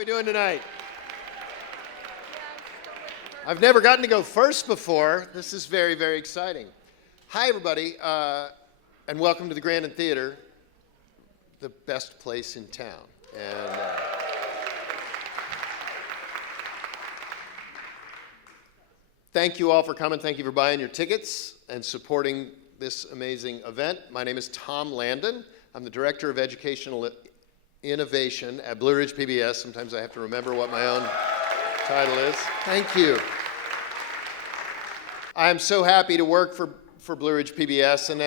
we doing tonight? I've never gotten to go first before. This is very, very exciting. Hi, everybody, and welcome to the Grandin Theatre, the best place in town. And thank you all for coming. Thank you for buying your tickets and supporting this amazing event. My name is Tom Landon. I'm the Director of Educational Innovation at Blue Ridge PBS. Sometimes I have to remember what my own title is. Thank you. I'm so happy to work for Blue Ridge PBS, and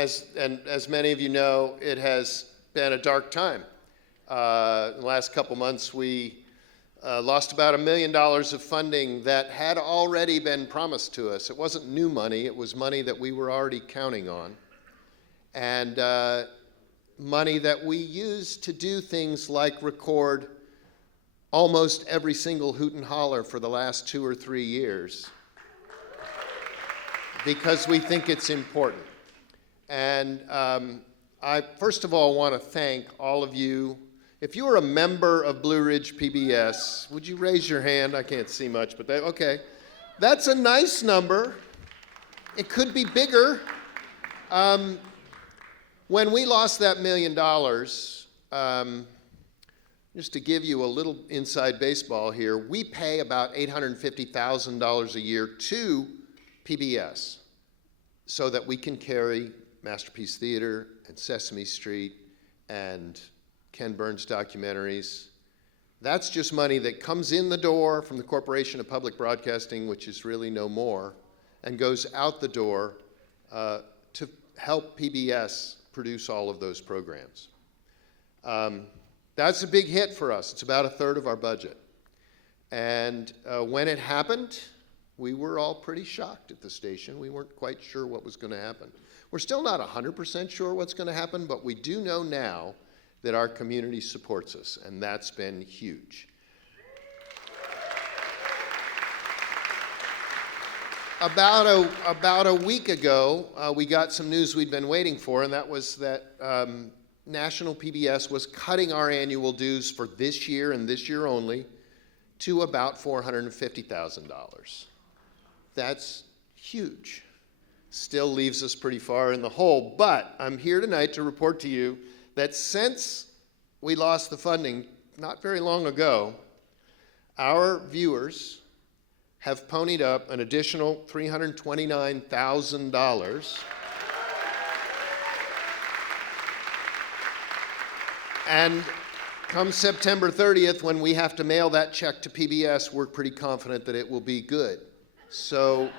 as many of you know, it has been a dark time. In the last couple months, we lost about $1 million of funding that had already been promised to us. It wasn't new money, it was money that we were already counting on. And money that we used to do things like record almost every single Hoot and Holler for the last 2 or 3 years because we think it's important. And I first of all want to thank all of you. If you are a member of Blue Ridge PBS, would you raise your hand? I can't see much, but okay. That's a nice number. It could be bigger. When we lost that $1 million, just to give you a little inside baseball here, we pay about $850,000 a year to PBS so that we can carry Masterpiece Theater and Sesame Street and Ken Burns documentaries. That's just money that comes in the door from the Corporation of Public Broadcasting, which is really no more, and goes out the door to help PBS produce all of those programs. That's a big hit for us. It's about 1/3 of our budget. And when it happened, we were all pretty shocked at the station. We weren't quite sure what was going to happen. We're still not 100% sure what's going to happen, but we do know now that our community supports us, and that's been huge. About a week ago, we got some news we'd been waiting for, and that was that National PBS was cutting our annual dues for this year and this year only to about $450,000. That's huge. Still leaves us pretty far in the hole, but I'm here tonight to report to you that since we lost the funding not very long ago, our viewers have ponied up an additional $329,000. And come September 30th, when we have to mail that check to PBS, we're pretty confident that it will be good. So,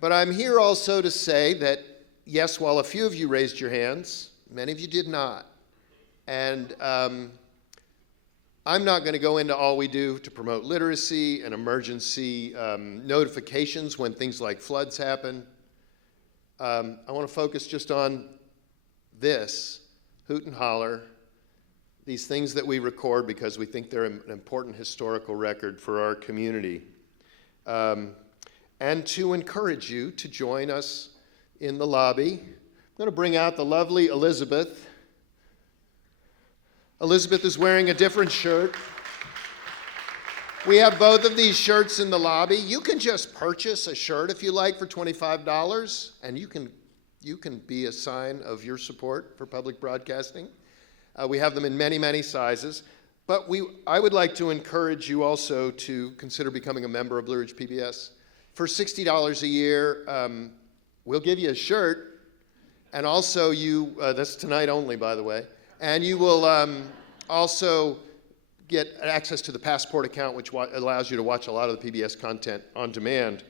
but I'm here also to say that, yes, while a few of you raised your hands, many of you did not. And I'm not going to go into all we do to promote literacy and emergency notifications when things like floods happen. I want to focus just on this, Hoot and Holler, these things that we record because we think they're an important historical record for our community. And to encourage you to join us in the lobby. I'm going to bring out the lovely Elizabeth. Elizabeth is wearing a different shirt. We have both of these shirts in the lobby. You can just purchase a shirt if you like for $25, and you can be a sign of your support for public broadcasting. We have them in many, many sizes. But I would like to encourage you also to consider becoming a member of Blue Ridge PBS. For $60 a year, we'll give you a shirt, and also that's tonight only, by the way, and you will also get access to the Passport account, which allows you to watch a lot of the PBS content on demand.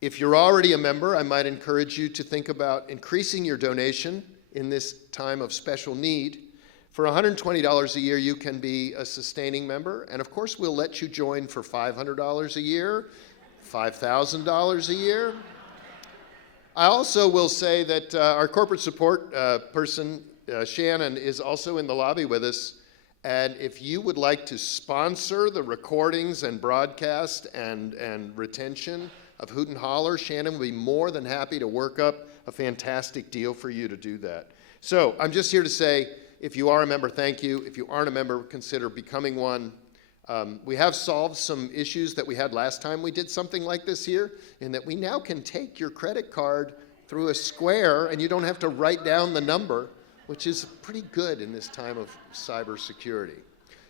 If you're already a member, I might encourage you to think about increasing your donation in this time of special need. For $120 a year, you can be a sustaining member, and of course, we'll let you join for $500 a year, $5,000 a year. I also will say that our corporate support person, Shannon, is also in the lobby with us, and if you would like to sponsor the recordings and broadcast and retention of Hoot and Holler, Shannon will be more than happy to work up a fantastic deal for you to do that. So I'm just here to say, If you are a member, thank you. If you aren't a member, consider becoming one. We have solved some issues that we had last time we did something like this here, in that we now can take your credit card through a square and you don't have to write down the number, which is pretty good in this time of cybersecurity.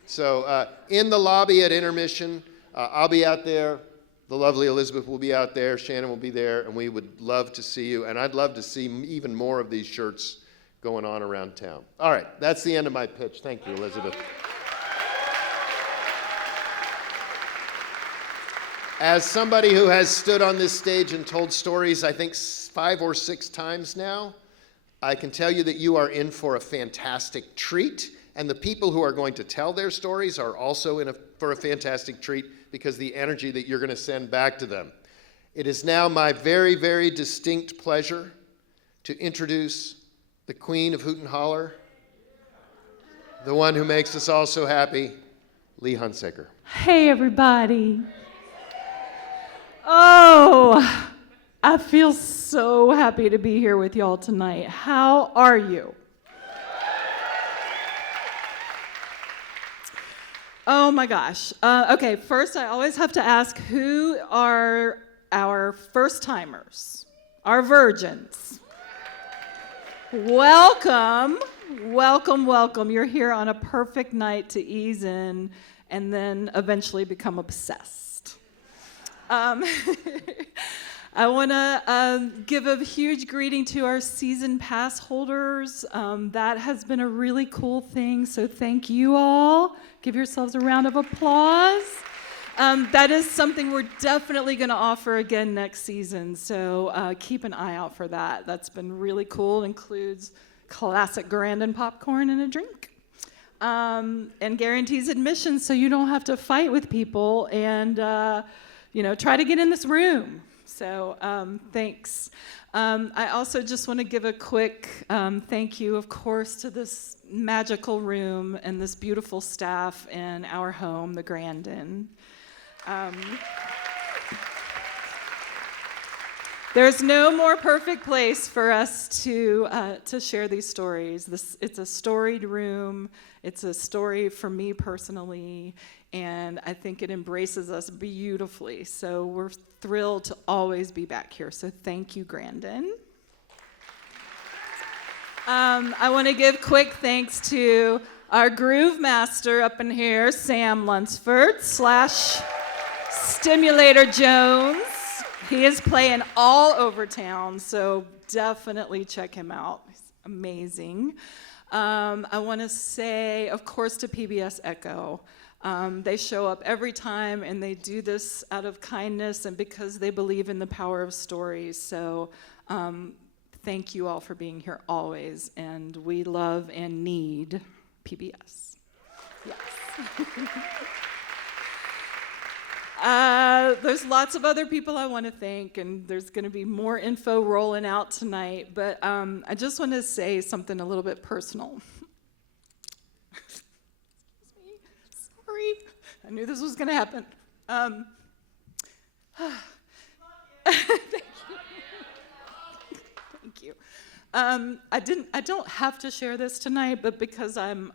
So in the lobby at intermission, I'll be out there, the lovely Elizabeth will be out there, Shannon will be there, and we would love to see you, and I'd love to see even more of these shirts going on around town. All right, that's the end of my pitch. Thank you, Elizabeth. As somebody who has stood on this stage and told stories, I think 5 or 6 times now, I can tell you that you are in for a fantastic treat, and the people who are going to tell their stories are also in for a fantastic treat because the energy that you're going to send back to them. It is now my very, very distinct pleasure to introduce the Queen of Hoot and Holler, the one who makes us all so happy, Lee Hunsaker. Hey, everybody. Oh, I feel so happy to be here with y'all tonight. How are you? Oh my gosh. Okay, first I always have to ask, who are our first timers, our virgins? Welcome, welcome, welcome. You're here on a perfect night to ease in and then eventually become obsessed. I want to give a huge greeting to our season pass holders. That has been a really cool thing, so thank you all. Give yourselves a round of applause. That is something we're definitely going to offer again next season, so keep an eye out for that. That's been really cool. It includes classic Grandin popcorn and a drink. And guarantees admission so you don't have to fight with people and try to get in this room. So thanks. I also just want to give a quick thank you, of course, to this magical room and this beautiful staff in our home, the Grandin. There's no more perfect place for us to share these stories. It's a storied room. It's a story for me personally, and I think it embraces us beautifully. So we're thrilled to always be back here. So thank you, Grandin. I want to give quick thanks to our groove master up in here, Sam Lunsford / Stimulator Jones. He is playing all over town, so definitely check him out. He's amazing. I want to say, of course, to PBS Echo. They show up every time, and they do this out of kindness and because they believe in the power of stories. So thank you all for being here always, and we love and need PBS. Yes. There's lots of other people I want to thank, and there's going to be more info rolling out tonight, but I just want to say something a little bit personal. Sorry, I knew this was going to happen. Thank you. I don't have to share this tonight, but because I'm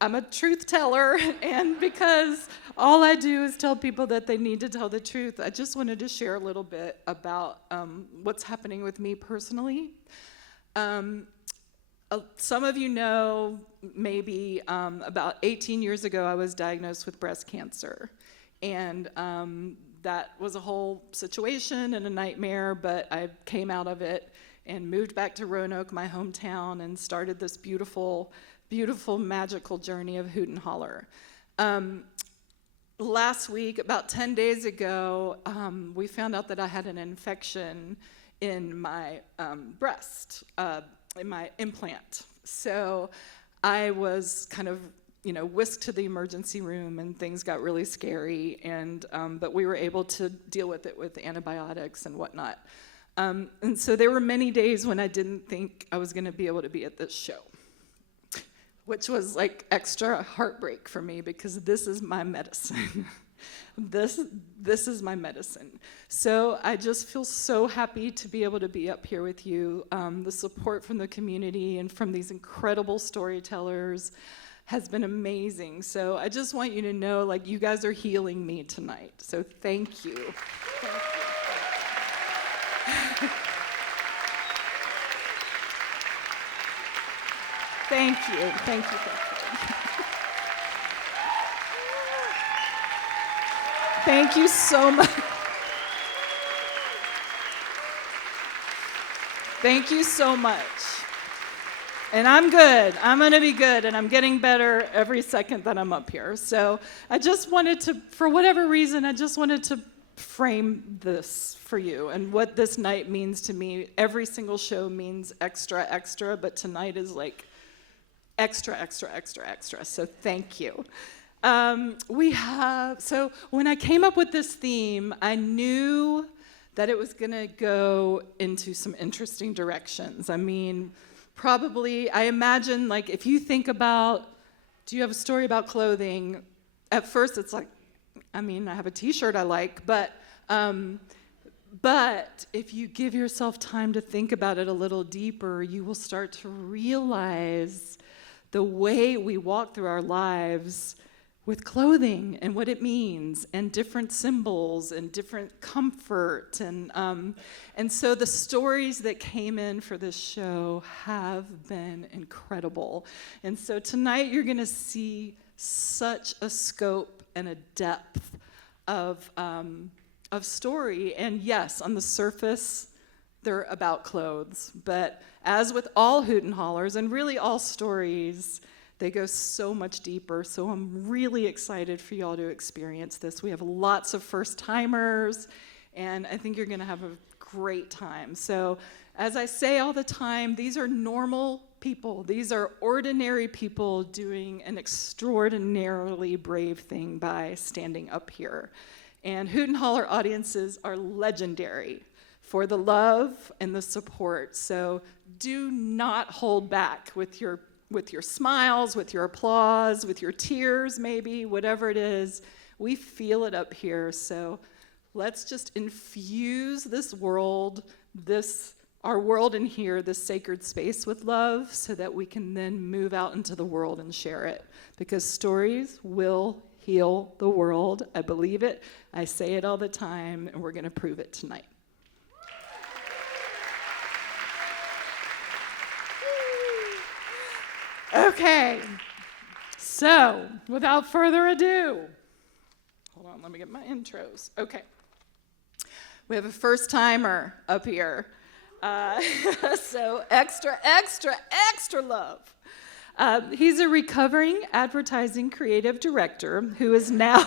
a truth teller, and because all I do is tell people that they need to tell the truth, I just wanted to share a little bit about what's happening with me personally. Some of you know, maybe about 18 years ago, I was diagnosed with breast cancer. And that was a whole situation and a nightmare, but I came out of it and moved back to Roanoke, my hometown, and started this beautiful, beautiful, magical journey of Hoot and Holler. Last week, about 10 days ago, we found out that I had an infection in my breast, in my implant. So I was kind of, whisked to the emergency room, and things got really scary, but we were able to deal with it with antibiotics and whatnot. And so there were many days when I didn't think I was going to be able to be at this show, which was like extra heartbreak for me because this is my medicine. This is my medicine. So I just feel so happy to be able to be up here with you. The support from the community and from these incredible storytellers has been amazing. So I just want you to know, like, you guys are healing me tonight. So thank you. Thank you. Thank you. Thank you so much. Thank you so much. And I'm good. I'm going to be good, and I'm getting better every second that I'm up here. So I just wanted to, for whatever reason, I just wanted to frame this for you and what this night means to me. Every single show means extra, but tonight is like extra. So thank you. So when I came up with this theme, I knew that it was going to go into some interesting directions. I mean, probably, I imagine, like, if you think about, do you have a story about clothing? At first, it's like, I mean, I have a T-shirt I like, but if you give yourself time to think about it a little deeper, you will start to realize the way we walk through our lives with clothing and what it means, and different symbols and different comfort, and so the stories that came in for this show have been incredible. And so tonight you're going to see such a scope and a depth of story. And yes, on the surface, they're about clothes, but as with all Hoot and Hollers, and really all stories, they go so much deeper. So I'm really excited for y'all to experience this. We have lots of first-timers, and I think you're going to have a great time. So as I say all the time, these are normal people. These are ordinary people doing an extraordinarily brave thing by standing up here. And Hoot and Holler audiences are legendary for the love and the support. So do not hold back with your smiles, with your applause, with your tears maybe, whatever it is. We feel it up here. So let's just infuse this world, our world in here, this sacred space with love, so that we can then move out into the world and share it. Because stories will heal the world. I believe it. I say it all the time, and we're going to prove it tonight. Okay, so without further ado, hold on, let me get my intros. Okay, we have a first timer up here. So extra love. He's a recovering advertising creative director who is now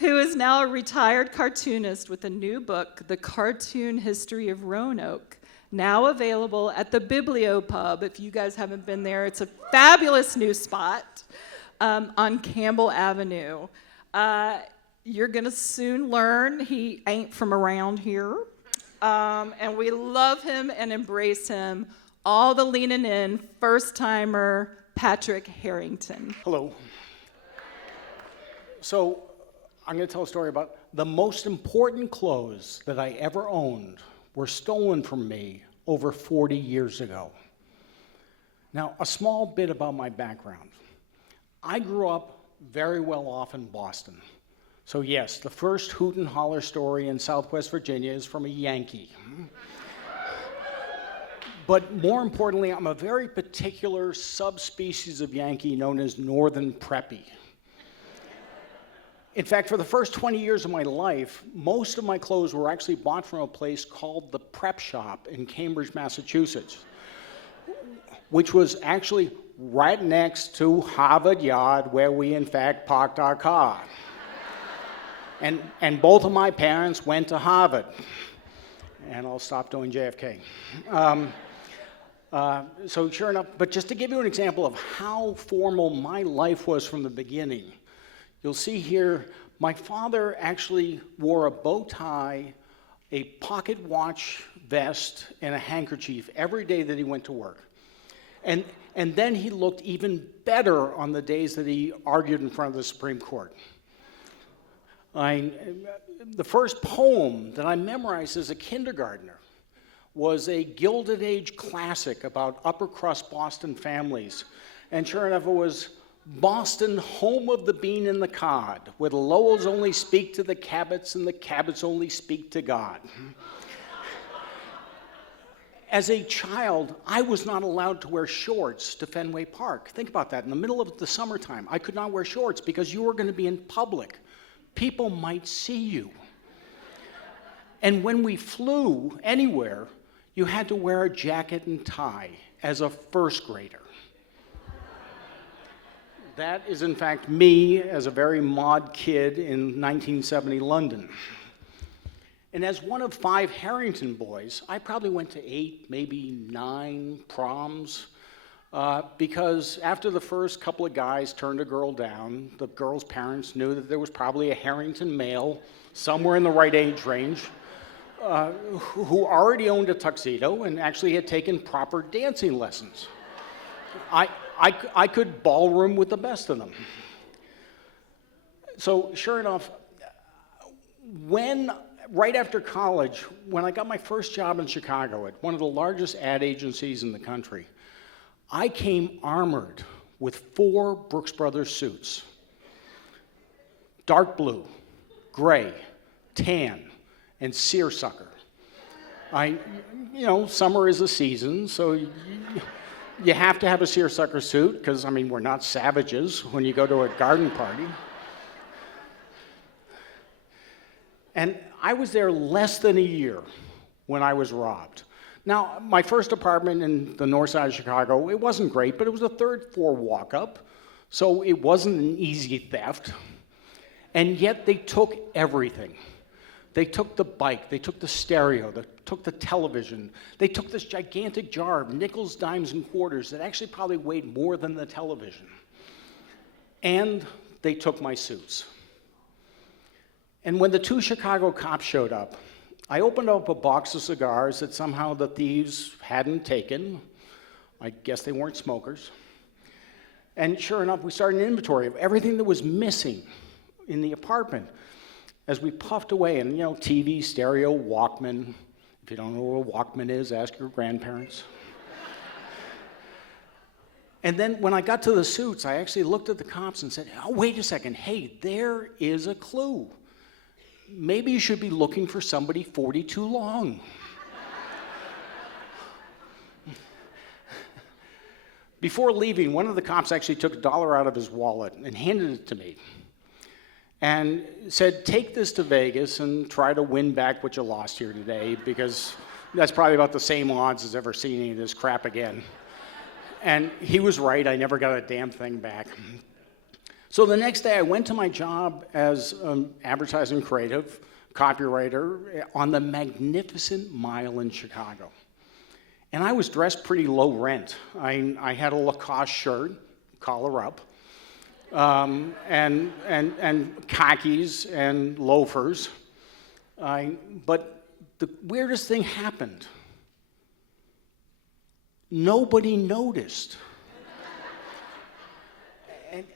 a retired cartoonist with a new book, The Cartoon History of Roanoke, now available at the Bibliopub. If you guys haven't been there, it's a fabulous new spot on Campbell Avenue. You're going to soon learn he ain't from around here. And we love him and embrace him. All the leaning in, first-timer Patrick Harrington. Hello. So I'm going to tell a story about the most important clothes that I ever owned were stolen from me over 40 years ago. Now, a small bit about my background. I grew up very well off in Boston. So yes, the first Hoot and Holler story in Southwest Virginia is from a Yankee. But more importantly, I'm a very particular subspecies of Yankee known as Northern Preppy. In fact, for the first 20 years of my life, most of my clothes were actually bought from a place called the Prep Shop in Cambridge, Massachusetts, which was actually right next to Harvard Yard, where we in fact parked our car. And both of my parents went to Harvard. And I'll stop doing JFK. So sure enough, but just to give you an example of how formal my life was from the beginning, you'll see here, my father actually wore a bow tie, a pocket watch vest, and a handkerchief every day that he went to work. And then he looked even better on the days that he argued in front of the Supreme Court. The first poem that I memorized as a kindergartner was a Gilded Age classic about upper crust Boston families. And sure enough, it was Boston, home of the bean and the cod, where the Lowells only speak to the Cabots and the Cabots only speak to God. As a child, I was not allowed to wear shorts to Fenway Park. Think about that. In the middle of the summertime, I could not wear shorts because you were going to be in public. People might see you. And when we flew anywhere, you had to wear a jacket and tie as a first grader. That is, in fact, me as a very mod kid in 1970 London. And as one of 5 Harrington boys, I probably went to 8, maybe 9 proms, because after the first couple of guys turned a girl down, the girl's parents knew that there was probably a Harrington male, somewhere in the right age range, who already owned a tuxedo and actually had taken proper dancing lessons. I could ballroom with the best of them. So sure enough, right after college, when I got my first job in Chicago at one of the largest ad agencies in the country, I came armored with 4 Brooks Brothers suits. Dark blue, gray, tan, and seersucker. Summer is a season, so you have to have a seersucker suit, because, we're not savages when you go to a garden party. And I was there less than a year when I was robbed. Now, my first apartment in the north side of Chicago, it wasn't great, but it was a 3rd floor walk-up, so it wasn't an easy theft. And yet they took everything. They took the bike, they took the stereo, they took the television, they took this gigantic jar of nickels, dimes, and quarters that actually probably weighed more than the television. And they took my suits. And when the 2 Chicago cops showed up, I opened up a box of cigars that somehow the thieves hadn't taken. I guess they weren't smokers. And sure enough, we started an inventory of everything that was missing in the apartment. As we puffed away, and TV, stereo, Walkman. If you don't know what a Walkman is, ask your grandparents. And then when I got to the suits, I actually looked at the cops and said, oh, wait a second, hey, there is a clue. Maybe you should be looking for somebody 42 long. Before leaving, one of the cops actually took $1 out of his wallet and handed it to me and said, take this to Vegas and try to win back what you lost here today, because that's probably about the same odds as ever seeing any of this crap again. And he was right. I never got a damn thing back. So the next day, I went to my job as an advertising creative, copywriter, on the Magnificent Mile in Chicago. And I was dressed pretty low rent. I had a Lacoste shirt, collar up, and khakis and loafers. But the weirdest thing happened. Nobody noticed.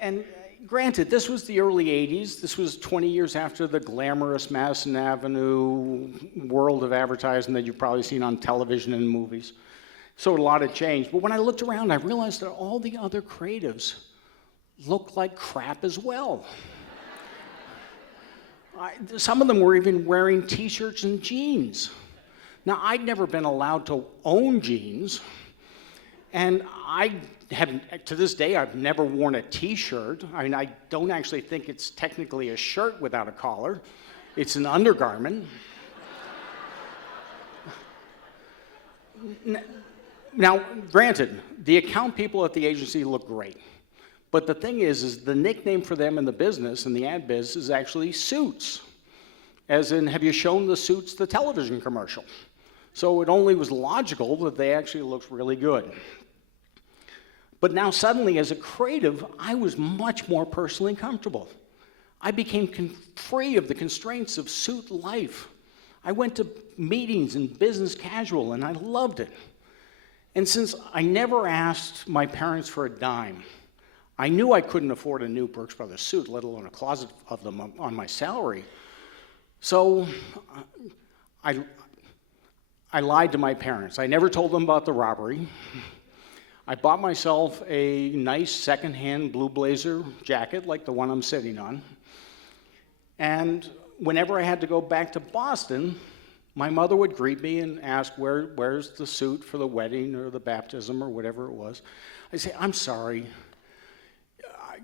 And granted, this was the early 80s. This was 20 years after the glamorous Madison Avenue world of advertising that you've probably seen on television and movies. So a lot had changed. But when I looked around, I realized that all the other creatives looked like crap as well. Some of them were even wearing T-shirts and jeans. Now, I'd never been allowed to own jeans, and to this day, I've never worn a T-shirt. I don't actually think it's technically a shirt without a collar. It's an undergarment. Now, granted, the account people at the agency look great. But the thing is the nickname for them in the business, in the ad biz, is actually Suits. As in, have you shown the Suits the television commercial? So it only was logical that they actually looked really good. But now suddenly, as a creative, I was much more personally comfortable. I became free of the constraints of suit life. I went to meetings in business casual, and I loved it. And since I never asked my parents for a dime, I knew I couldn't afford a new Brooks Brothers suit, let alone a closet of them on my salary. So I lied to my parents. I never told them about the robbery. I bought myself a nice secondhand blue blazer jacket like the one I'm sitting on. And whenever I had to go back to Boston, my mother would greet me and ask, where's the suit for the wedding or the baptism or whatever it was. I'd say, I'm sorry.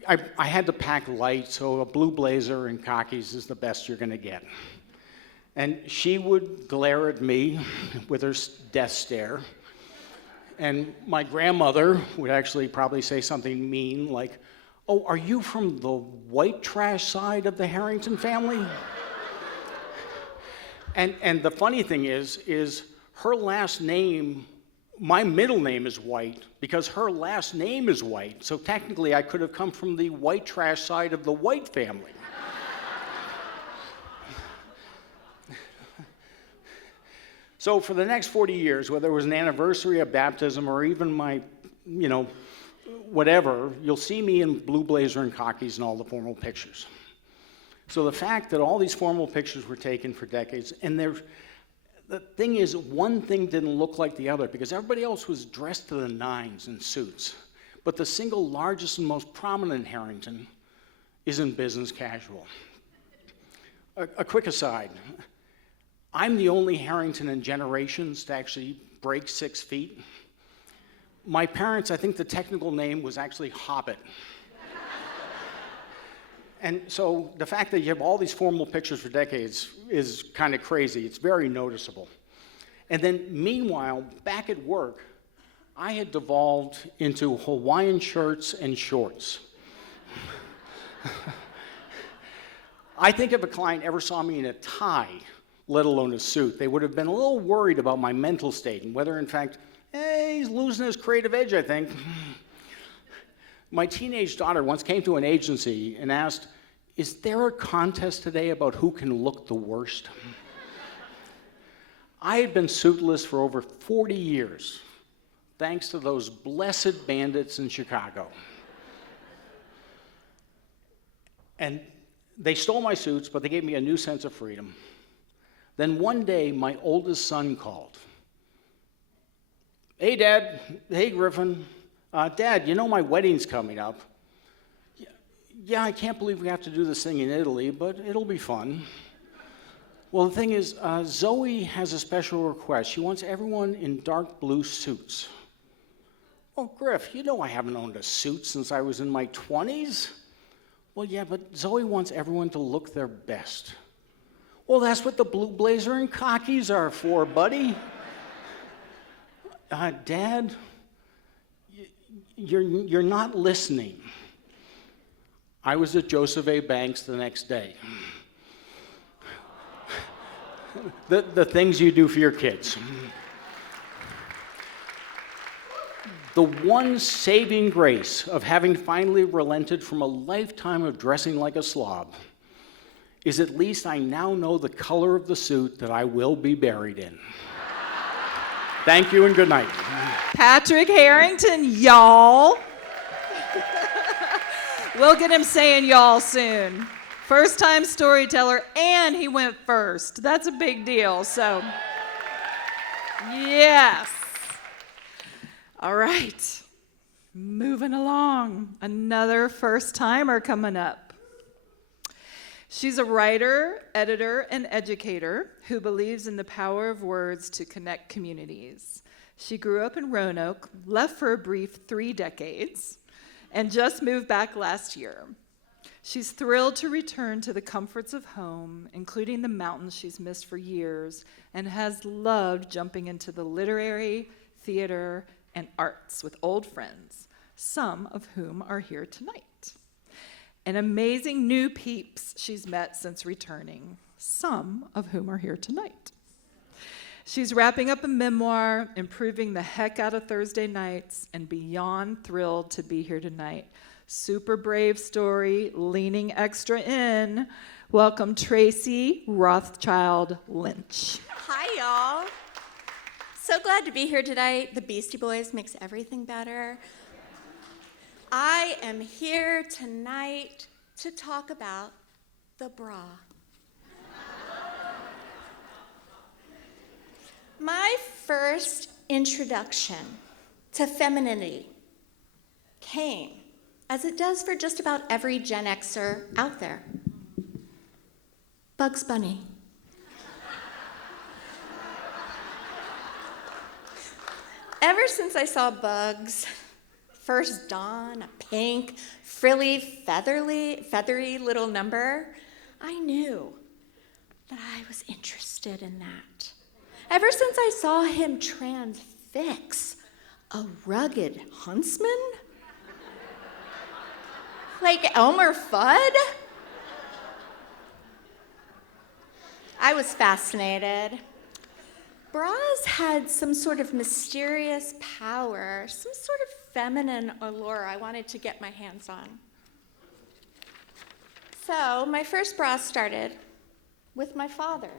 I had to pack light, so a blue blazer and khakis is the best you're going to get. And she would glare at me with her death stare. And my grandmother would actually probably say something mean like, oh, are you from the white trash side of the Harrington family? And the funny thing is her last name, my middle name is White because her last name is White. So technically I could have come from the white trash side of the White family. So for the next 40 years, whether it was an anniversary of baptism or even my, whatever, you'll see me in blue blazer and khakis in all the formal pictures. So the fact that all these formal pictures were taken for decades, and the thing is, one thing didn't look like the other because everybody else was dressed to the nines in suits. But the single largest and most prominent Harrington is in business casual. A quick aside. I'm the only Harrington in generations to actually break 6 feet. My parents, I think the technical name was actually Hobbit. And so the fact that you have all these formal pictures for decades is kind of crazy. It's very noticeable. And then meanwhile, back at work, I had devolved into Hawaiian shirts and shorts. I think if a client ever saw me in a tie, let alone a suit, they would have been a little worried about my mental state and whether, in fact, he's losing his creative edge, I think. My teenage daughter once came to an agency and asked, is there a contest today about who can look the worst? I had been suitless for over 40 years, thanks to those blessed bandits in Chicago. And they stole my suits, but they gave me a new sense of freedom. Then one day, my oldest son called. Hey, Dad. Hey, Griffin. Dad, you know my wedding's coming up. Yeah, I can't believe we have to do this thing in Italy, but it'll be fun. Well, the thing is, Zoe has a special request. She wants everyone in dark blue suits. Oh, Griff, you know I haven't owned a suit since I was in my 20s. Well, yeah, but Zoe wants everyone to look their best. Well, that's what the blue blazer and khakis are for, buddy. Dad, you're not listening. I was at Joseph A. Banks the next day. The things you do for your kids. The one saving grace of having finally relented from a lifetime of dressing like a slob is at least I now know the color of the suit that I will be buried in. Thank you and good night. Patrick Harrington, y'all. We'll get him saying y'all soon. First time storyteller, and he went first. That's a big deal, so yes. All right, moving along. Another first timer coming up. She's a writer, editor, and educator who believes in the power of words to connect communities. She grew up in Roanoke, left for a brief 3 decades, and just moved back last year. She's thrilled to return to the comforts of home, including the mountains she's missed for years, and has loved jumping into the literary, theater, and arts with old friends, some of whom are here tonight. And amazing new peeps she's met since returning, some of whom are here tonight. She's wrapping up a memoir, improving the heck out of Thursday nights, and beyond thrilled to be here tonight. Super brave story, leaning extra in. Welcome, Tracy Rothschild Lynch. Hi, y'all. So glad to be here tonight. The Beastie Boys makes everything better. I am here tonight to talk about the bra. My first introduction to femininity came, as it does for just about every Gen Xer out there, Bugs Bunny. Ever since I saw Bugs first don a pink, frilly, feathery little number, I knew that I was interested in that. Ever since I saw him transfix a rugged huntsman, like Elmer Fudd, I was fascinated. Bras had some sort of mysterious power, some sort of feminine allure I wanted to get my hands on. So my first bra started with my father.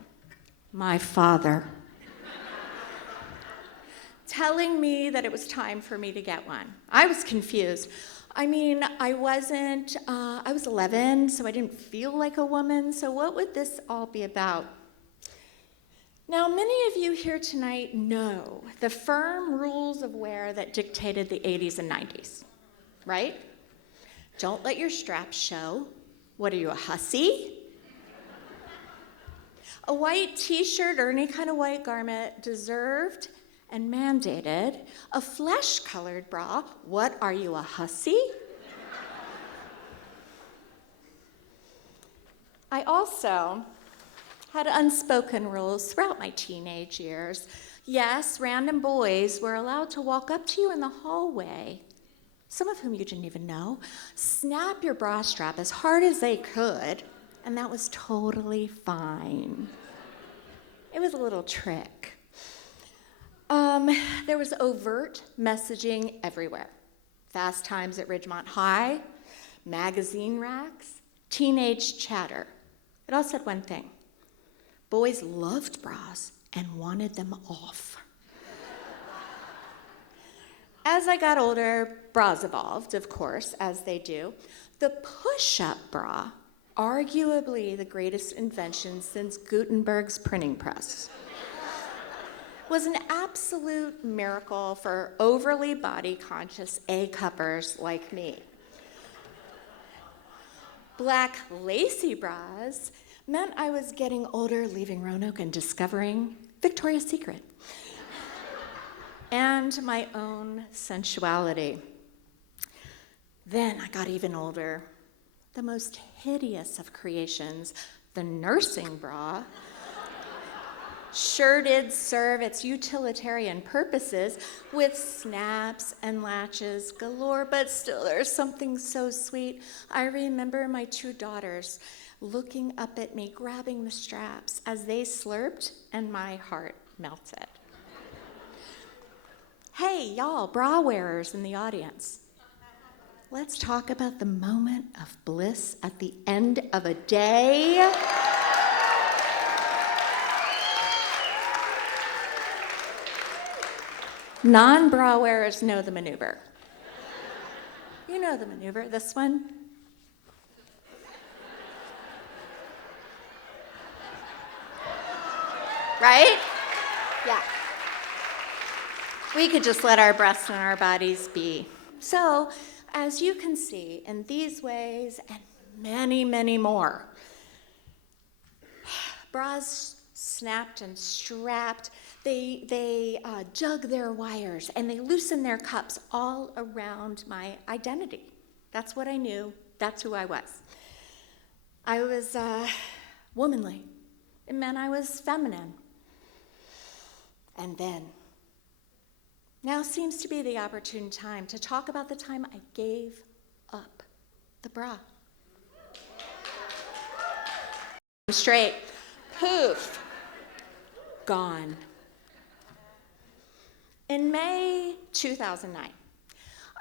My father. Telling me that it was time for me to get one. I was confused. I mean, I was 11, so I didn't feel like a woman, so what would this all be about? Now, many of you here tonight know the firm rules of wear that dictated the 80s and 90s, right? Don't let your straps show. What are you, a hussy? A white t-shirt or any kind of white garment deserved and mandated a flesh-colored bra. What are you, a hussy? I also had unspoken rules throughout my teenage years. Yes, random boys were allowed to walk up to you in the hallway, some of whom you didn't even know, snap your bra strap as hard as they could, and that was totally fine. It was a little trick. There was overt messaging everywhere. Fast Times at Ridgemont High, magazine racks, teenage chatter. It all said one thing. Boys loved bras and wanted them off. As I got older, bras evolved, of course, as they do. The push-up bra, arguably the greatest invention since Gutenberg's printing press, was an absolute miracle for overly body-conscious A-cuppers like me. Black lacy bras meant I was getting older, leaving Roanoke and discovering Victoria's Secret and my own sensuality. Then I got even older. The most hideous of creations, the nursing bra, sure did serve its utilitarian purposes with snaps and latches galore, but still there's something so sweet. I remember my two daughters looking up at me, grabbing the straps as they slurped, and my heart melted. Hey, y'all, bra wearers in the audience. Let's talk about the moment of bliss at the end of a day. Non-bra wearers know the maneuver. You know the maneuver, this one. Right? Yeah. We could just let our breasts and our bodies be. So, as you can see, in these ways and many, many more, bras snapped and strapped, they dug their wires and they loosened their cups all around my identity. That's what I knew. That's who I was. I was womanly. It meant I was feminine. And then, now seems to be the opportune time to talk about the time I gave up the bra. Straight. Poof. Gone. In May 2009,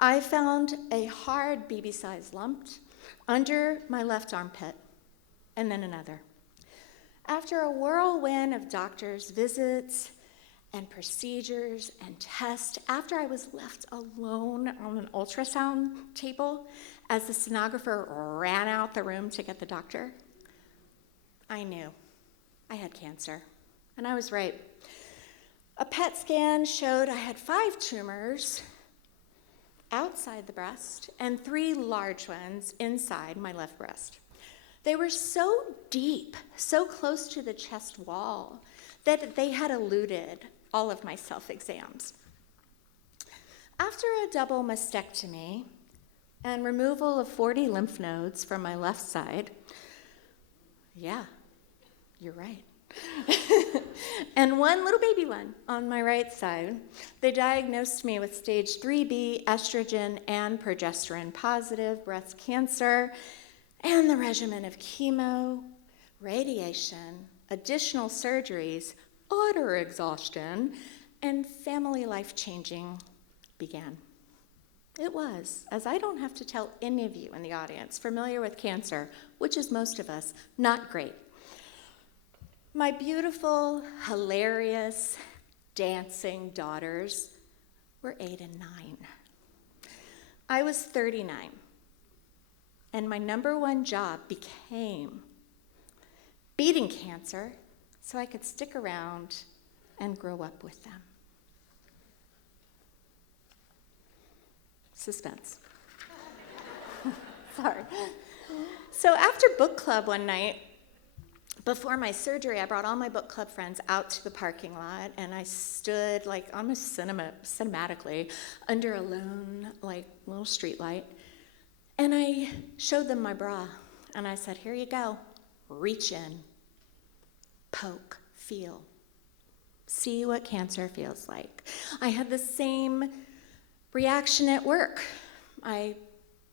I found a hard BB-sized lump under my left armpit, and then another. After a whirlwind of doctor's visits and procedures and tests after I was left alone on an ultrasound table as the sonographer ran out the room to get the doctor, I knew I had cancer, and I was right. A PET scan showed I had 5 tumors outside the breast and 3 large ones inside my left breast. They were so deep, so close to the chest wall, that they had eluded all of my self-exams. After a double mastectomy and removal of 40 lymph nodes from my left side, yeah, you're right, and 1 little baby one on my right side, they diagnosed me with stage 3B estrogen and progesterone positive breast cancer, and the regimen of chemo, radiation, additional surgeries, utter exhaustion, and family life changing began. It was, as I don't have to tell any of you in the audience familiar with cancer, which is most of us, not great. My beautiful, hilarious, dancing daughters were 8 and 9. I was 39, and my number 1 job became beating cancer so I could stick around and grow up with them. Suspense. Sorry. So after book club one night, before my surgery, I brought all my book club friends out to the parking lot, and I stood, like, almost cinematically under a lone, like, little street light, and I showed them my bra, and I said, here you go. Reach in, poke, feel, see what cancer feels like. I had the same reaction at work. I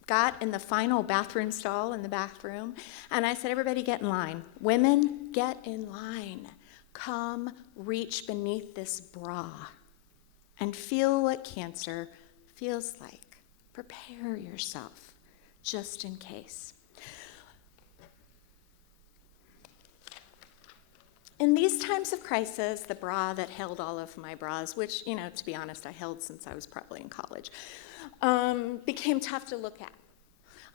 got in the final bathroom stall in the bathroom, and I said, everybody get in line. Women, get in line. Come reach beneath this bra and feel what cancer feels like. Prepare yourself, just in case. In these times of crisis, the bra that held all of my bras, which, you know, to be honest, I held since I was probably in college, became tough to look at.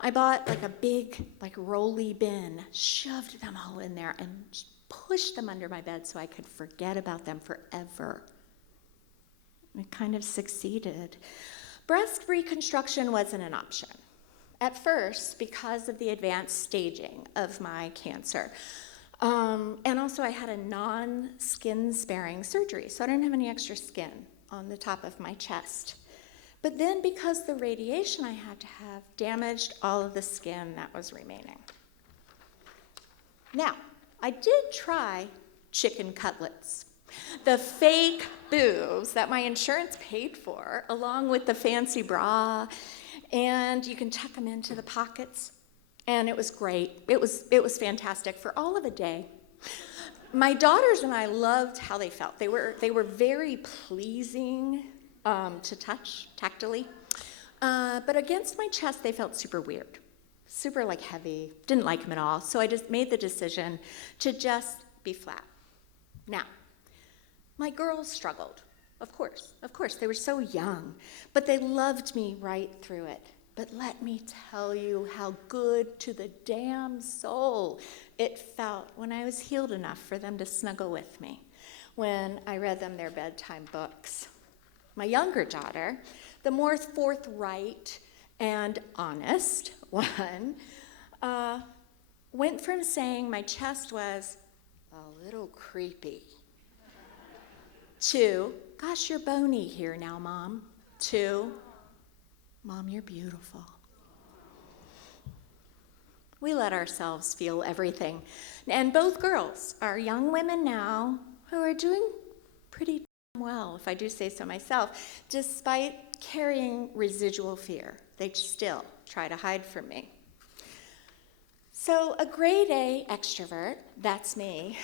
I bought like a big, like rolly bin, shoved them all in there, and pushed them under my bed so I could forget about them forever. It kind of succeeded. Breast reconstruction wasn't an option. At first, because of the advanced staging of my cancer. And also I had a non-skin sparing surgery, so I didn't have any extra skin on the top of my chest. But then because the radiation I had to have damaged all of the skin that was remaining. Now, I did try chicken cutlets, the fake boobs that my insurance paid for, along with the fancy bra, and you can tuck them into the pockets. And it was great. It was fantastic for all of a day. My daughters and I loved how they felt. They were very pleasing to touch tactily, but against my chest they felt super weird, super like heavy. Didn't like them at all. So I just made the decision to just be flat. Now, my girls struggled. Of course, they were so young, but they loved me right through it. But let me tell you how good to the damn soul it felt when I was healed enough for them to snuggle with me, when I read them their bedtime books. My younger daughter, the more forthright and honest one, went from saying my chest was a little creepy to, gosh, you're bony here now, Mom, to, Mom, you're beautiful. We let ourselves feel everything. And both girls are young women now who are doing pretty well, if I do say so myself, despite carrying residual fear. They still try to hide from me. So a grade A extrovert, that's me,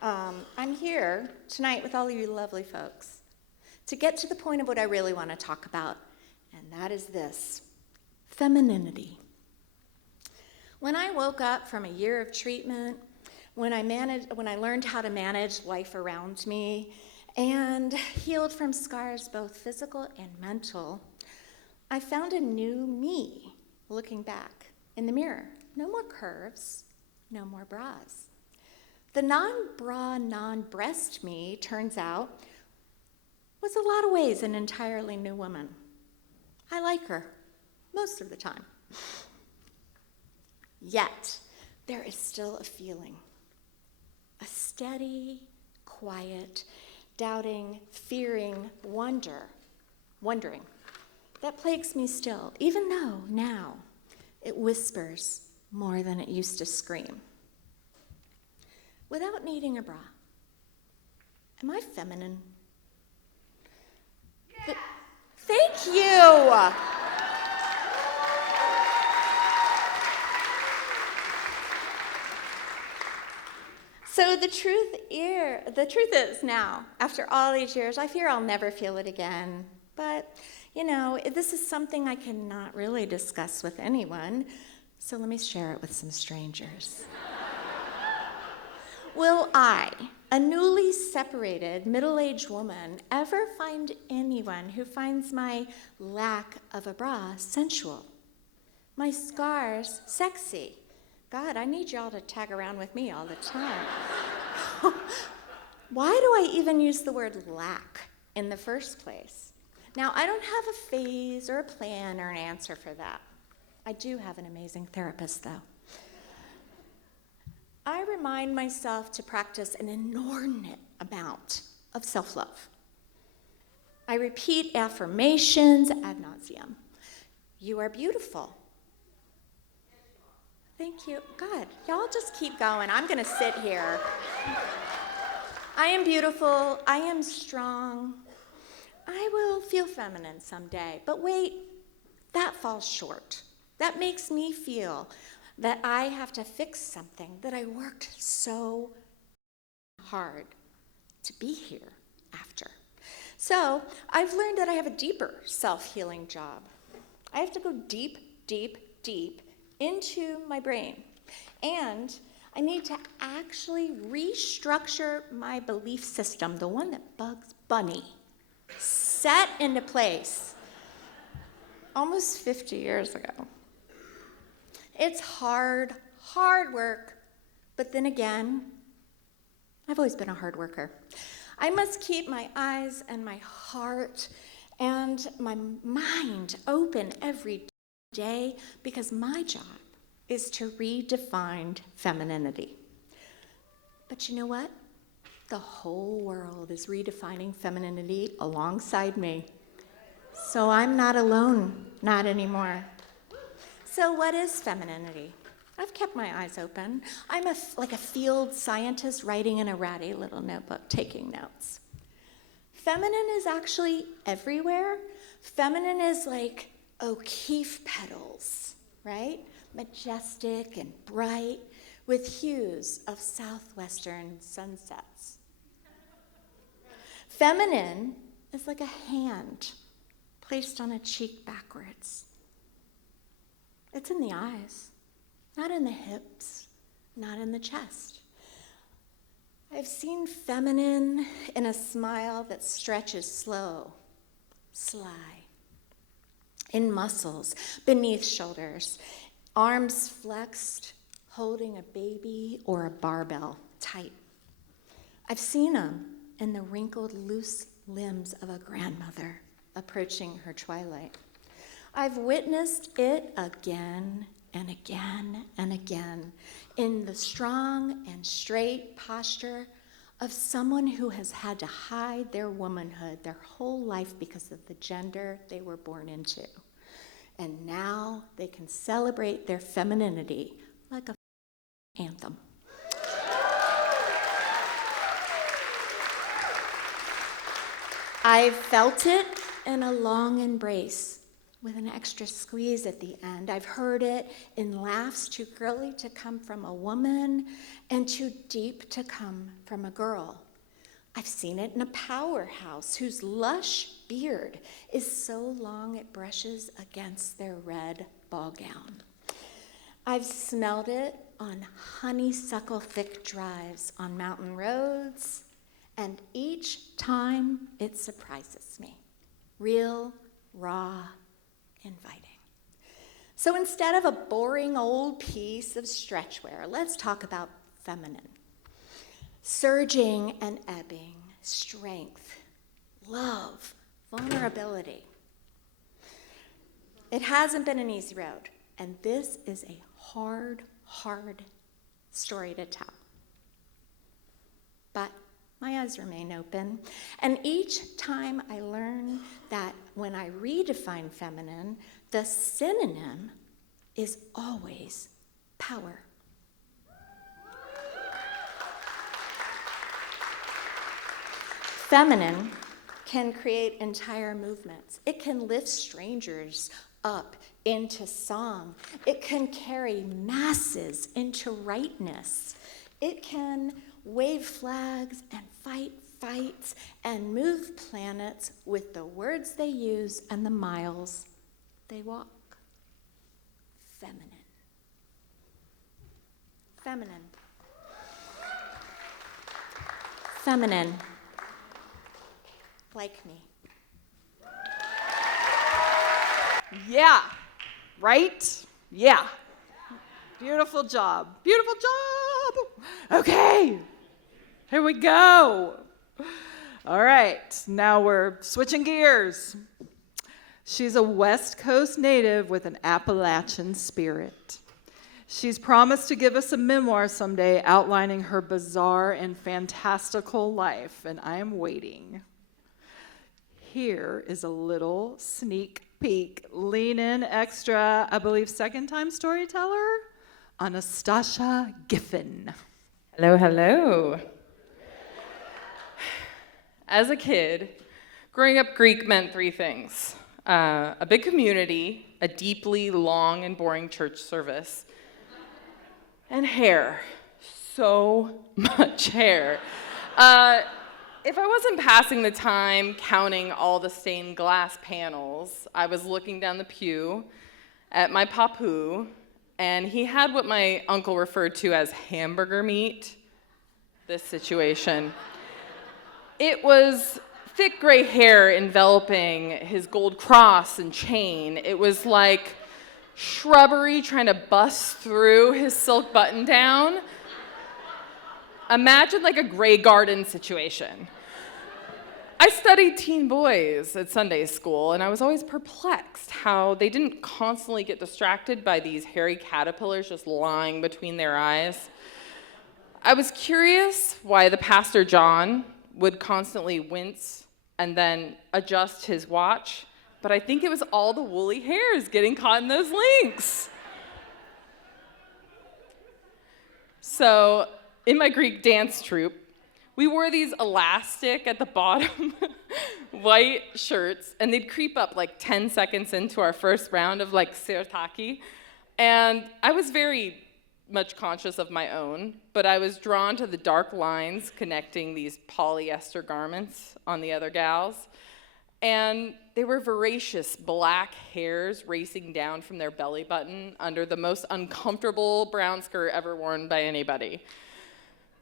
I'm here tonight with all of you lovely folks to get to the point of what I really want to talk about. And that is this, femininity. When I woke up from a year of treatment, when I learned how to manage life around me, and healed from scars both physical and mental, I found a new me looking back in the mirror. No more curves, no more bras. The non-bra, non-breast me, turns out, was a lot of ways an entirely new woman. I like her most of the time. Yet, there is still a feeling, a steady, quiet, doubting, fearing, wondering, that plagues me still, even though now it whispers more than it used to scream. Without needing a bra, am I feminine? Yes. Thank you. So the truth is now, after all these years, I fear I'll never feel it again. But, this is something I cannot really discuss with anyone, so let me share it with some strangers. Will I, a newly separated middle-aged woman, ever find anyone who finds my lack of a bra sensual, my scars sexy? God, I need y'all to tag around with me all the time. Why do I even use the word lack in the first place? Now, I don't have a phase or a plan or an answer for that. I do have an amazing therapist, though. I remind myself to practice an inordinate amount of self-love. I repeat affirmations ad nauseum. You are beautiful. Thank you. God, y'all just keep going. I'm going to sit here. I am beautiful. I am strong. I will feel feminine someday. But wait, that falls short. That makes me feel that I have to fix something that I worked so hard to be here after. So I've learned that I have a deeper self-healing job. I have to go deep, deep, deep into my brain. And I need to actually restructure my belief system, the one that Bugs Bunny set into place almost 50 years ago. It's hard work, but then again, I've always been a hard worker. I must keep my eyes and my heart and my mind open every day because my job is to redefine femininity. But you know what? The whole world is redefining femininity alongside me. So I'm not alone, not anymore. So what is femininity? I've kept my eyes open. I'm like a field scientist writing in a ratty little notebook, taking notes. Feminine is actually everywhere. Feminine is like O'Keeffe petals, right? Majestic and bright, with hues of southwestern sunsets. Feminine is like a hand placed on a cheek backwards. It's in the eyes, not in the hips, not in the chest. I've seen feminine in a smile that stretches slow, sly, in muscles, beneath shoulders, arms flexed, holding a baby or a barbell tight. I've seen them in the wrinkled, loose limbs of a grandmother approaching her twilight. I've witnessed it again and again and again in the strong and straight posture of someone who has had to hide their womanhood their whole life because of the gender they were born into. And now they can celebrate their femininity like a anthem. I've felt it in a long embrace with an extra squeeze at the end. I've heard it in laughs too girly to come from a woman and too deep to come from a girl. I've seen it in a powerhouse whose lush beard is so long it brushes against their red ball gown. I've smelled it on honeysuckle thick drives on mountain roads and each time it surprises me. Real, raw, inviting. So instead of a boring old piece of stretchwear, let's talk about feminine. Surging and ebbing, strength, love, vulnerability. It hasn't been an easy road, and this is a hard, hard story to tell. But my eyes remain open, and each time I learn that when I redefine feminine, the synonym is always power. Feminine can create entire movements. It can lift strangers up into song. It can carry masses into rightness. It can wave flags and fight fights and move planets with the words they use and the miles they walk. Feminine. Feminine. Feminine. Like me. Yeah, right? Yeah. Beautiful job. Beautiful job. Okay, here we go. All right, now we're switching gears. She's a West Coast native with an Appalachian spirit. She's promised to give us a memoir someday outlining her bizarre and fantastical life, and I am waiting. Here is a little sneak peek. Lean in extra, I believe, second-time storyteller, Anastasia Giffin. Hello, hello. As a kid, growing up Greek meant three things. A big community, a deeply long and boring church service, and hair. So much hair. If I wasn't passing the time counting all the stained glass panels, I was looking down the pew at my papu, and he had what my uncle referred to as hamburger meat. This situation. It was thick gray hair enveloping his gold cross and chain. It was like shrubbery trying to bust through his silk button down. Imagine like a Grey Garden situation. I studied teen boys at Sunday school, and I was always perplexed how they didn't constantly get distracted by these hairy caterpillars just lying between their eyes. I was curious why the Pastor John would constantly wince and then adjust his watch, but I think it was all the woolly hairs getting caught in those links. So, in my Greek dance troupe, we wore these elastic at the bottom white shirts, and they'd creep up like 10 seconds into our first round of like sirtaki. And I was very much conscious of my own, but I was drawn to the dark lines connecting these polyester garments on the other gals. And they were voracious black hairs racing down from their belly button under the most uncomfortable brown skirt ever worn by anybody.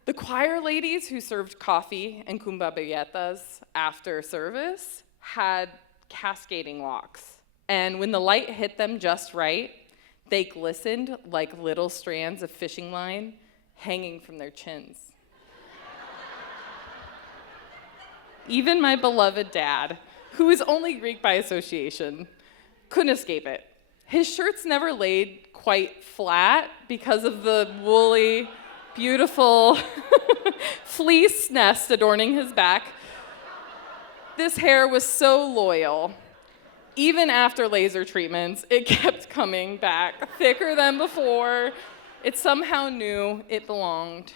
The choir ladies who served coffee and cumbabeyetas after service had cascading locks. And when the light hit them just right, they glistened like little strands of fishing line hanging from their chins. Even my beloved dad, who is only Greek by association, couldn't escape it. His shirts never laid quite flat because of the woolly, beautiful fleece nest adorning his back. This hair was so loyal. Even after laser treatments, it kept coming back thicker than before. It somehow knew it belonged.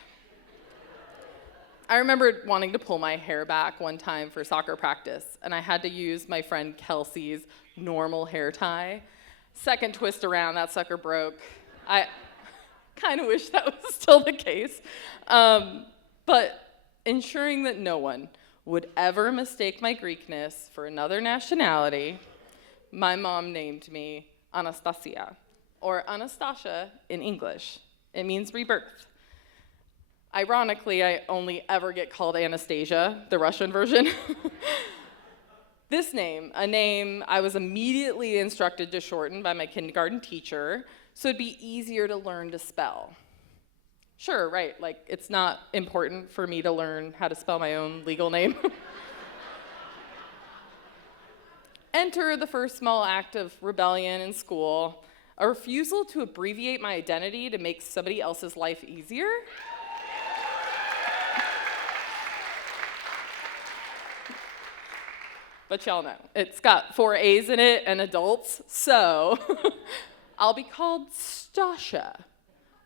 I remember wanting to pull my hair back one time for soccer practice, and I had to use my friend Kelsey's normal hair tie. Second twist around, that sucker broke. I kind of wish that was still the case. But ensuring that no one would ever mistake my Greekness for another nationality, my mom named me Anastasia, or Anastasia in English. It means rebirth. Ironically, I only ever get called Anastasia, the Russian version. This name, a name I was immediately instructed to shorten by my kindergarten teacher, so it'd be easier to learn to spell. Sure, right, like it's not important for me to learn how to spell my own legal name. Enter the first small act of rebellion in school, a refusal to abbreviate my identity to make somebody else's life easier. But y'all know, it's got 4 A's in it and adults, so I'll be called Stasha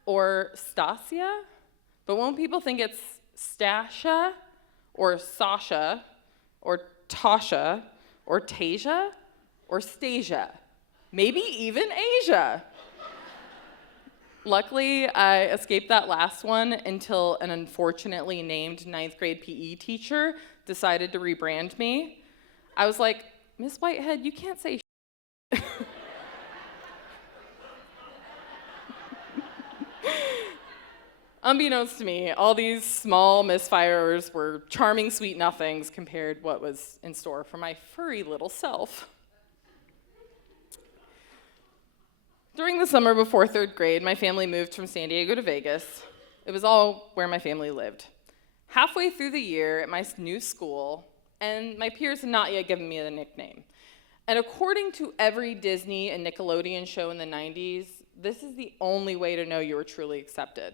or Stasia, but won't people think it's Stasha or Sasha or Tasha or Tasia or Stasia, maybe even Asia? Luckily, I escaped that last one until an unfortunately named 9th grade PE teacher decided to rebrand me. I was like, Miss Whitehead, you can't say Unbeknownst to me, all these small misfires were charming sweet nothings compared what was in store for my furry little self. During the summer before 3rd grade, my family moved from San Diego to Vegas. It was all where my family lived. Halfway through the year at my new school, and my peers had not yet given me a nickname. And according to every Disney and Nickelodeon show in the 90s, this is the only way to know you were truly accepted.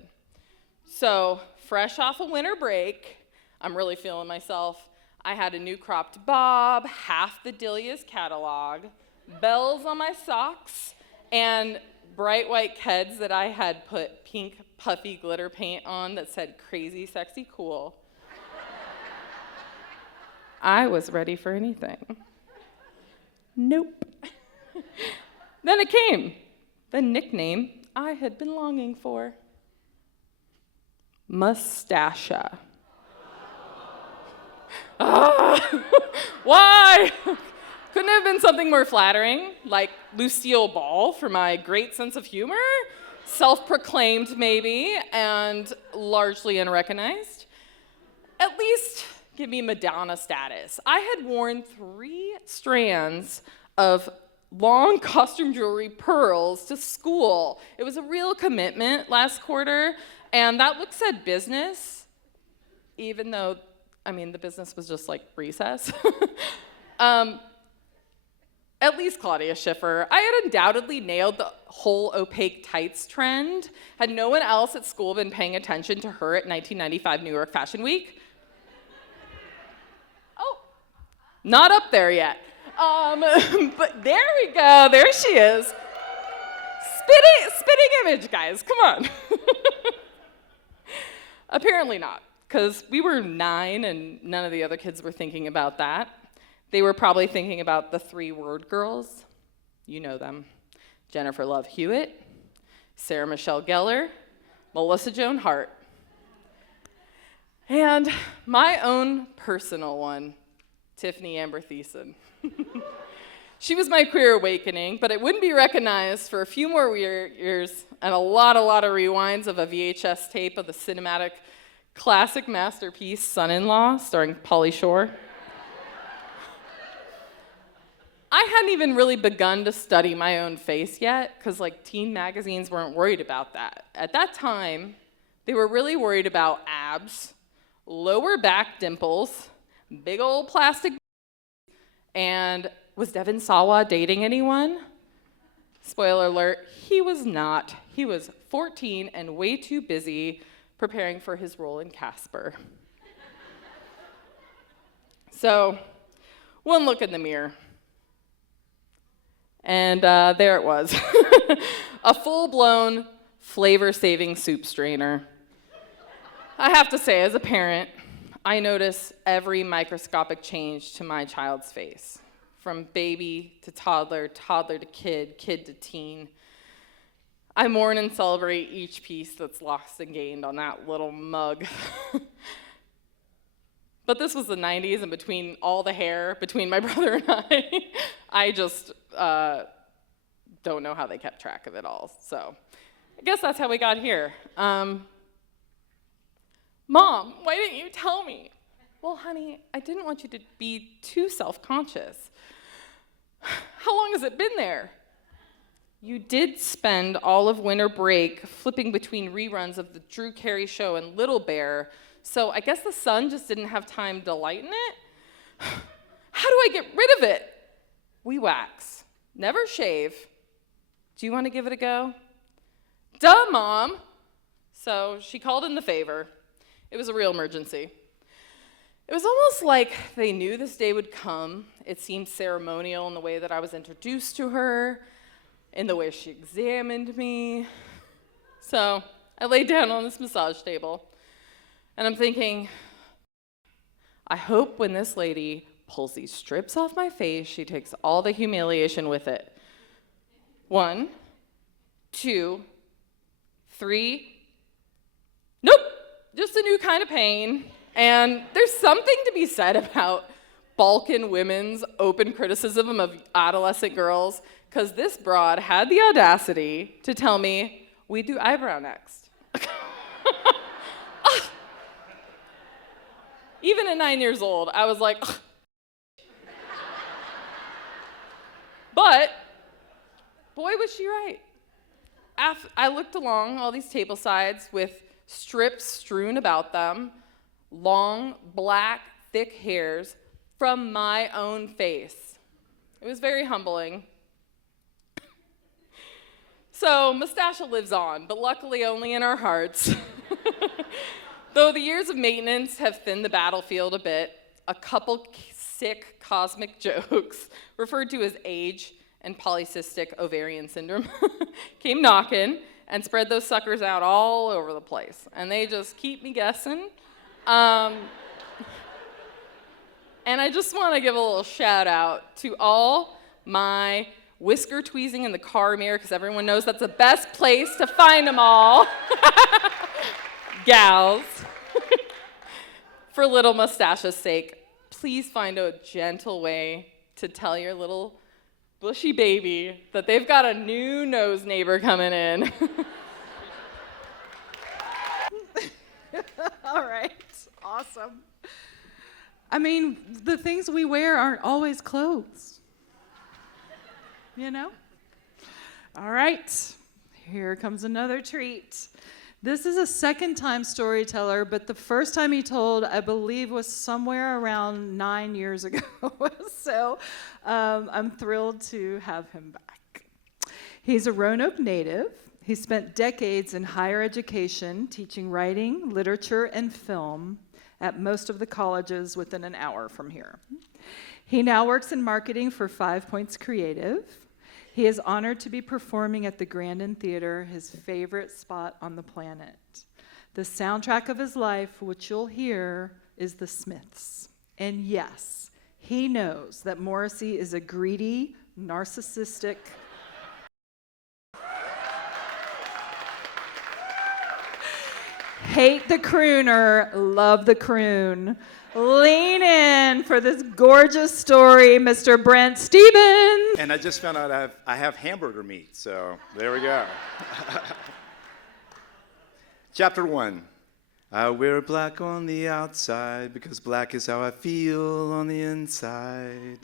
So, fresh off a winter break, I'm really feeling myself. I had a new cropped bob, half the Delia's catalog, bells on my socks, and bright white Keds that I had put pink puffy glitter paint on that said crazy, sexy, cool. I was ready for anything. Nope. Then it came, the nickname I had been longing for. Mustasha. Why? Couldn't it have been something more flattering, like Lucille Ball for my great sense of humor? Self-proclaimed maybe, and largely unrecognized. At least give me Madonna status. I had worn 3 strands of long costume jewelry pearls to school. It was a real commitment last quarter, and that look said business, even though, the business was just like recess. At least Claudia Schiffer. I had undoubtedly nailed the whole opaque tights trend. Had no one else at school been paying attention to her at 1995 New York Fashion Week? Not up there yet. But there we go, there she is. Spitting image, guys, come on. Apparently not, because we were 9 and none of the other kids were thinking about that. They were probably thinking about the 3-word girls. You know them. Jennifer Love Hewitt, Sarah Michelle Gellar, Melissa Joan Hart. And my own personal one, Tiffany Amber Thiessen. She was my queer awakening, but it wouldn't be recognized for a few more years and a lot of rewinds of a VHS tape of the cinematic classic masterpiece, Son-in-Law, starring Pauly Shore. I hadn't even really begun to study my own face yet, because teen magazines weren't worried about that. At that time, they were really worried about abs, lower back dimples, big old plastic, and was Devin Sawa dating anyone? Spoiler alert, he was not. He was 14 and way too busy preparing for his role in Casper. So, one look in the mirror. And there it was. A full-blown, flavor-saving soup strainer. I have to say, as a parent, I notice every microscopic change to my child's face, from baby to toddler, toddler to kid, kid to teen. I mourn and celebrate each piece that's lost and gained on that little mug. But this was the 90s, and between all the hair between my brother and I just don't know how they kept track of it all. So I guess that's how we got here. Mom, why didn't you tell me? Well, honey, I didn't want you to be too self-conscious. How long has it been there? You did spend all of winter break flipping between reruns of the Drew Carey Show and Little Bear, so I guess the sun just didn't have time to lighten it? How do I get rid of it? We wax. Never shave. Do you want to give it a go? Duh, Mom. So she called in the favor. It was a real emergency. It was almost like they knew this day would come. It seemed ceremonial in the way that I was introduced to her, in the way she examined me. So I laid down on this massage table, and I'm thinking, I hope when this lady pulls these strips off my face, she takes all the humiliation with it. 1, 2, 3. Nope, just a new kind of pain. And there's something to be said about Balkan women's open criticism of adolescent girls, because this broad had the audacity to tell me, we do eyebrow next. Even at 9 years old, I was like, ugh. But, boy, was she right. I looked along all these table sides with strips strewn about them, long, black, thick hairs from my own face. It was very humbling. So, Mustache lives on, but luckily only in our hearts. Though the years of maintenance have thinned the battlefield a bit, a couple sick cosmic jokes, referred to as age and polycystic ovarian syndrome, came knocking and spread those suckers out all over the place. And they just keep me guessing. And I just want to give a little shout out to all my whisker tweezing in the car mirror, because everyone knows that's the best place to find them all. Gals. For little Mustache's sake, please find a gentle way to tell your little bushy baby that they've got a new nose neighbor coming in. All right, awesome. I mean, the things we wear aren't always clothes. You know? All right, here comes another treat. This is a second-time storyteller, but the first time he told, I believe, was somewhere around 9 years ago. So I'm thrilled to have him back. He's a Roanoke native. He spent decades in higher education, teaching writing, literature, and film at most of the colleges within an hour from here. He now works in marketing for 5 Points Creative. He is honored to be performing at the Grandin Theatre, his favorite spot on the planet. The soundtrack of his life, which you'll hear, is The Smiths. And yes, he knows that Morrissey is a greedy, narcissistic, hate the crooner, love the croon. Lean in for this gorgeous story, Mr. Brent Stevens. And I just found out I have hamburger meat, so there we go. Chapter 1. I wear black on the outside because black is how I feel on the inside.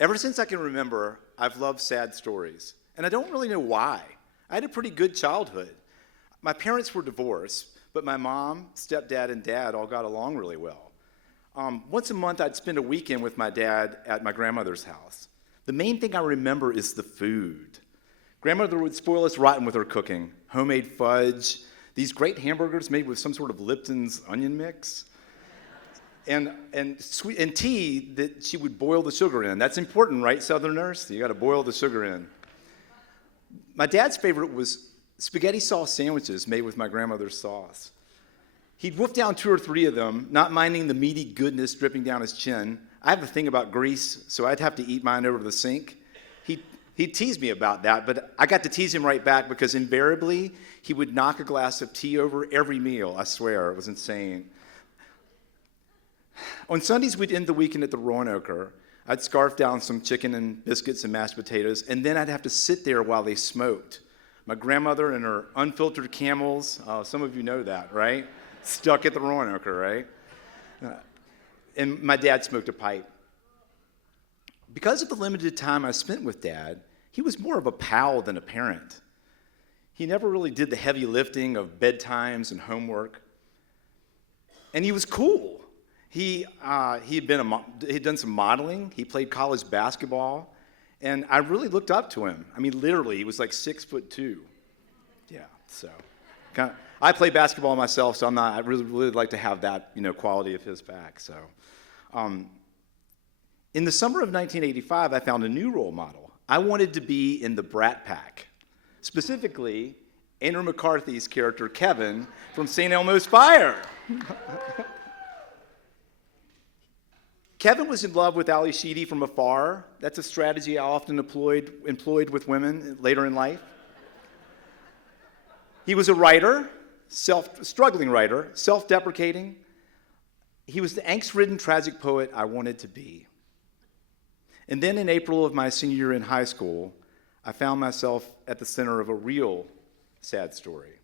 Ever since I can remember, I've loved sad stories, and I don't really know why. I had a pretty good childhood. My parents were divorced, but my mom, stepdad, and dad all got along really well. Once a month, I'd spend a weekend with my dad at my grandmother's house. The main thing I remember is the food. Grandmother would spoil us rotten with her cooking. Homemade fudge, these great hamburgers made with some sort of Lipton's onion mix, and tea that she would boil the sugar in. That's important, right, Southerners? You got to boil the sugar in. My dad's favorite was spaghetti sauce sandwiches made with my grandmother's sauce. He'd wolf down 2 or 3 of them, not minding the meaty goodness dripping down his chin. I have a thing about grease, so I'd have to eat mine over the sink. He'd tease me about that, but I got to tease him right back because invariably he would knock a glass of tea over every meal. I swear, it was insane. On Sundays, we'd end the weekend at the Roanoke. I'd scarf down some chicken and biscuits and mashed potatoes, and then I'd have to sit there while they smoked. My grandmother and her unfiltered Camels, some of you know that, right? stuck at the Roanoke, right? And my dad smoked a pipe. Because of the limited time I spent with Dad, he was more of a pal than a parent. He never really did the heavy lifting of bedtimes and homework. And he was cool. He'd done some modeling. He played college basketball. And I really looked up to him. I mean, literally, he was like 6'2". Yeah, so. I play basketball myself, so I really like to have that, quality of his back, so. In the summer of 1985, I found a new role model. I wanted to be in the Brat Pack, specifically Andrew McCarthy's character, Kevin, from St. Elmo's Fire. Kevin was in love with Ali Sheedy from afar. That's a strategy I often employed with women later in life. He was a writer, struggling writer, self-deprecating. He was the angst-ridden tragic poet I wanted to be. And then in April of my senior year in high school, I found myself at the center of a real sad story.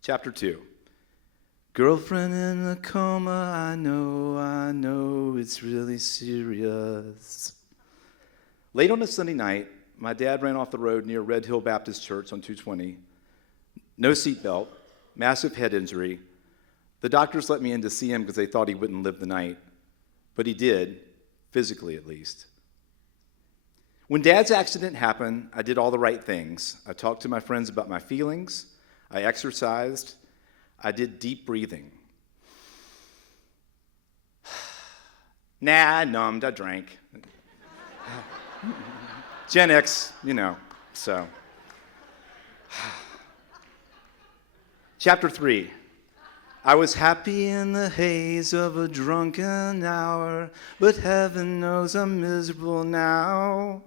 Chapter 2. Girlfriend in a coma, I know, it's really serious. Late on a Sunday night, my dad ran off the road near Red Hill Baptist Church on 220. No seatbelt, massive head injury. The doctors let me in to see him because they thought he wouldn't live the night. But he did, physically at least. When Dad's accident happened, I did all the right things. I talked to my friends about my feelings. I exercised. I did deep breathing. Nah, I numbed, I drank. Gen X, so. Chapter 3. I was happy in the haze of a drunken hour, but heaven knows I'm miserable now.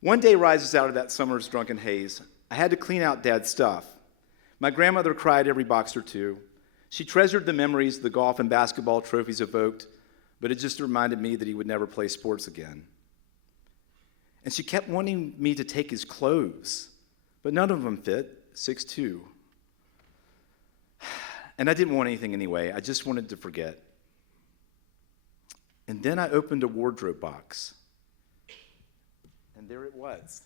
One day rises out of that summer's drunken haze. I had to clean out Dad's stuff. My grandmother cried every box or two. She treasured the memories the golf and basketball trophies evoked, but it just reminded me that he would never play sports again. And she kept wanting me to take his clothes, but none of them fit, 6'2". And I didn't want anything anyway. I just wanted to forget. And then I opened a wardrobe box, and there it was.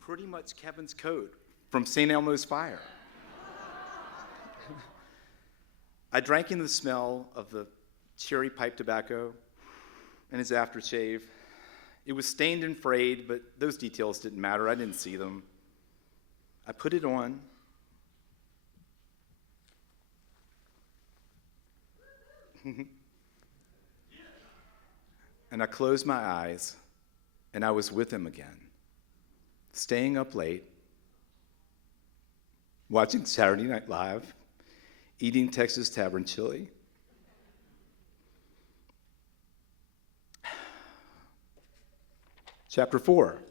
Pretty much Kevin's coat from St. Elmo's Fire. I drank in the smell of the cherry pipe tobacco and his aftershave. It was stained and frayed, but those details didn't matter. I didn't see them. I put it on. And I closed my eyes, and I was with him again. Staying up late, watching Saturday Night Live, eating Texas Tavern chili. Chapter 4.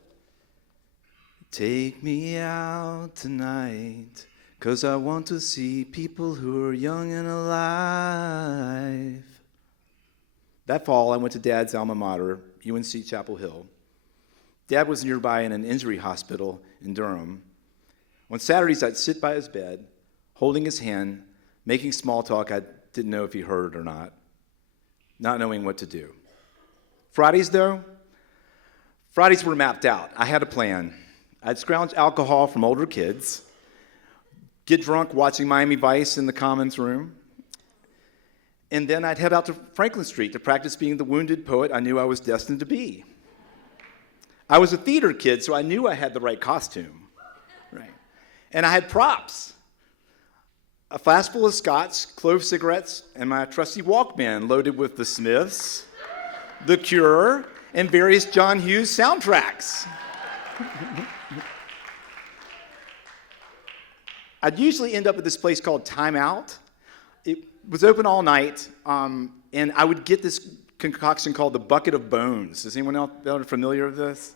Take me out tonight, 'cause I want to see people who are young and alive. That fall, I went to Dad's alma mater, UNC Chapel Hill. Dad was nearby in an injury hospital in Durham. On Saturdays, I'd sit by his bed, holding his hand, making small talk. I didn't know if he heard or not knowing what to do. Fridays were mapped out. I had a plan. I'd scrounge alcohol from older kids, get drunk watching Miami Vice in the Commons room, and then I'd head out to Franklin Street to practice being the wounded poet I knew I was destined to be. I was a theater kid, so I knew I had the right costume, right? And I had props. A flask full of scotch, clove cigarettes, and my trusty Walkman loaded with The Smiths, The Cure, and various John Hughes soundtracks. I'd usually end up at this place called Time Out. It was open all night, and I would get this concoction called the Bucket of Bones. Is anyone else familiar with this?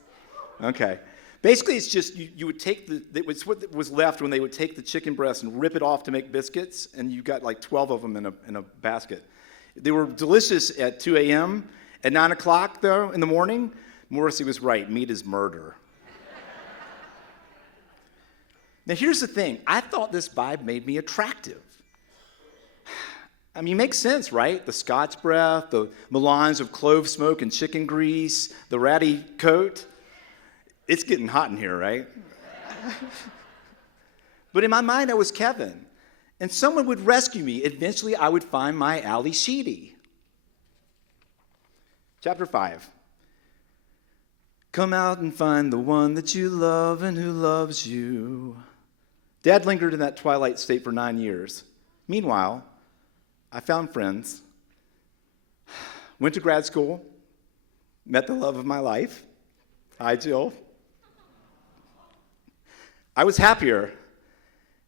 Okay. Basically, it's just you would take it's what was left when they would take the chicken breast and rip it off to make biscuits, and you got like 12 of them in a basket. They were delicious at 2 a.m. At 9 o'clock, though, in the morning, Morrissey was right. Meat is murder. Now, here's the thing. I thought this vibe made me attractive. I mean, it makes sense, right? The Scotch breath, the melange of clove smoke and chicken grease, the ratty coat. It's getting hot in here, right? But in my mind, I was Kevin, and someone would rescue me. Eventually, I would find my Ally Sheedy. Chapter 5. Come out and find the one that you love and who loves you. Dad lingered in that twilight state for 9 years. Meanwhile, I found friends, went to grad school, met the love of my life. Hi, Jill. I was happier.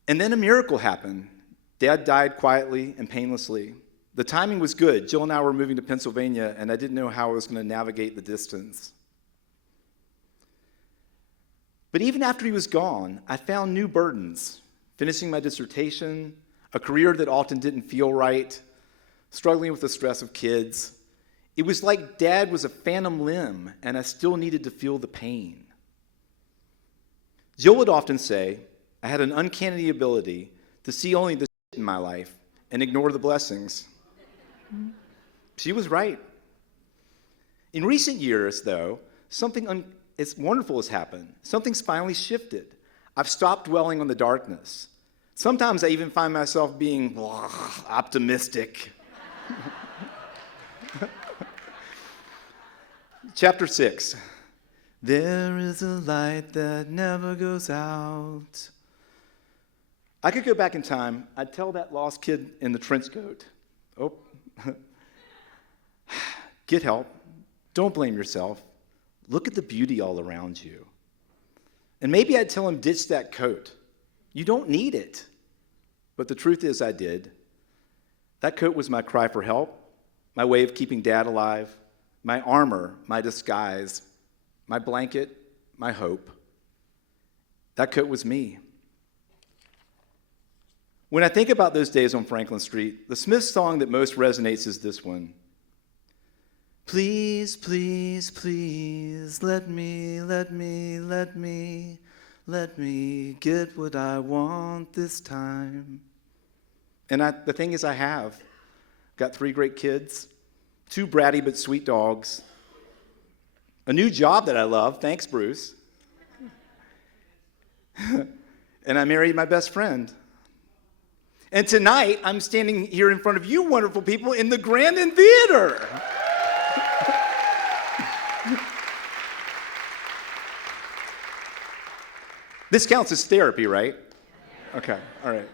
And then a miracle happened. Dad died quietly and painlessly. The timing was good. Jill and I were moving to Pennsylvania, and I didn't know how I was going to navigate the distance. But even after he was gone, I found new burdens, finishing my dissertation, a career that often didn't feel right, struggling with the stress of kids. It was like Dad was a phantom limb, and I still needed to feel the pain. Jill would often say I had an uncanny ability to see only the shit in my life and ignore the blessings. She was right. In recent years, though, something wonderful has happened. Something's finally shifted. I've stopped dwelling on the darkness. Sometimes I even find myself being optimistic. Chapter 6. There is a light that never goes out. I could go back in time. I'd tell that lost kid in the trench coat, get help. Don't blame yourself. Look at the beauty all around you. And maybe I'd tell him, ditch that coat. You don't need it. But the truth is I did. That coat was my cry for help, my way of keeping Dad alive, my armor, my disguise, my blanket, my hope. That coat was me. When I think about those days on Franklin Street, the Smiths song that most resonates is this one. Please, please, please, let me get what I want this time. And the thing is I have. Got 3 great kids, 2 bratty but sweet dogs, a new job that I love, thanks Bruce, and I married my best friend. And tonight, I'm standing here in front of you wonderful people in the Grandin Theatre. This counts as therapy, right? Okay, all right.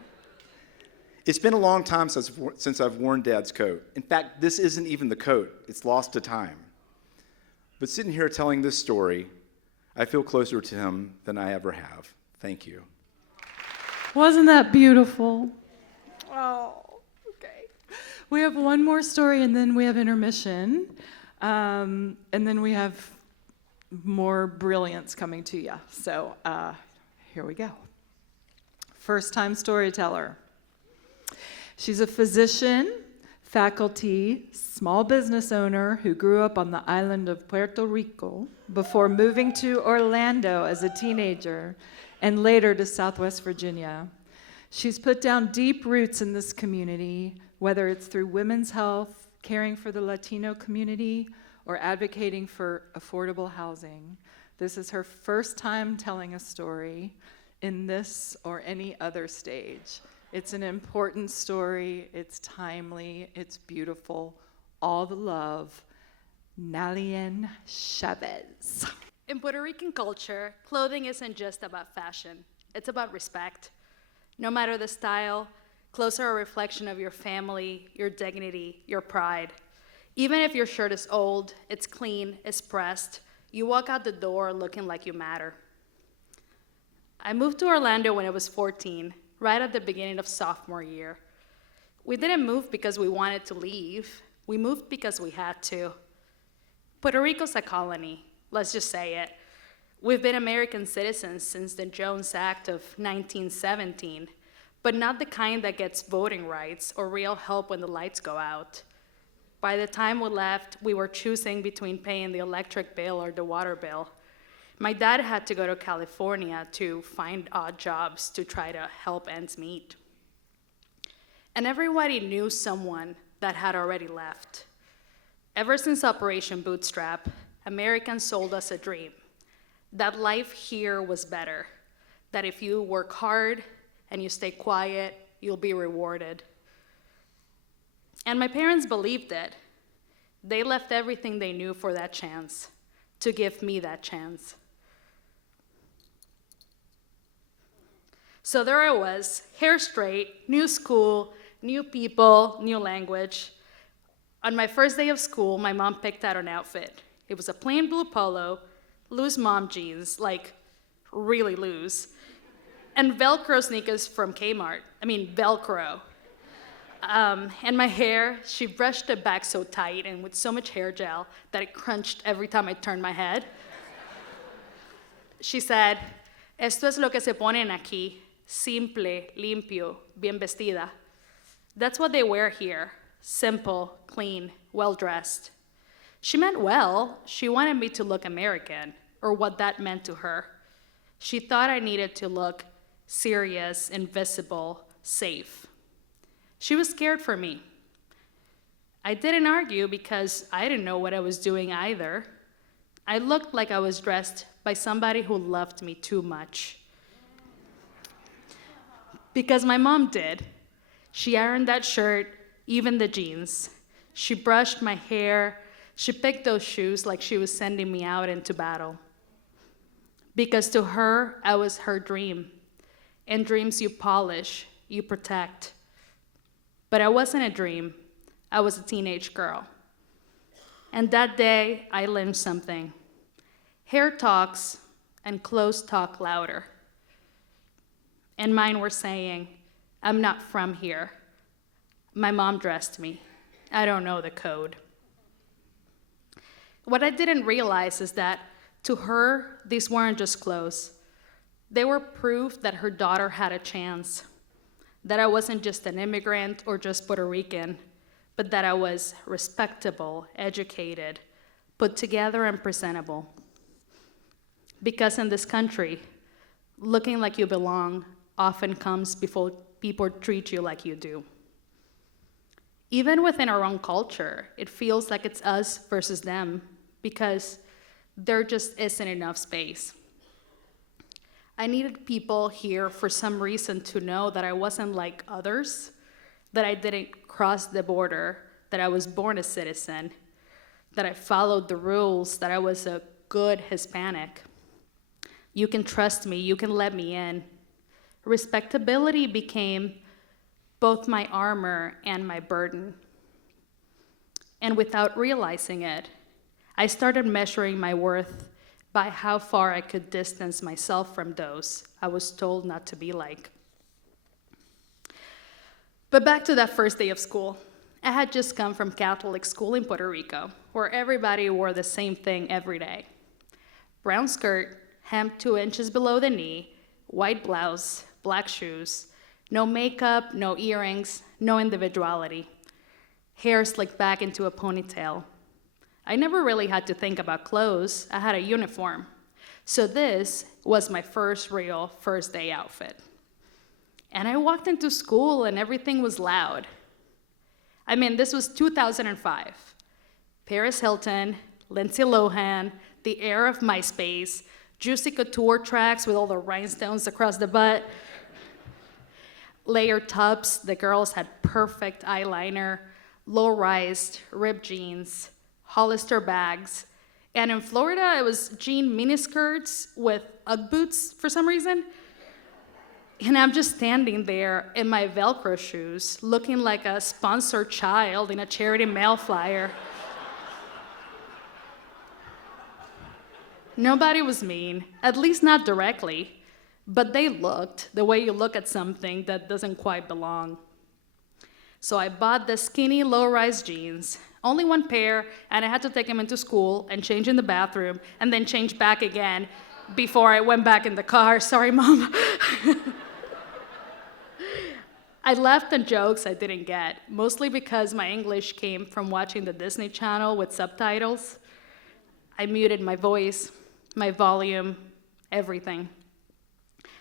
It's been a long time since I've worn Dad's coat. In fact, this isn't even the coat. It's lost to time. But sitting here telling this story, I feel closer to him than I ever have. Thank you. Wasn't that beautiful? Oh, okay. We have one more story, and then we have intermission. And then we have more brilliance coming to you. So here we go. First-time storyteller. She's a physician, faculty, small business owner who grew up on the island of Puerto Rico before moving to Orlando as a teenager and later to Southwest Virginia. She's put down deep roots in this community, whether it's through women's health, caring for the Latino community, or advocating for affordable housing. This is her first time telling a story in this or any other stage. It's an important story, it's timely, it's beautiful, all the love. Nalian Chavez. In Puerto Rican culture, clothing isn't just about fashion, it's about respect. No matter the style, clothes are a reflection of your family, your dignity, your pride. Even if your shirt is old, it's clean, it's pressed, you walk out the door looking like you matter. I moved to Orlando when I was 14, right at the beginning of sophomore year. We didn't move because we wanted to leave. We moved because we had to. Puerto Rico's a colony, let's just say it. We've been American citizens since the Jones Act of 1917, but not the kind that gets voting rights or real help when the lights go out. By the time we left, we were choosing between paying the electric bill or the water bill. My dad had to go to California to find odd jobs to try to help ends meet. And everybody knew someone that had already left. Ever since Operation Bootstrap, Americans sold us a dream, that life here was better, that if you work hard and you stay quiet, you'll be rewarded. And my parents believed it. They left everything they knew for that chance, to give me that chance. So there I was, hair straight, new school, new people, new language. On my first day of school, my mom picked out an outfit. It was a plain blue polo, loose mom jeans, like really loose, and Velcro sneakers from Kmart. I mean, Velcro. And my hair, she brushed it back so tight and with so much hair gel that it crunched every time I turned my head. She said, "Esto es lo que se ponen aquí, simple, limpio, bien vestida." That's what they wear here, simple, clean, well-dressed. She meant well. She wanted me to look American, or what that meant to her. She thought I needed to look serious, invisible, safe. She was scared for me. I didn't argue because I didn't know what I was doing either. I looked like I was dressed by somebody who loved me too much. Because my mom did. She ironed that shirt, even the jeans. She brushed my hair. She picked those shoes like she was sending me out into battle. Because to her, I was her dream. And dreams you polish, you protect. But I wasn't a dream. I was a teenage girl. And that day, I learned something. Hair talks and clothes talk louder. And mine were saying, "I'm not from here. My mom dressed me. I don't know the code." What I didn't realize is that to her, these weren't just clothes. They were proof that her daughter had a chance, that I wasn't just an immigrant or just Puerto Rican, but that I was respectable, educated, put together, and presentable. Because in this country, looking like you belong often comes before people treat you like you do. Even within our own culture, it feels like it's us versus them because there just isn't enough space. I needed people here for some reason to know that I wasn't like others, that I didn't cross the border, that I was born a citizen, that I followed the rules, that I was a good Hispanic. You can trust me, you can let me in. Respectability became both my armor and my burden. And without realizing it, I started measuring my worth by how far I could distance myself from those I was told not to be like. But back to that first day of school. I had just come from Catholic school in Puerto Rico, where everybody wore the same thing every day. Brown skirt, hem 2 inches below the knee, white blouse, black shoes, no makeup, no earrings, no individuality. Hair slicked back into a ponytail. I never really had to think about clothes. I had a uniform. So this was my first real first day outfit. And I walked into school and everything was loud. I mean, this was 2005. Paris Hilton, Lindsay Lohan, the era of MySpace, juicy couture tracks with all the rhinestones across the butt, layered tops, the girls had perfect eyeliner, low-rise ripped jeans, Hollister bags, and in Florida, it was jean miniskirts with Ugg boots for some reason. And I'm just standing there in my Velcro shoes, looking like a sponsored child in a charity mail flyer. Nobody was mean, at least not directly, but they looked the way you look at something that doesn't quite belong. So I bought the skinny, low-rise jeans, only one pair, and I had to take them into school and change in the bathroom and then change back again before I went back in the car. Sorry, Mom. I laughed at jokes I didn't get, mostly because my English came from watching the Disney Channel with subtitles. I muted my voice. my volume, everything.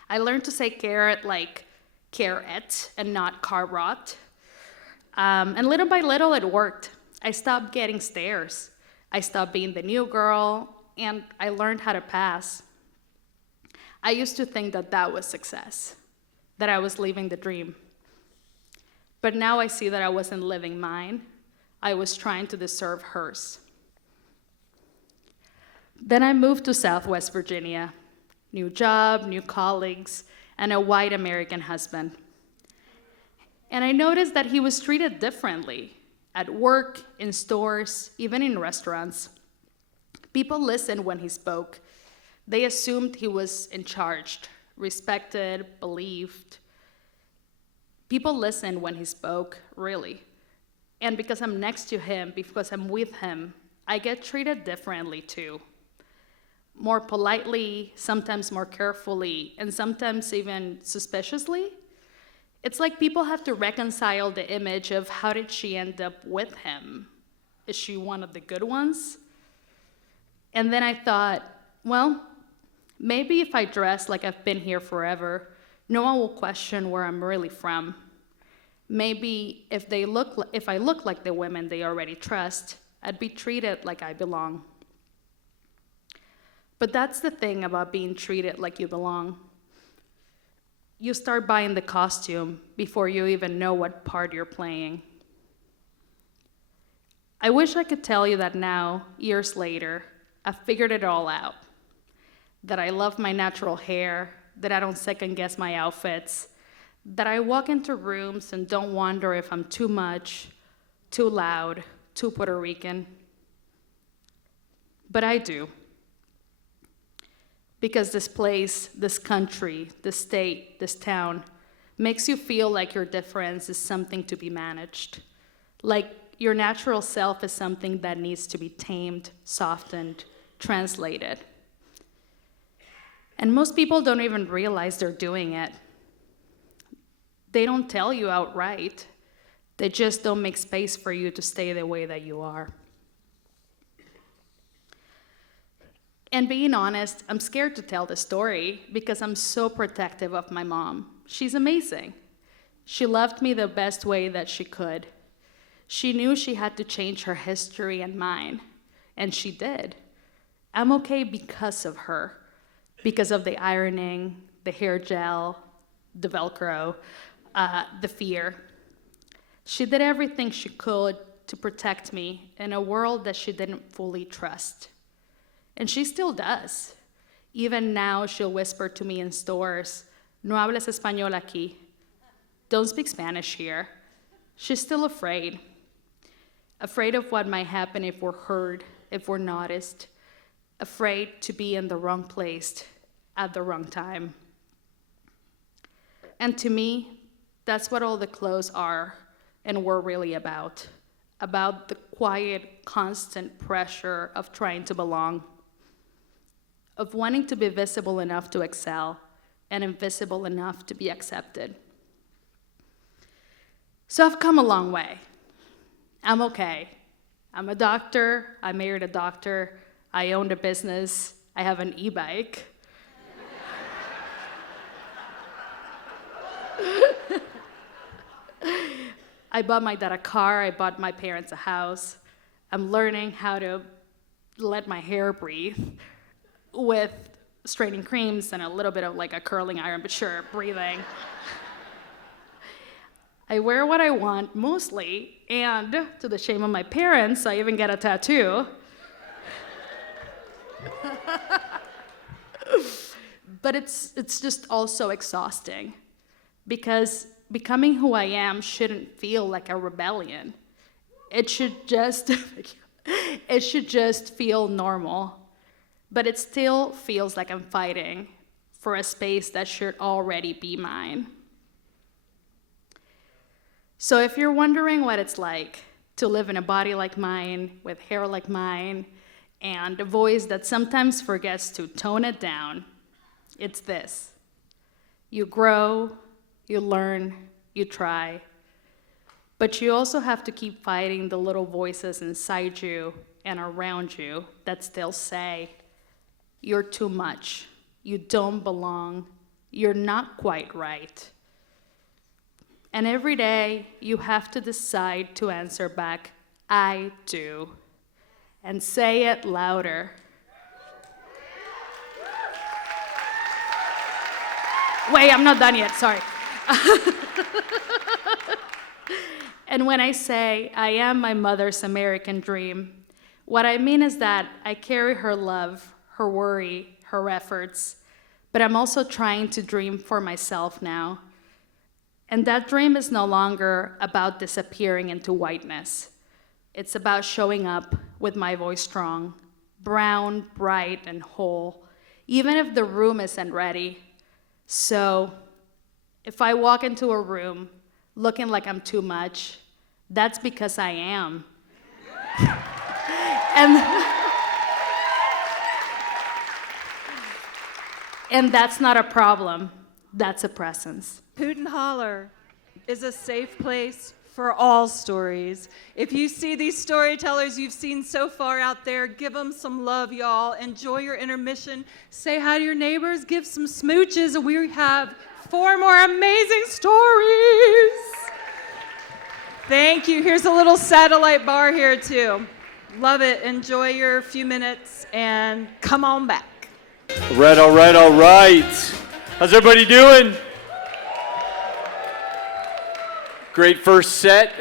I learned to say carrot like carrot and not carrot. And little by little, it worked. I stopped getting stares. I stopped being the new girl, and I learned how to pass. I used to think that that was success, that I was living the dream. But now I see that I wasn't living mine. I was trying to deserve hers. Then I moved to Southwest Virginia. New job, new colleagues, and a white American husband. And I noticed that he was treated differently at work, in stores, even in restaurants. People listened when he spoke. They assumed he was in charge, respected, believed. People listened when he spoke, really. And because I'm next to him, because I'm with him, I get treated differently too. More politely, sometimes more carefully, and sometimes even suspiciously. It's like people have to reconcile the image of how did she end up with him? Is she one of the good ones? And then I thought, well, maybe if I dress like I've been here forever, no one will question where I'm really from. Maybe if I look like the women they already trust, I'd be treated like I belong. But that's the thing about being treated like you belong. You start buying the costume before you even know what part you're playing. I wish I could tell you that now, years later, I've figured it all out. That I love my natural hair, that I don't second guess my outfits, that I walk into rooms and don't wonder if I'm too much, too loud, too Puerto Rican. But I do. Because this place, this country, this state, this town makes you feel like your difference is something to be managed. Like your natural self is something that needs to be tamed, softened, translated. And most people don't even realize they're doing it. They don't tell you outright. They just don't make space for you to stay the way that you are. And being honest, I'm scared to tell the story because I'm so protective of my mom. She's amazing. She loved me the best way that she could. She knew she had to change her history and mine, and she did. I'm okay because of her, because of the ironing, the hair gel, the Velcro, the fear. She did everything she could to protect me in a world that she didn't fully trust. And she still does. Even now, she'll whisper to me in stores, "No hables español aquí." Don't speak Spanish here. She's still afraid. Afraid of what might happen if we're heard, if we're noticed. Afraid to be in the wrong place at the wrong time. And to me, that's what all the clothes are and were really about the quiet, constant pressure of trying to belong, of wanting to be visible enough to excel and invisible enough to be accepted. So I've come a long way. I'm okay. I'm a doctor. I married a doctor. I owned a business. I have an e-bike. I bought my dad a car. I bought my parents a house. I'm learning how to let my hair breathe with straightening creams and a little bit of like a curling iron, but sure, breathing. I wear what I want mostly, and to the shame of my parents, I even get a tattoo. But it's just also exhausting because becoming who I am shouldn't feel like a rebellion. It should just feel normal. But it still feels like I'm fighting for a space that should already be mine. So if you're wondering what it's like to live in a body like mine, with hair like mine, and a voice that sometimes forgets to tone it down, it's this. You grow, you learn, you try, but you also have to keep fighting the little voices inside you and around you that still say, You're too much. You don't belong. You're not quite right. And every day you have to decide to answer back, I do. And say it louder. Wait, I'm not done yet, sorry. And when I say I am my mother's American dream, what I mean is that I carry her love, her worry, her efforts, but I'm also trying to dream for myself now. And that dream is no longer about disappearing into whiteness. It's about showing up with my voice strong, brown, bright, and whole, even if the room isn't ready. So, if I walk into a room looking like I'm too much, that's because I am. And that's not a problem, that's a presence. Hoot and Holler is a safe place for all stories. If you see these storytellers you've seen so far out there, give them some love, y'all. Enjoy your intermission. Say hi to your neighbors. Give some smooches. We have 4 more amazing stories. Thank you. Here's a little satellite bar here, too. Love it. Enjoy your few minutes and come on back. All right, all right, all right. How's everybody doing? Great first set.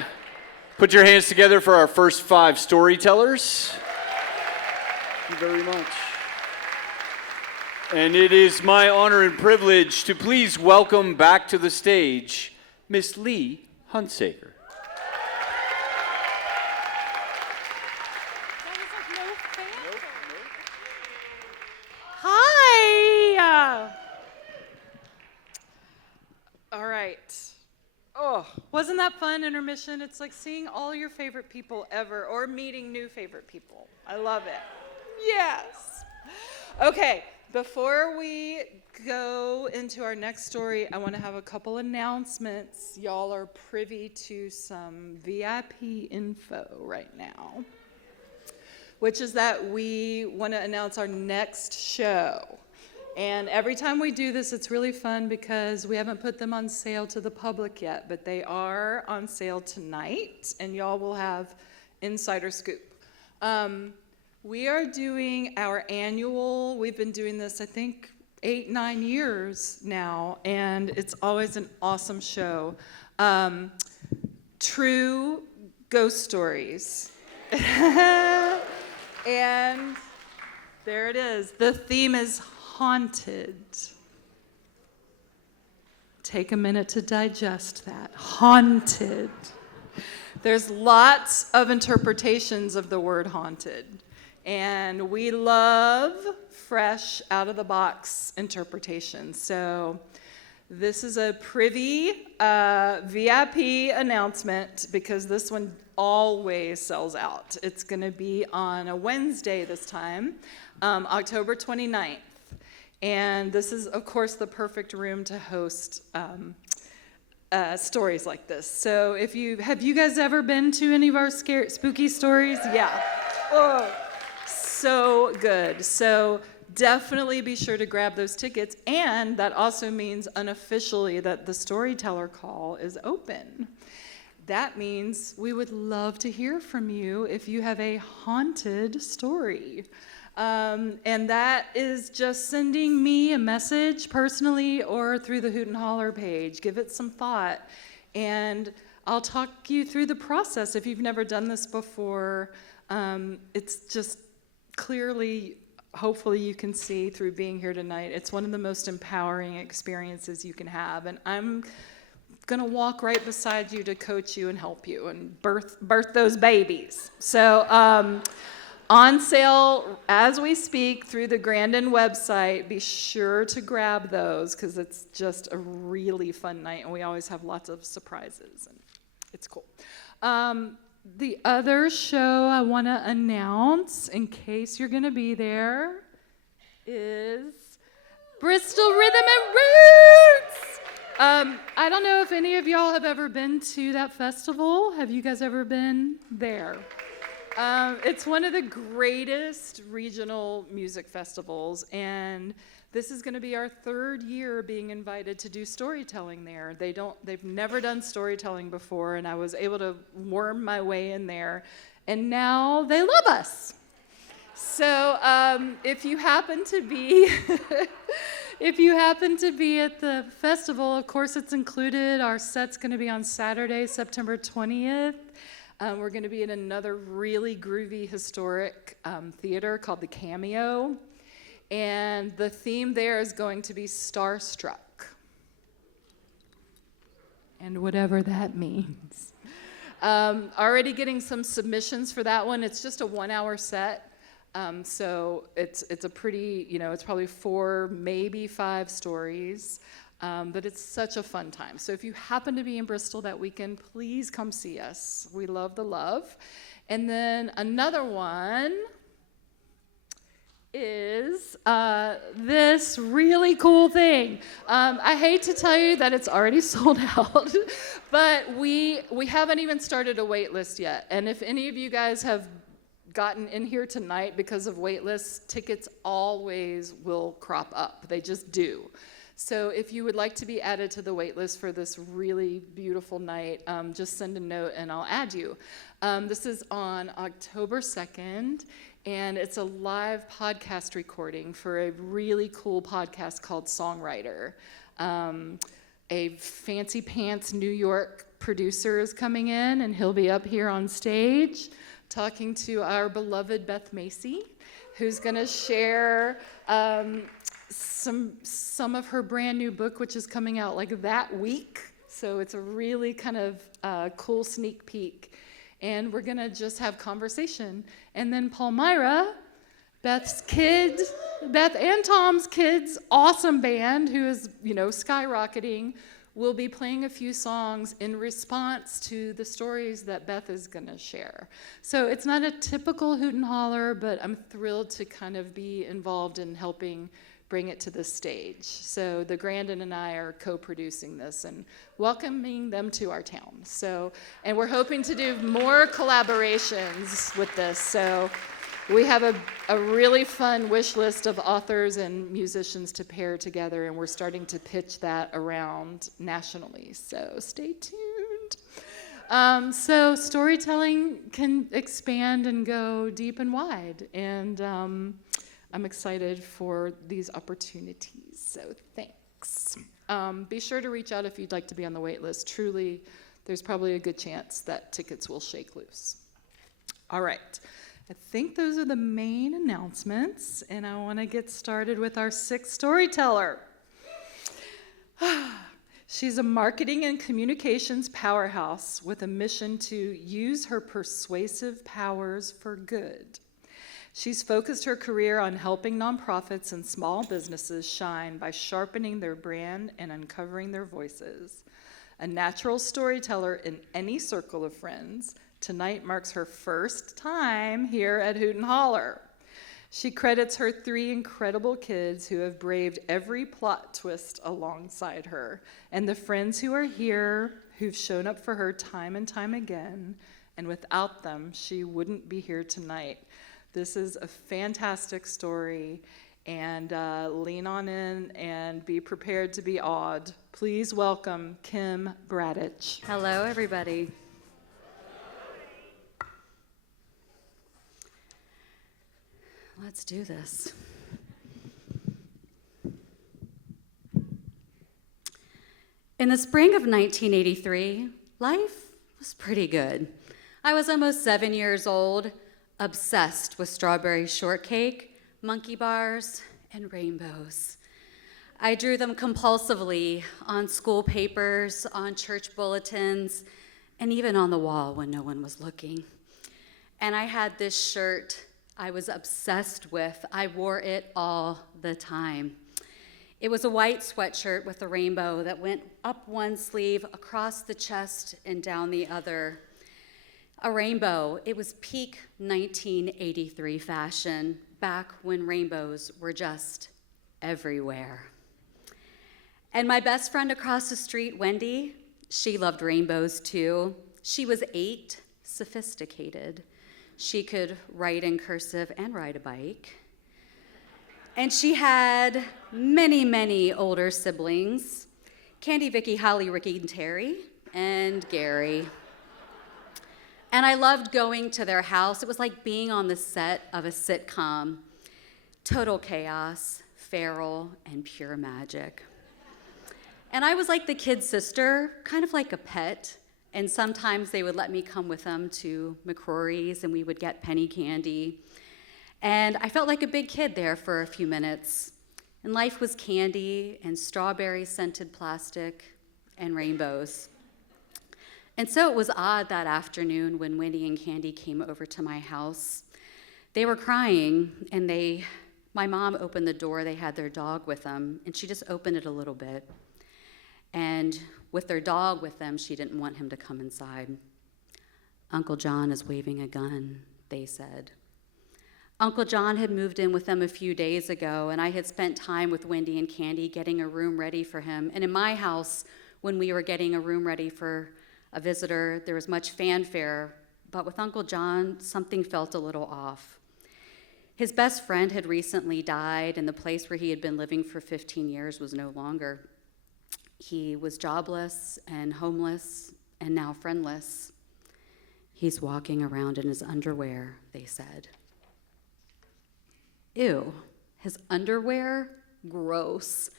Put your hands together for our first 5 storytellers. Thank you very much. And it is my honor and privilege to please welcome back to the stage Miss Lee Hunsaker. Hi. All right. Oh, wasn't that fun, intermission? It's like seeing all your favorite people ever or meeting new favorite people. I love it. Yes. Okay, before we go into our next story, I want to have a couple announcements. Y'all are privy to some VIP info right now, which is that we want to announce our next show. And every time we do this, it's really fun because we haven't put them on sale to the public yet, but they are on sale tonight, and y'all will have insider scoop. We are doing our annual, we've been doing this, I think, 8-9 years now, and it's always an awesome show. True ghost stories. And there it is. The theme is haunted. Take a minute to digest that. Haunted. There's lots of interpretations of the word haunted. And we love fresh, out-of-the-box interpretations. So this is a privy VIP announcement because this one always sells out. It's going to be on a Wednesday this time, October 29th. And this is, of course, the perfect room to host stories like this. So have you guys ever been to any of our spooky stories? Yeah. Oh, so good. So definitely be sure to grab those tickets. And that also means unofficially that the storyteller call is open. That means we would love to hear from you if you have a haunted story. And that is just sending me a message personally or through the Hoot and Holler page. Give it some thought. And I'll talk you through the process. If you've never done this before, it's just clearly, hopefully you can see through being here tonight, it's one of the most empowering experiences you can have. And I'm gonna walk right beside you to coach you and help you and birth those babies. So on sale as we speak through the Grandin website. Be sure to grab those because it's just a really fun night and we always have lots of surprises and it's cool. The other show I want to announce in case you're going to be there is Bristol Rhythm and Roots. I don't know if any of y'all have ever been to that festival. Have you guys ever been there? It's one of the greatest regional music festivals, and this is going to be our third year being invited to do storytelling there. They've never done storytelling before, and I was able to worm my way in there, and now they love us. So if you happen to be at the festival, of course it's included. Our set's going to be on Saturday, September 20th. We're going to be in another really groovy historic theater called the Cameo. And the theme there is going to be Starstruck. And whatever that means. Already getting some submissions for that one. It's just a 1-hour set. So it's a pretty, it's probably 4, maybe 5 stories. But it's such a fun time. So if you happen to be in Bristol that weekend, please come see us. We love the love. And then another one is this really cool thing. I hate to tell you that it's already sold out, but we haven't even started a wait list yet. And if any of you guys have gotten in here tonight because of wait lists, tickets always will crop up. They just do. So if you would like to be added to the wait list for this really beautiful night, just send a note and I'll add you. This is on October 2nd, and it's a live podcast recording for a really cool podcast called Songwriter. A fancy pants New York producer is coming in, and he'll be up here on stage talking to our beloved Beth Macy, who's going to share some of her brand new book, which is coming out like that week. So it's a really kind of cool sneak peek. And we're going to just have conversation. And then Palmyra, Beth and Tom's kids' awesome band, who is, skyrocketing, will be playing a few songs in response to the stories that Beth is going to share. So it's not a typical Hoot and Holler, but I'm thrilled to kind of be involved in helping bring it to the stage. So the Grandin and I are co-producing this and welcoming them to our town. So, and we're hoping to do more collaborations with this. So we have a really fun wish list of authors and musicians to pair together, and we're starting to pitch that around nationally. So stay tuned. So storytelling can expand and go deep and wide, and I'm excited for these opportunities, so thanks. Be sure to reach out if you'd like to be on the wait list. Truly, there's probably a good chance that tickets will shake loose. All right, I think those are the main announcements, and I want to get started with our 6th storyteller. She's a marketing and communications powerhouse with a mission to use her persuasive powers for good. She's focused her career on helping nonprofits and small businesses shine by sharpening their brand and uncovering their voices. A natural storyteller in any circle of friends, tonight marks her first time here at Hoot and Holler. She credits her 3 incredible kids who have braved every plot twist alongside her, and the friends who are here who've shown up for her time and time again, and without them, she wouldn't be here tonight. This is a fantastic story, and lean on in and be prepared to be awed. Please welcome Kim Bradich. Hello, everybody. Let's do this. In the spring of 1983, life was pretty good. I was almost 7 years old, obsessed with strawberry shortcake, monkey bars, and rainbows. I drew them compulsively on school papers, on church bulletins, and even on the wall when no one was looking. And I had this shirt I was obsessed with. I wore it all the time. It was a white sweatshirt with a rainbow that went up one sleeve, across the chest, and down the other. A rainbow. It was peak 1983 fashion, back when rainbows were just everywhere. And my best friend across the street, Wendy, she loved rainbows too. She was 8, sophisticated. She could write in cursive and ride a bike. And she had many, many older siblings: Candy, Vicky, Holly, Ricky, and Terry, and Gary. And I loved going to their house. It was like being on the set of a sitcom. Total chaos, feral, and pure magic. And I was like the kid sister, kind of like a pet. And sometimes they would let me come with them to McCrory's and we would get penny candy. And I felt like a big kid there for a few minutes. And life was candy and strawberry-scented plastic and rainbows. And so it was odd that afternoon when Wendy and Candy came over to my house. They were crying, and my mom opened the door. They had their dog with them, and she just opened it a little bit. And with their dog with them, she didn't want him to come inside. "Uncle John is waving a gun," they said. Uncle John had moved in with them a few days ago, and I had spent time with Wendy and Candy getting a room ready for him. And in my house, when we were getting a room ready for a visitor, there was much fanfare, but with Uncle John, something felt a little off. His best friend had recently died, and the place where he had been living for 15 years was no longer. He was jobless and homeless and now friendless. "He's walking around in his underwear," they said. Ew, his underwear? Gross.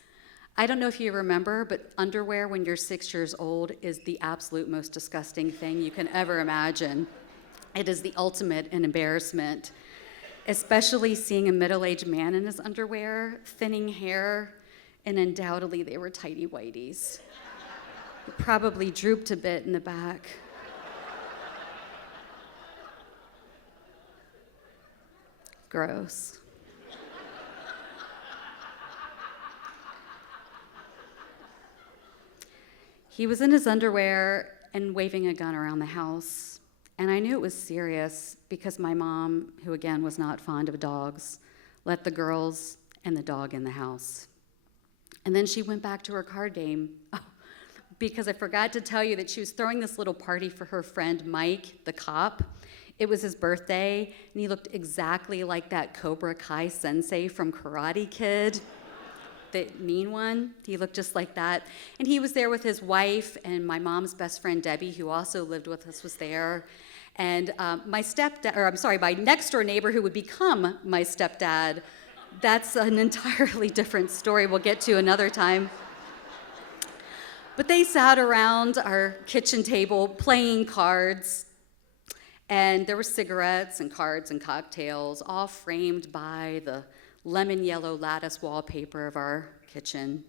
I don't know if you remember, but underwear when you're 6 years old is the absolute most disgusting thing you can ever imagine. It is the ultimate in embarrassment, especially seeing a middle-aged man in his underwear, thinning hair, and undoubtedly they were tighty whities. It probably drooped a bit in the back. Gross. He was in his underwear and waving a gun around the house, and I knew it was serious because my mom, who again was not fond of dogs, let the girls and the dog in the house. And then she went back to her card game, because I forgot to tell you that she was throwing this little party for her friend Mike, the cop. It was his birthday, and he looked exactly like that Cobra Kai sensei from Karate Kid. The mean one, he looked just like that. And he was there with his wife, and my mom's best friend Debbie, who also lived with us, was there. And my next door neighbor, who would become my stepdad, that's an entirely different story we'll get to another time. But they sat around our kitchen table playing cards, and there were cigarettes and cards and cocktails, all framed by the lemon yellow lattice wallpaper of our kitchen.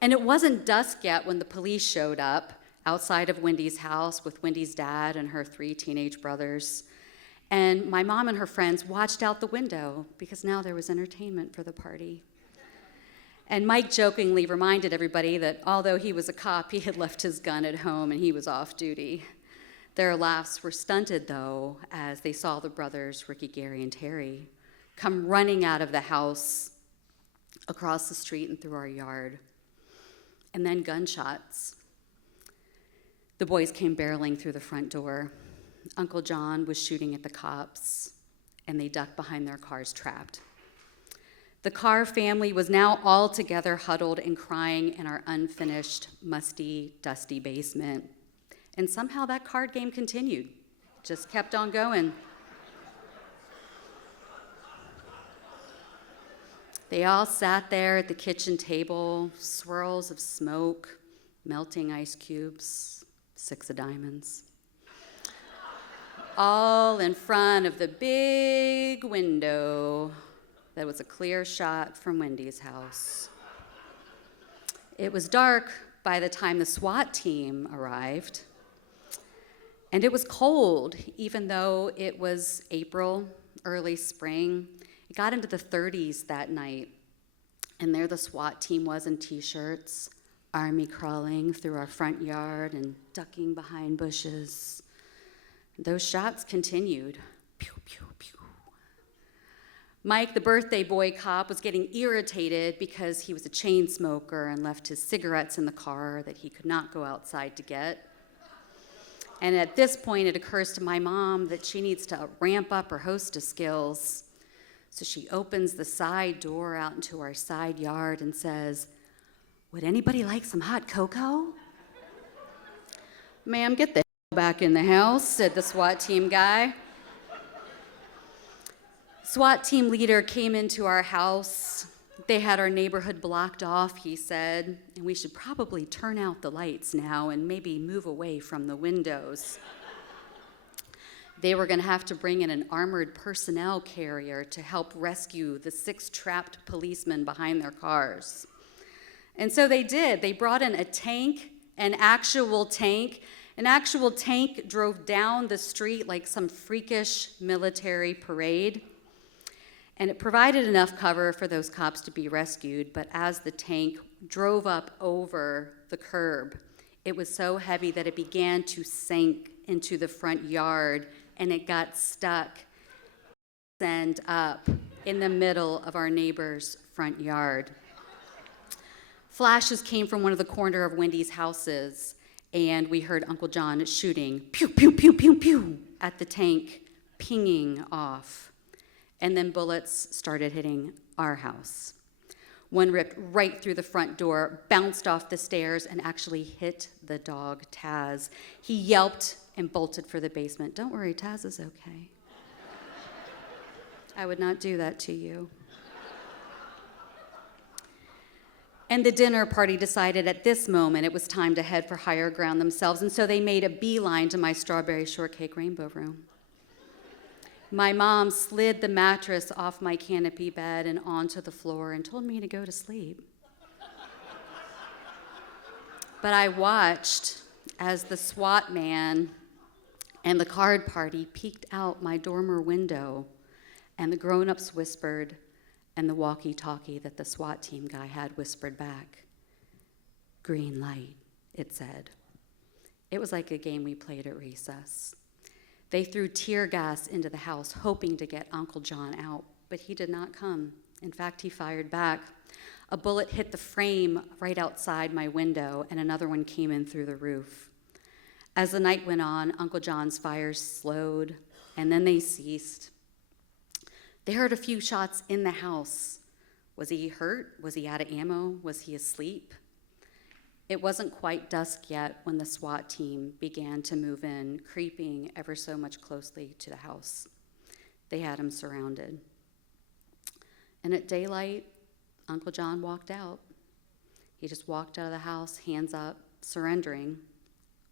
And it wasn't dusk yet when the police showed up outside of Wendy's house with Wendy's dad and her 3 teenage brothers. And my mom and her friends watched out the window because now there was entertainment for the party. And Mike jokingly reminded everybody that although he was a cop, he had left his gun at home and he was off duty. Their laughs were stunted, though, as they saw the brothers, Ricky, Gary, and Terry, come running out of the house across the street and through our yard. And then gunshots. The boys came barreling through the front door. Uncle John was shooting at the cops, and they ducked behind their cars, trapped. The Carr family was now all together, huddled and crying in our unfinished, musty, dusty basement. And somehow that card game continued, just kept on going. They all sat there at the kitchen table, swirls of smoke, melting ice cubes, 6 of diamonds. All in front of the big window that was a clear shot from Wendy's house. It was dark by the time the SWAT team arrived. And it was cold, even though it was April, early spring. It got into the 30s that night, and there the SWAT team was in t-shirts, army crawling through our front yard and ducking behind bushes. Those shots continued. Pew, pew, pew. Mike, the birthday boy cop, was getting irritated because he was a chain smoker and left his cigarettes in the car that he could not go outside to get. And at this point, it occurs to my mom that she needs to ramp up her hostess skills. So she opens the side door out into our side yard and says, "Would anybody like some hot cocoa?" "Ma'am, get the back in the house," said the SWAT team guy. SWAT team leader came into our house. They had our neighborhood blocked off, he said, and we should probably turn out the lights now and maybe move away from the windows. They were going to have to bring in an armored personnel carrier to help rescue the 6 trapped policemen behind their cars. And so they did. They brought in a tank, an actual tank. An actual tank drove down the street like some freakish military parade. And it provided enough cover for those cops to be rescued, but as the tank drove up over the curb, it was so heavy that it began to sink into the front yard, and it got stuck and up in the middle of our neighbor's front yard. Flashes came from one of the corner of Wendy's houses, and we heard Uncle John shooting, pew, pew, pew, pew, pew, at the tank, pinging off. And then bullets started hitting our house. One ripped right through the front door, bounced off the stairs, and actually hit the dog, Taz. He yelped and bolted for the basement. "Don't worry, Taz is okay. I would not do that to you." And the dinner party decided at this moment it was time to head for higher ground themselves, and so they made a beeline to my strawberry shortcake rainbow room. My mom slid the mattress off my canopy bed and onto the floor and told me to go to sleep. But I watched as the SWAT man and the card party peeked out my dormer window, and the grown-ups whispered, and the walkie-talkie that the SWAT team guy had whispered back. "Green light," it said. It was like a game we played at recess. They threw tear gas into the house, hoping to get Uncle John out, but he did not come. In fact, he fired back. A bullet hit the frame right outside my window, and another one came in through the roof. As the night went on, Uncle John's fires slowed, and then they ceased. They heard a few shots in the house. Was he hurt? Was he out of ammo? Was he asleep? It wasn't quite dusk yet when the SWAT team began to move in, creeping ever so much closely to the house. They had him surrounded. And at daylight, Uncle John walked out. He just walked out of the house, hands up, surrendering,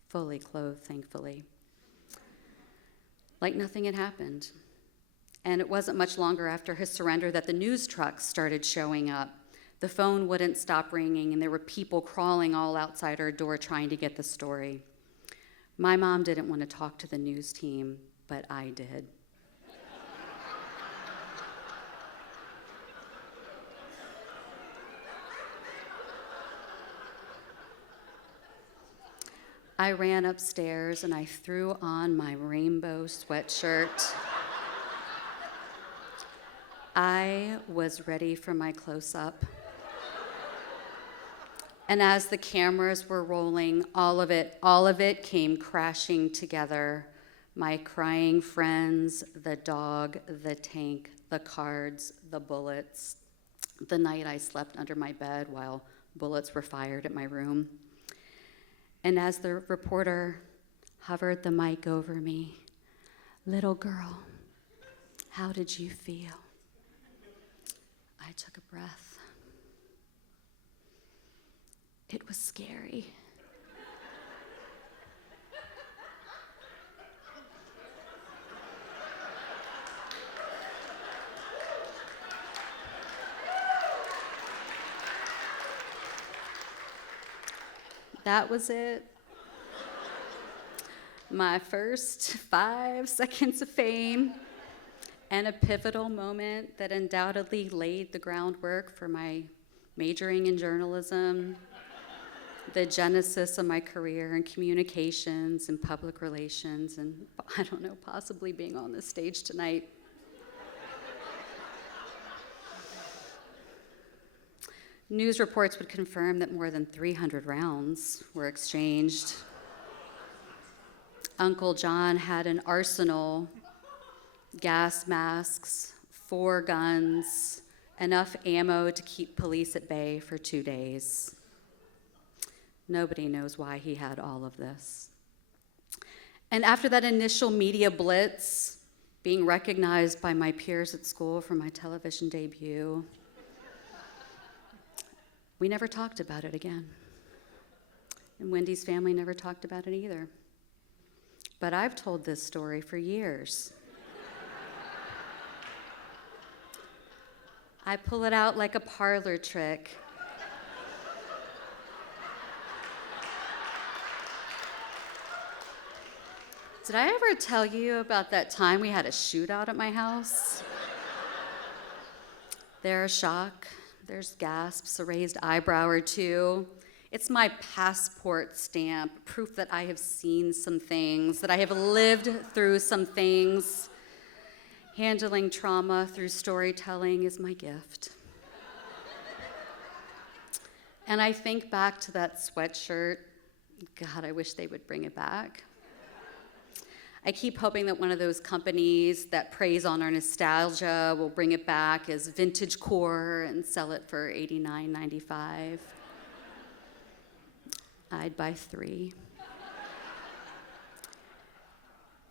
fully clothed, thankfully. Like nothing had happened. And it wasn't much longer after his surrender that the news trucks started showing up. The phone wouldn't stop ringing, and there were people crawling all outside our door trying to get the story. My mom didn't want to talk to the news team, but I did. I ran upstairs and I threw on my rainbow sweatshirt. I was ready for my close-up. And as the cameras were rolling, all of it came crashing together. My crying friends, the dog, the tank, the cards, the bullets. The night I slept under my bed while bullets were fired at my room. And as the reporter hovered the mic over me, "Little girl, how did you feel?" I took a breath. It was scary. That was it. My first 5 seconds of fame, and a pivotal moment that undoubtedly laid the groundwork for my majoring in journalism, the genesis of my career in communications and public relations, and I don't know, possibly being on this stage tonight. News reports would confirm that more than 300 rounds were exchanged. Uncle John had an arsenal, gas masks, 4 guns, enough ammo to keep police at bay for 2 days. Nobody knows why he had all of this. And after that initial media blitz, being recognized by my peers at school for my television debut, we never talked about it again. And Wendy's family never talked about it either. But I've told this story for years. I pull it out like a parlor trick. Did I ever tell you about that time we had a shootout at my house? There's shock, there's gasps, a raised eyebrow or two. It's my passport stamp, proof that I have seen some things, that I have lived through some things. Handling trauma through storytelling is my gift. And I think back to that sweatshirt. God, I wish they would bring it back. I keep hoping that one of those companies that preys on our nostalgia will bring it back as vintage core and sell it for $89.95. I'd buy 3.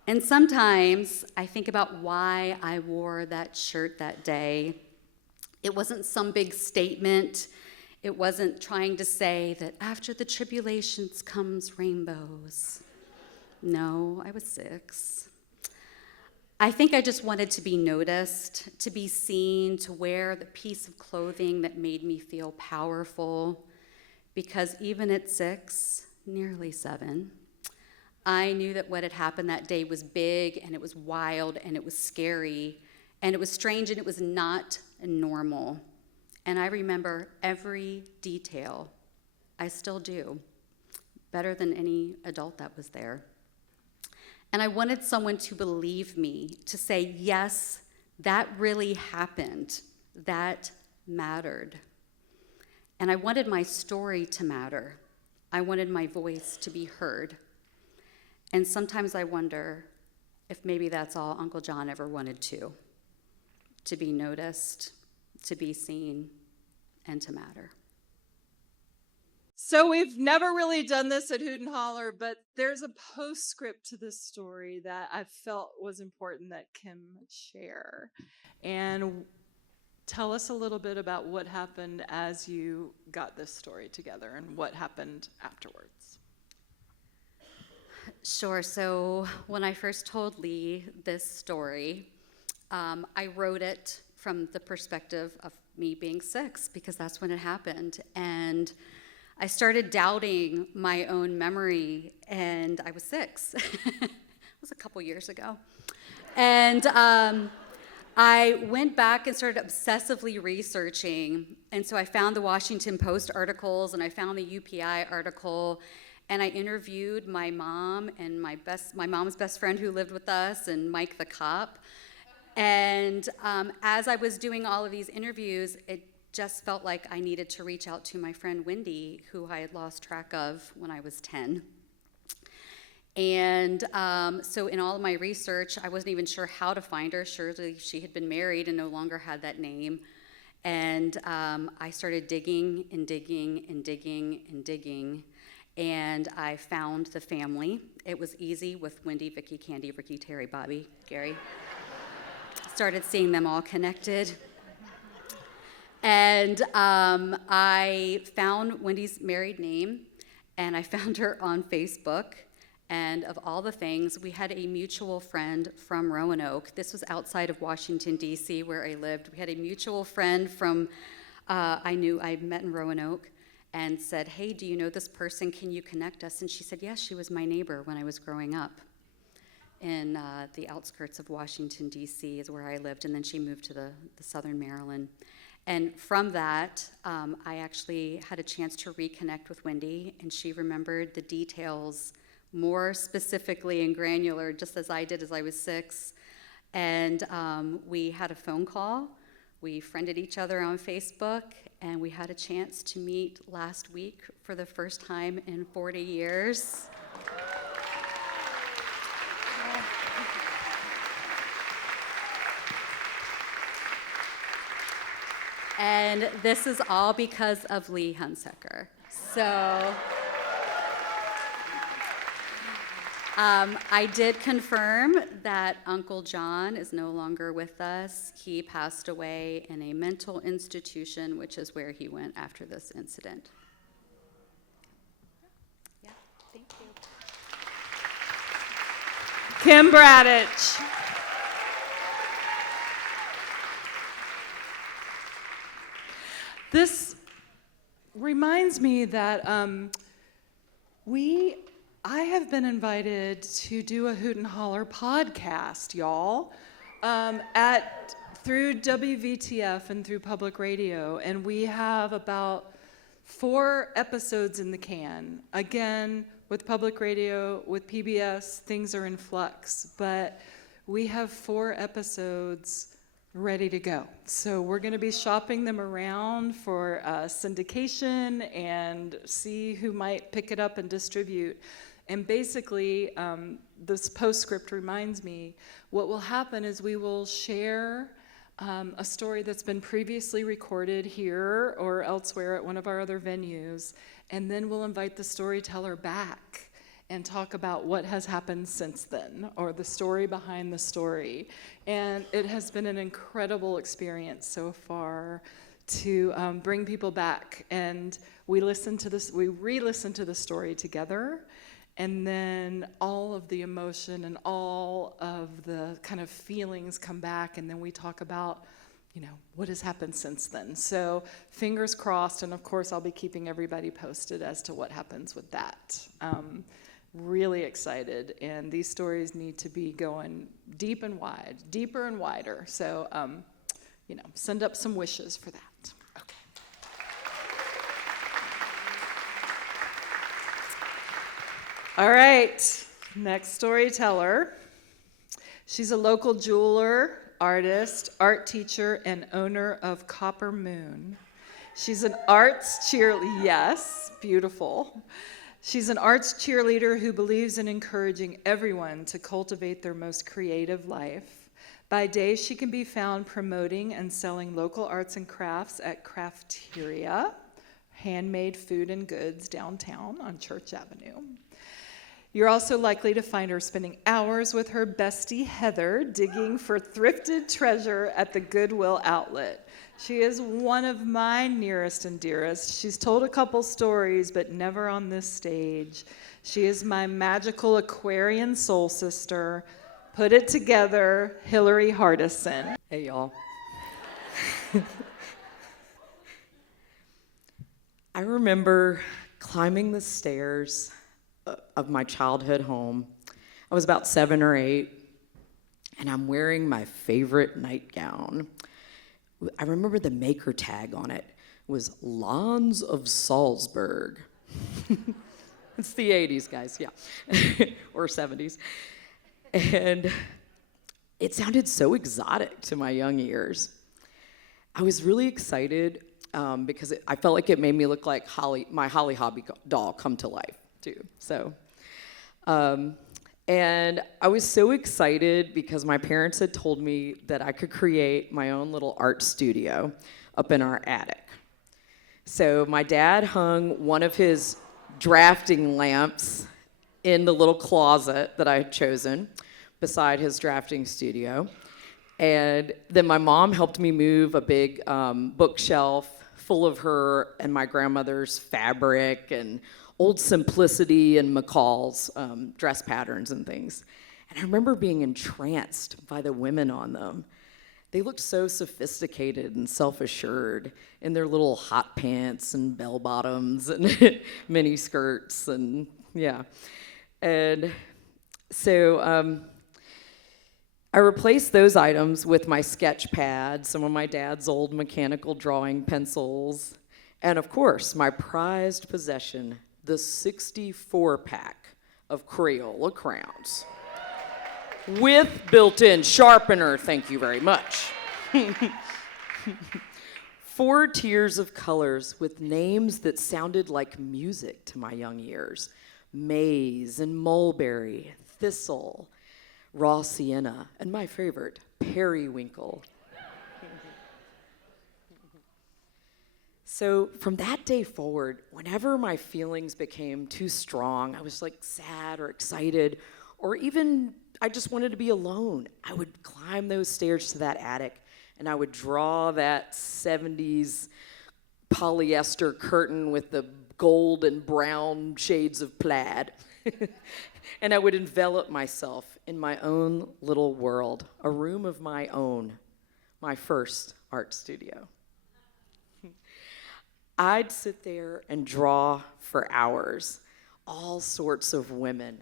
And sometimes I think about why I wore that shirt that day. It wasn't some big statement. It wasn't trying to say that after the tribulations comes rainbows. No, I was 6. I think I just wanted to be noticed, to be seen, to wear the piece of clothing that made me feel powerful. Because even at 6, nearly 7, I knew that what had happened that day was big, and it was wild, and it was scary, and it was strange, and it was not normal. And I remember every detail. I still do, better than any adult that was there. And I wanted someone to believe me, to say, yes, that really happened. That mattered. And I wanted my story to matter. I wanted my voice to be heard. And sometimes I wonder if maybe that's all Uncle John ever wanted to be noticed, to be seen, and to matter. So we've never really done this at Hoot and Holler, but there's a postscript to this story that I felt was important that Kim would share. And tell us a little bit about what happened as you got this story together and what happened afterwards. Sure. So when I first told Lee this story, I wrote it from the perspective of me being 6, because that's when it happened. And I started doubting my own memory, and I was 6. It was a couple years ago. And I went back and started obsessively researching. And so I found the Washington Post articles, and I found the UPI article, and I interviewed my mom and my mom's best friend who lived with us, and Mike the cop. And as I was doing all of these interviews, it just felt like I needed to reach out to my friend Wendy, who I had lost track of when I was 10. And so in all of my research, I wasn't even sure how to find her. Surely she had been married and no longer had that name. And I started digging and digging and digging and digging. And I found the family. It was easy with Wendy, Vicky, Candy, Ricky, Terry, Bobby, Gary. Started seeing them all connected. And I found Wendy's married name, and I found her on Facebook. And of all the things, we had a mutual friend from Roanoke. This was outside of Washington, D.C., where I lived. We had a mutual friend from, I met in Roanoke, and said, hey, do you know this person? Can you connect us? And she said, yes, she was my neighbor when I was growing up. In the outskirts of Washington, D.C. is where I lived, and then she moved to the southern Maryland. And from that, I actually had a chance to reconnect with Wendy, and she remembered the details more specifically and granular, just as I did as I was 6. And we had a phone call. We friended each other on Facebook, and we had a chance to meet last week for the first time in 40 years. And this is all because of Lee Hunsaker. So I did confirm that Uncle John is no longer with us. He passed away in a mental institution, which is where he went after this incident. Yeah, thank you. Kim Bradich. This reminds me that I have been invited to do a Hoot and Holler podcast, y'all, through WVTF and through public radio, and we have about 4 episodes in the can. Again, with public radio, with PBS, things are in flux, but we have 4 episodes ready to go. So we're going to be shopping them around for syndication and see who might pick it up and distribute. And basically, this postscript reminds me, what will happen is we will share a story that's been previously recorded here or elsewhere at one of our other venues, and then we'll invite the storyteller back and talk about what has happened since then, or the story behind the story. And it has been an incredible experience so far to bring people back. And we re-listen to the story together, and then all of the emotion and all of the kind of feelings come back, and then we talk about, what has happened since then. So fingers crossed, and of course I'll be keeping everybody posted as to what happens with that. Really excited, and these stories need to be going deep and wide, deeper and wider. So, send up some wishes for that. Okay. All right, next storyteller. She's a local jeweler, artist, art teacher, and owner of Copper Moon. She's an arts cheerleader. Yes, beautiful. She's an arts cheerleader who believes in encouraging everyone to cultivate their most creative life. By day, she can be found promoting and selling local arts and crafts at Crafteria, handmade food and goods downtown on Church Avenue. You're also likely to find her spending hours with her bestie Heather digging for thrifted treasure at the Goodwill outlet. She is one of my nearest and dearest. She's told a couple stories, but never on this stage. She is my magical Aquarian soul sister. Put it together, Hillary Hardison. Hey, y'all. I remember climbing the stairs of my childhood home. I was about 7 or 8, and I'm wearing my favorite nightgown. I remember the maker tag on it was Lawns of Salzburg. It's the 80s, guys, yeah, or 70s. And it sounded so exotic to my young ears. I was really excited because I felt like it made me look like my Holly Hobby doll come to life, too. So, and I was so excited because my parents had told me that I could create my own little art studio up in our attic. So my dad hung one of his drafting lamps in the little closet that I had chosen beside his drafting studio. And then my mom helped me move a big bookshelf full of her and my grandmother's fabric and old Simplicity and McCall's dress patterns and things. And I remember being entranced by the women on them. They looked so sophisticated and self-assured in their little hot pants and bell bottoms and mini skirts and yeah. And so I replaced those items with my sketch pad, some of my dad's old mechanical drawing pencils, and of course, my prized possession, the 64-pack of Crayola crowns. With built-in sharpener, thank you very much. 4 tiers of colors with names that sounded like music to my young ears. Maize and mulberry, thistle, raw sienna, and my favorite, periwinkle. So from that day forward, whenever my feelings became too strong, I was like sad or excited, or even I just wanted to be alone, I would climb those stairs to that attic and I would draw that 70s polyester curtain with the gold and brown shades of plaid. And I would envelop myself in my own little world, a room of my own, my first art studio. I'd sit there and draw for hours, all sorts of women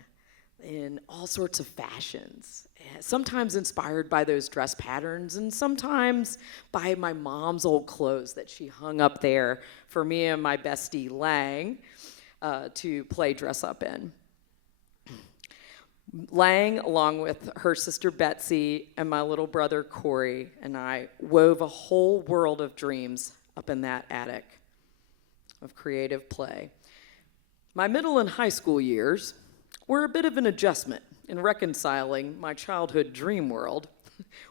in all sorts of fashions, sometimes inspired by those dress patterns and sometimes by my mom's old clothes that she hung up there for me and my bestie Lang to play dress up in. Lang, along with her sister Betsy and my little brother Corey, and I wove a whole world of dreams up in that attic of creative play. My middle and high school years were a bit of an adjustment in reconciling my childhood dream world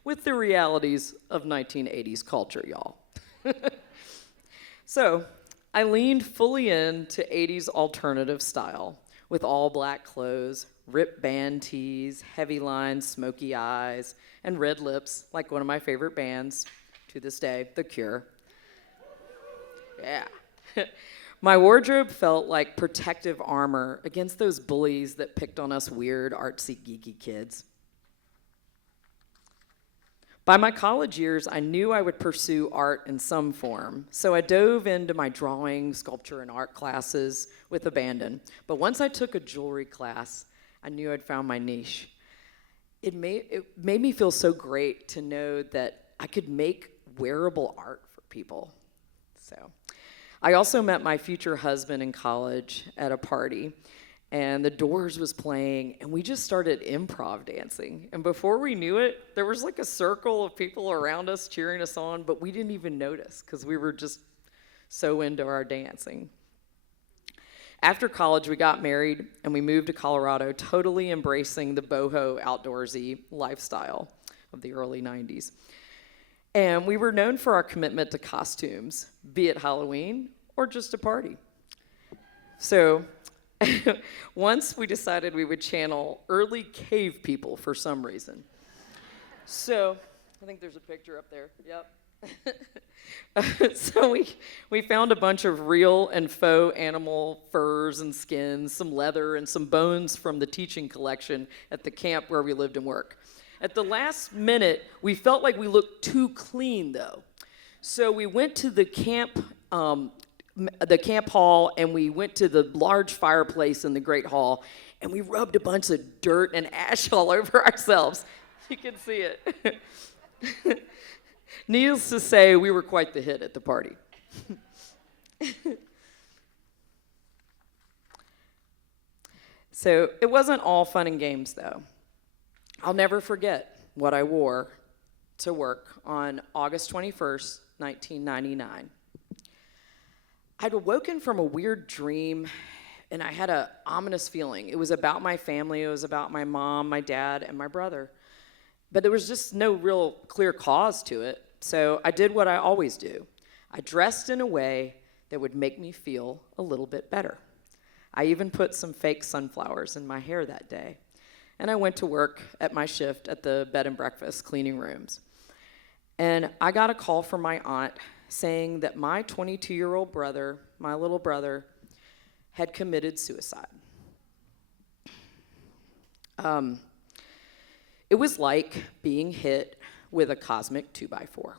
with the realities of 1980s culture, y'all. So I leaned fully into 80s alternative style with all black clothes, ripped band tees, heavy lines, smoky eyes, and red lips, like one of my favorite bands to this day, The Cure. Yeah. My wardrobe felt like protective armor against those bullies that picked on us weird, artsy, geeky kids. By my college years, I knew I would pursue art in some form, so I dove into my drawing, sculpture, and art classes with abandon. But once I took a jewelry class, I knew I'd found my niche. It made me feel so great to know that I could make wearable art for people. So I also met my future husband in college at a party, and The Doors was playing, and we just started improv dancing. And before we knew it, there was like a circle of people around us cheering us on, but we didn't even notice because we were just so into our dancing. After college, we got married, and we moved to Colorado, totally embracing the boho outdoorsy lifestyle of the early 90s. And we were known for our commitment to costumes, be it Halloween or just a party. So once we decided we would channel early cave people for some reason. So I think there's a picture up there. Yep. So we found a bunch of real and faux animal furs and skins, some leather, and some bones from the teaching collection at the camp where we lived and worked. At the last minute, we felt like we looked too clean, though. So we went to the camp hall, and we went to the large fireplace in the Great Hall, and we rubbed a bunch of dirt and ash all over ourselves. You can see it. Needless to say, we were quite the hit at the party. So it wasn't all fun and games, though. I'll never forget what I wore to work on August 21st, 1999. I'd awoken from a weird dream, and I had an ominous feeling. It was about my family. It was about my mom, my dad, and my brother. But there was just no real clear cause to it, so I did what I always do. I dressed in a way that would make me feel a little bit better. I even put some fake sunflowers in my hair that day. And I went to work at my shift at the bed and breakfast cleaning rooms. And I got a call from my aunt saying that my 22-year-old brother, my little brother, had committed suicide. It was like being hit with a cosmic 2x4.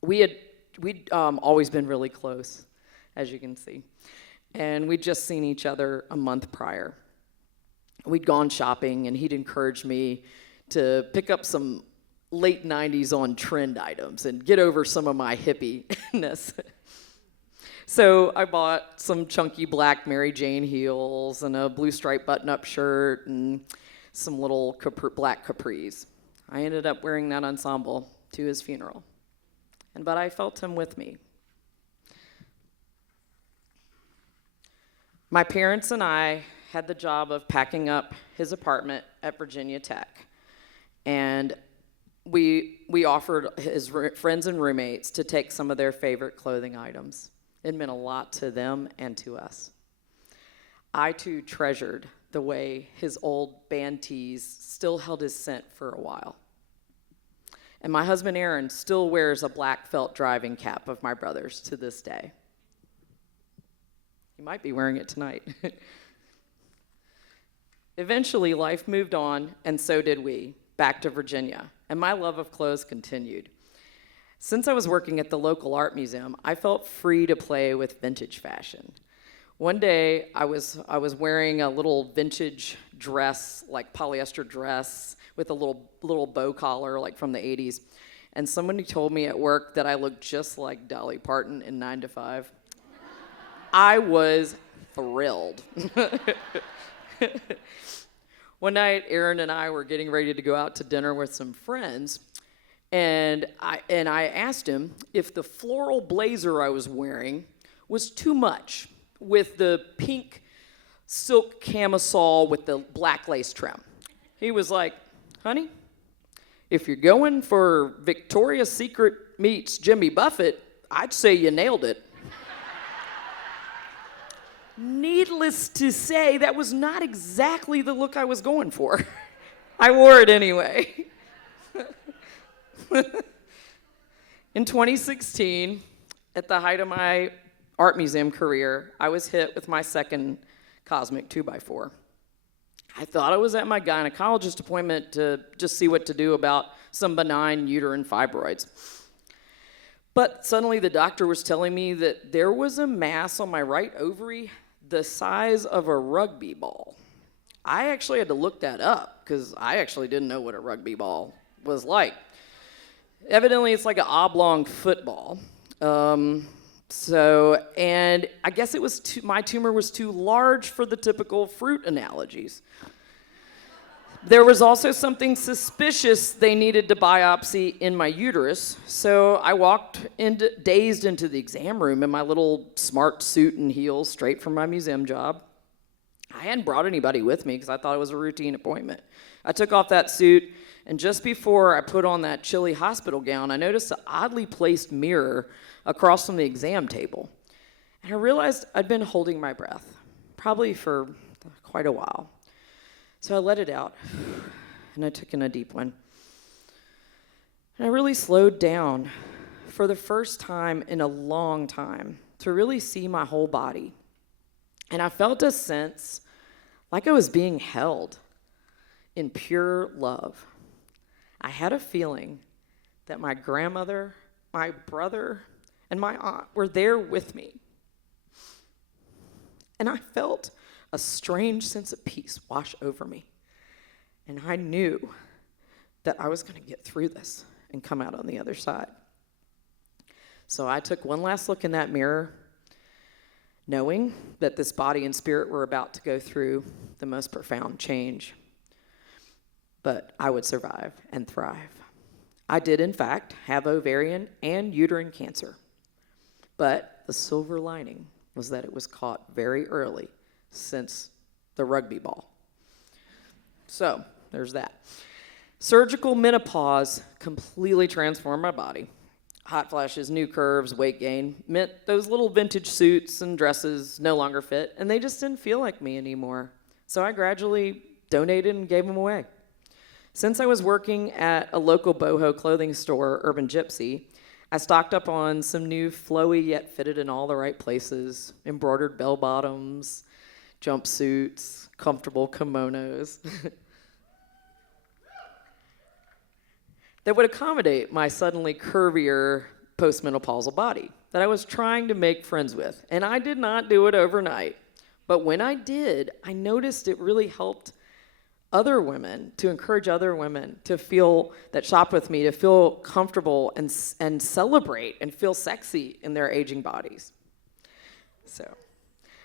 We'd always been really close, as you can see. And we'd just seen each other a month prior. We'd gone shopping, and he'd encouraged me to pick up some late 90s on trend items and get over some of my hippie-ness. So I bought some chunky black Mary Jane heels and a blue striped button-up shirt and some little black capris. I ended up wearing that ensemble to his funeral. But I felt him with me. My parents and I had the job of packing up his apartment at Virginia Tech. And we offered his friends and roommates to take some of their favorite clothing items. It meant a lot to them and to us. I too treasured the way his old band tees still held his scent for a while. And my husband Aaron still wears a black felt driving cap of my brother's to this day. He might be wearing it tonight. Eventually, life moved on, and so did we, back to Virginia, and my love of clothes continued. Since I was working at the local art museum, I felt free to play with vintage fashion. One day, I was wearing a little vintage dress, like polyester dress, with a little bow collar, like from the 80s, and somebody told me at work that I looked just like Dolly Parton in 9 to 5. I was thrilled. One night, Aaron and I were getting ready to go out to dinner with some friends, and I asked him if the floral blazer I was wearing was too much with the pink silk camisole with the black lace trim. He was like, honey, if you're going for Victoria's Secret meets Jimmy Buffett, I'd say you nailed it. Needless to say, that was not exactly the look I was going for. I wore it anyway. In 2016, at the height of my art museum career, I was hit with my second cosmic 2x4. I thought I was at my gynecologist appointment to just see what to do about some benign uterine fibroids. But suddenly the doctor was telling me that there was a mass on my right ovary the size of a rugby ball. I actually had to look that up because I actually didn't know what a rugby ball was like. Evidently, it's like an oblong football. And I guess it was my tumor was too large for the typical fruit analogies. There was also something suspicious they needed to biopsy in my uterus, so I walked dazed into the exam room in my little smart suit and heels straight from my museum job. I hadn't brought anybody with me because I thought it was a routine appointment. I took off that suit, and just before I put on that chilly hospital gown, I noticed an oddly placed mirror across from the exam table. And I realized I'd been holding my breath, probably for quite a while. So I let it out, and I took in a deep one. And I really slowed down for the first time in a long time to really see my whole body. And I felt a sense like I was being held in pure love. I had a feeling that my grandmother, my brother, and my aunt were there with me. And I felt a strange sense of peace wash over me. And I knew that I was going to get through this and come out on the other side. So I took one last look in that mirror, knowing that this body and spirit were about to go through the most profound change. But I would survive and thrive. I did, in fact, have ovarian and uterine cancer. But the silver lining was that it was caught very early, since the rugby ball. So, there's that. Surgical menopause completely transformed my body. Hot flashes, new curves, weight gain meant those little vintage suits and dresses no longer fit, and they just didn't feel like me anymore. So I gradually donated and gave them away. Since I was working at a local boho clothing store, Urban Gypsy, I stocked up on some new flowy yet fitted in all the right places, embroidered bell bottoms, jumpsuits, comfortable kimonos that would accommodate my suddenly curvier postmenopausal body that I was trying to make friends with. And I did not do it overnight. But when I did, I noticed it really helped other women, to encourage other women to feel, that shop with me, to feel comfortable and celebrate and feel sexy in their aging bodies. So,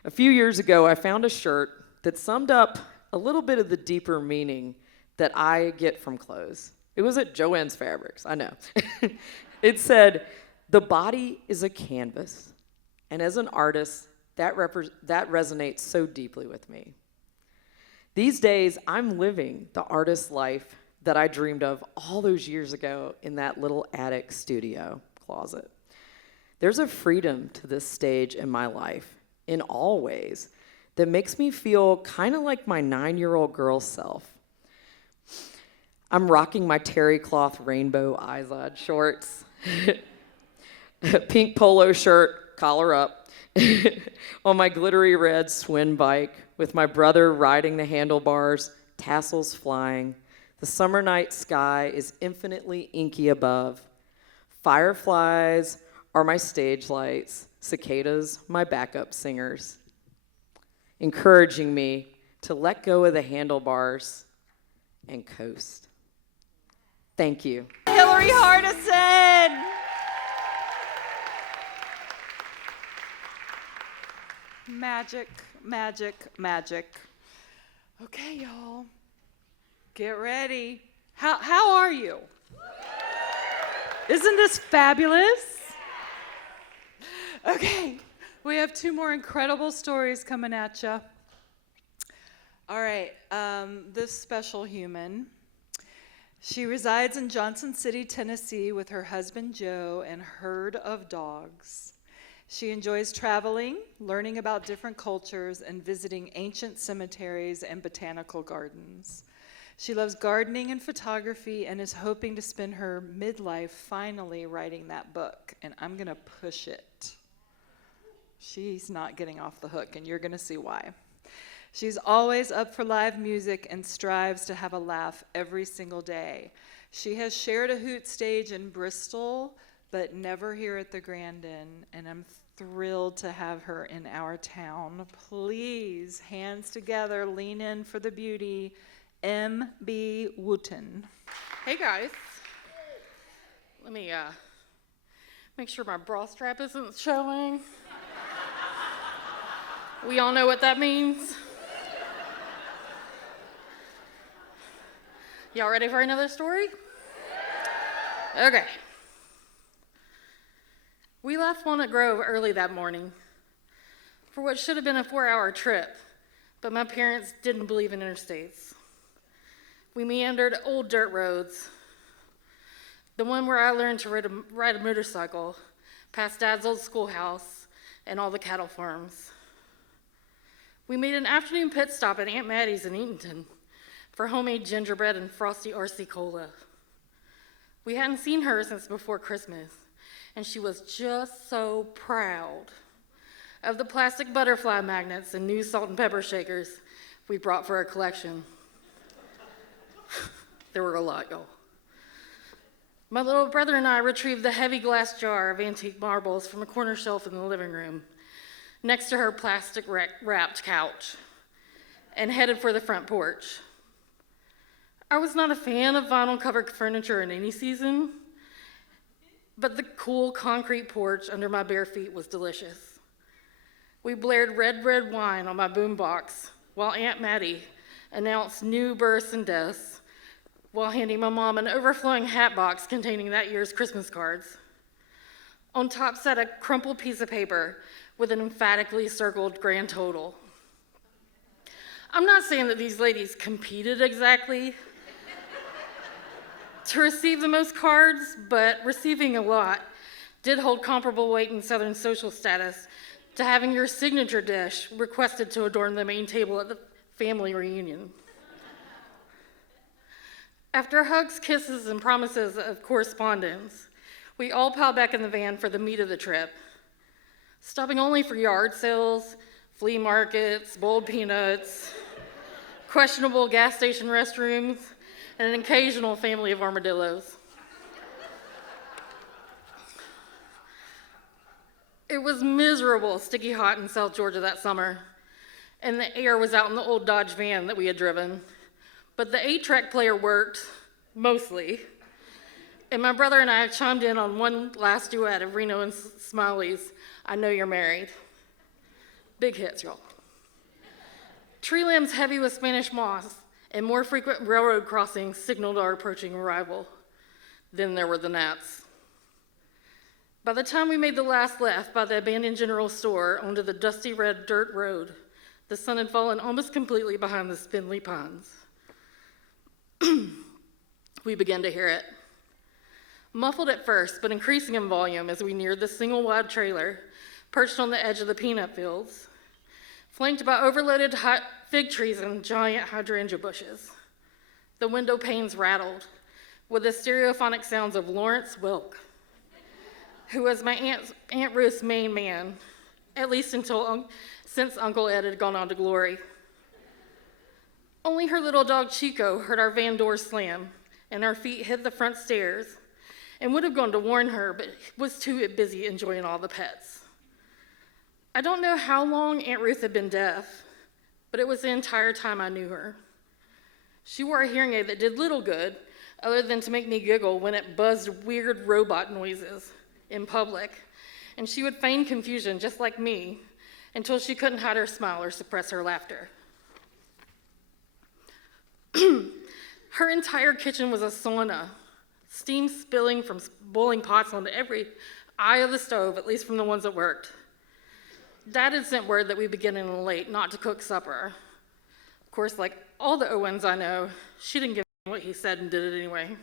a few years ago, I found a shirt that summed up a little bit of the deeper meaning that I get from clothes. It was at Joann's Fabrics, I know. It said, "The body is a canvas," and as an artist, that resonates so deeply with me. These days, I'm living the artist's life that I dreamed of all those years ago in that little attic studio closet. There's a freedom to this stage in my life, in all ways, that makes me feel kind of like my 9-year-old girl self. I'm rocking my terry cloth rainbow Izod shorts, pink polo shirt, collar up, on my glittery red Swin bike with my brother riding the handlebars, tassels flying. The summer night sky is infinitely inky above. Fireflies are my stage lights, cicadas my backup singers, encouraging me to let go of the handlebars and coast. Thank you. Hillary Hardison. Magic, magic, magic. Okay, y'all. Get ready. How are you? Isn't this fabulous? Okay, we have 2 more incredible stories coming at you. All right, this special human. She resides in Johnson City, Tennessee with her husband Joe and herd of dogs. She enjoys traveling, learning about different cultures, and visiting ancient cemeteries and botanical gardens. She loves gardening and photography and is hoping to spend her midlife finally writing that book, and I'm going to push it. She's not getting off the hook, and you're going to see why. She's always up for live music and strives to have a laugh every single day. She has shared a Hoot stage in Bristol, but never here at the Grandin, and I'm thrilled to have her in our town. Please, hands together, lean in for the beauty, M.B. Wooten. Hey guys. Let me make sure my bra strap isn't showing. We all know what that means. Y'all ready for another story? Okay. We left Walnut Grove early that morning for what should have been a 4-hour trip, but my parents didn't believe in interstates. We meandered old dirt roads, the one where I learned to ride a motorcycle, past Dad's old schoolhouse and all the cattle farms. We made an afternoon pit stop at Aunt Mattie's in Eatonton for homemade gingerbread and frosty RC Cola. We hadn't seen her since before Christmas, and she was just so proud of the plastic butterfly magnets and new salt and pepper shakers we brought for our collection. There were a lot, y'all. My little brother and I retrieved the heavy glass jar of antique marbles from a corner shelf in the living room, next to her plastic wrapped couch, and headed for the front porch. I was not a fan of vinyl covered furniture in any season, but the cool concrete porch under my bare feet was delicious. We blared red wine on my boombox while Aunt Mattie announced new births and deaths while handing my mom an overflowing hat box containing that year's Christmas cards. On top sat a crumpled piece of paper with an emphatically circled grand total. I'm not saying that these ladies competed exactly to receive the most cards, but receiving a lot did hold comparable weight in Southern social status to having your signature dish requested to adorn the main table at the family reunion. After hugs, kisses, and promises of correspondence, we all piled back in the van for the meat of the trip, stopping only for yard sales, flea markets, boiled peanuts, questionable gas station restrooms, and an occasional family of armadillos. It was miserable, sticky hot in South Georgia that summer, and the air was out in the old Dodge van that we had driven. But the 8-track player worked, mostly, and my brother and I chimed in on one last duet of Reno and Smiley's I Know You're Married. Big hits, y'all. Tree limbs heavy with Spanish moss and more frequent railroad crossings signaled our approaching arrival. Then there were the gnats. By the time we made the last left by the abandoned general store onto the dusty red dirt road, the sun had fallen almost completely behind the spindly pines. we began to hear it. Muffled at first, but increasing in volume as we neared the single-wide trailer perched on the edge of the peanut fields, flanked by overloaded hot fig trees and giant hydrangea bushes. The window panes rattled with the stereophonic sounds of Lawrence Welk, who was my Aunt Ruth's main man, at least since Uncle Ed had gone on to glory. Only her little dog Chico heard our van door slam, and our feet hit the front stairs, and would have gone to warn her, but was too busy enjoying all the pets. I don't know how long Aunt Ruth had been deaf, but it was the entire time I knew her. She wore a hearing aid that did little good, other than to make me giggle when it buzzed weird robot noises in public, and she would feign confusion just like me until she couldn't hide her smile or suppress her laughter. Her entire kitchen was a sauna, steam spilling from boiling pots onto every eye of the stove, at least from the ones that worked. Dad had sent word that we'd be getting in late, not to cook supper. Of course, like all the Owens I know, she didn't give a what he said and did it anyway.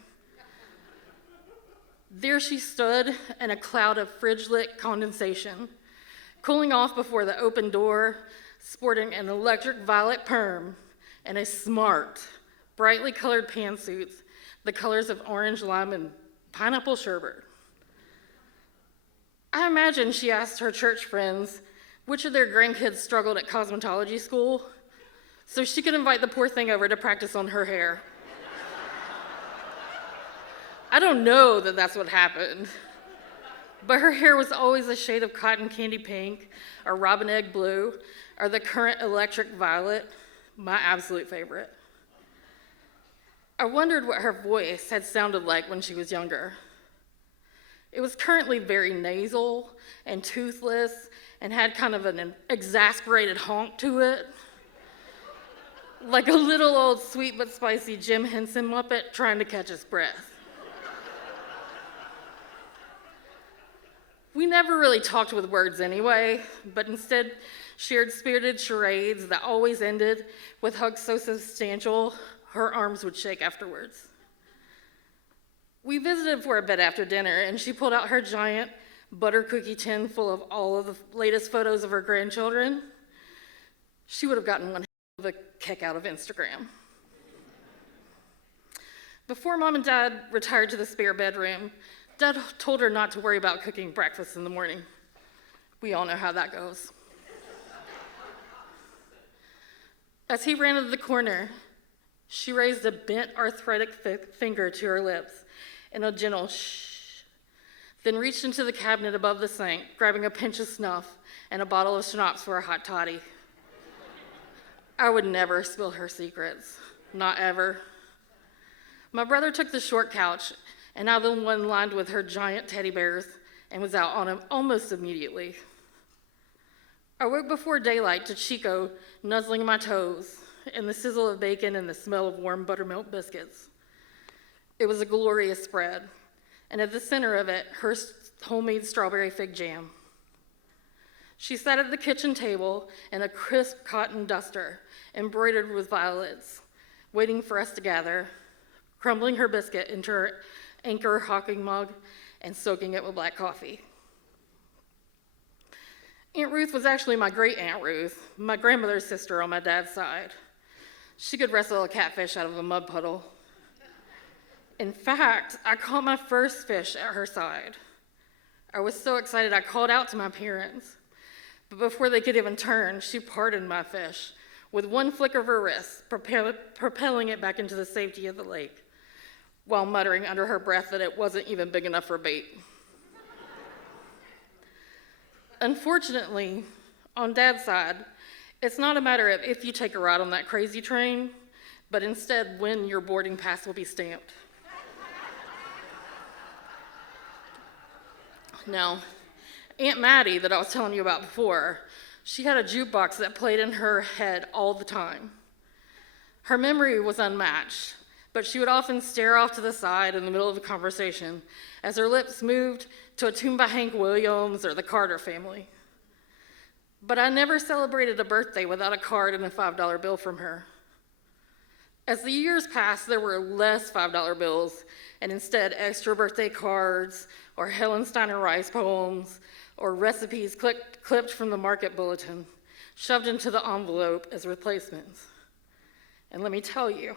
There she stood in a cloud of fridge-lit condensation, cooling off before the open door, sporting an electric violet perm and a smart, brightly colored pantsuit, the colors of orange, lime, and pineapple sherbet. I imagine she asked her church friends which of their grandkids struggled at cosmetology school, so she could invite the poor thing over to practice on her hair. I don't know that that's what happened, but her hair was always a shade of cotton candy pink or robin egg blue or the current electric violet, my absolute favorite. I wondered what her voice had sounded like when she was younger. It was currently very nasal and toothless and had kind of an exasperated honk to it, like a little old sweet but spicy Jim Henson Muppet trying to catch his breath. We never really talked with words anyway, but instead shared spirited charades that always ended with hugs so substantial her arms would shake afterwards. We visited for a bit after dinner, and she pulled out her giant butter cookie tin full of all of the latest photos of her grandchildren. She would have gotten one hell of a kick out of Instagram. Before Mom and Dad retired to the spare bedroom, Dad told her not to worry about cooking breakfast in the morning. We all know how that goes. As he ran into the corner, she raised a bent, arthritic finger to her lips in a gentle shh, then reached into the cabinet above the sink, grabbing a pinch of snuff and a bottle of schnapps for a hot toddy. I would never spill her secrets, not ever. My brother took the short couch and now the one lined with her giant teddy bears and was out on him almost immediately. I woke before daylight to Chico nuzzling my toes and the sizzle of bacon and the smell of warm buttermilk biscuits. It was a glorious spread, and at the center of it, her homemade strawberry fig jam. She sat at the kitchen table in a crisp cotton duster embroidered with violets, waiting for us to gather, crumbling her biscuit into her Anchor hawking mug and soaking it with black coffee. Aunt Ruth was actually my great Aunt Ruth, my grandmother's sister on my dad's side. She could wrestle a catfish out of a mud puddle. In fact, I caught my first fish at her side. I was so excited I called out to my parents, but before they could even turn, she pardoned my fish with one flick of her wrist, propelling it back into the safety of the lake, while muttering under her breath that it wasn't even big enough for bait. Unfortunately, on Dad's side, it's not a matter of if you take a ride on that crazy train, but instead when your boarding pass will be stamped. Now, Aunt Maddie, that I was telling you about before, she had a jukebox that played in her head all the time. Her memory was unmatched, but she would often stare off to the side in the middle of a conversation as her lips moved to a tune by Hank Williams or the Carter Family. But I never celebrated a birthday without a card and a $5 bill from her. As the years passed, there were less $5 bills, and instead extra birthday cards, or Helen Steiner Rice poems, or recipes clipped from the market bulletin, shoved into the envelope as replacements. And let me tell you,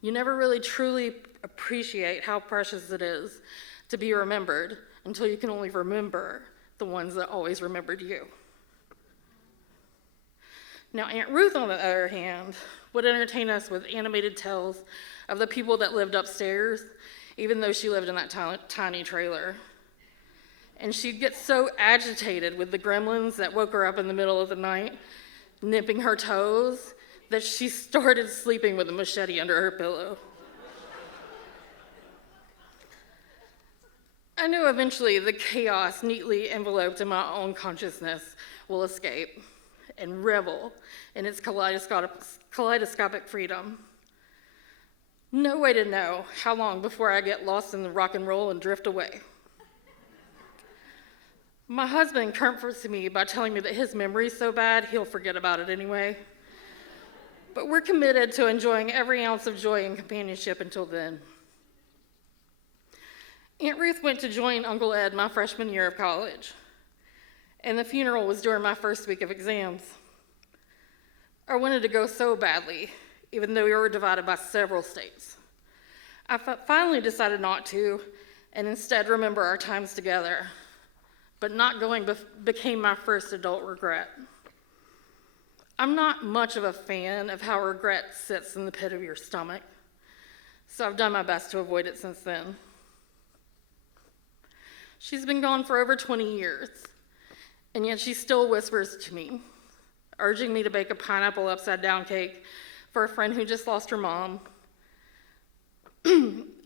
you never really truly appreciate how precious it is to be remembered until you can only remember the ones that always remembered you. Now, Aunt Ruth, on the other hand, would entertain us with animated tales of the people that lived upstairs, even though she lived in that tiny trailer. And she'd get so agitated with the gremlins that woke her up in the middle of the night, nipping her toes, that she started sleeping with a machete under her pillow. I knew eventually the chaos neatly enveloped in my own consciousness will escape and revel in its kaleidoscopic freedom. No way to know how long before I get lost in the rock and roll and drift away. My husband comforts me by telling me that his memory's so bad he'll forget about it anyway. But we're committed to enjoying every ounce of joy and companionship until then. Aunt Ruth went to join Uncle Ed my freshman year of college, and the funeral was during my first week of exams. I wanted to go so badly, even though we were divided by several states. I finally decided not to, and instead remember our times together. But not going became my first adult regret. I'm not much of a fan of how regret sits in the pit of your stomach, so I've done my best to avoid it since then. She's been gone for over 20 years, and yet she still whispers to me, urging me to bake a pineapple upside-down cake for a friend who just lost her mom,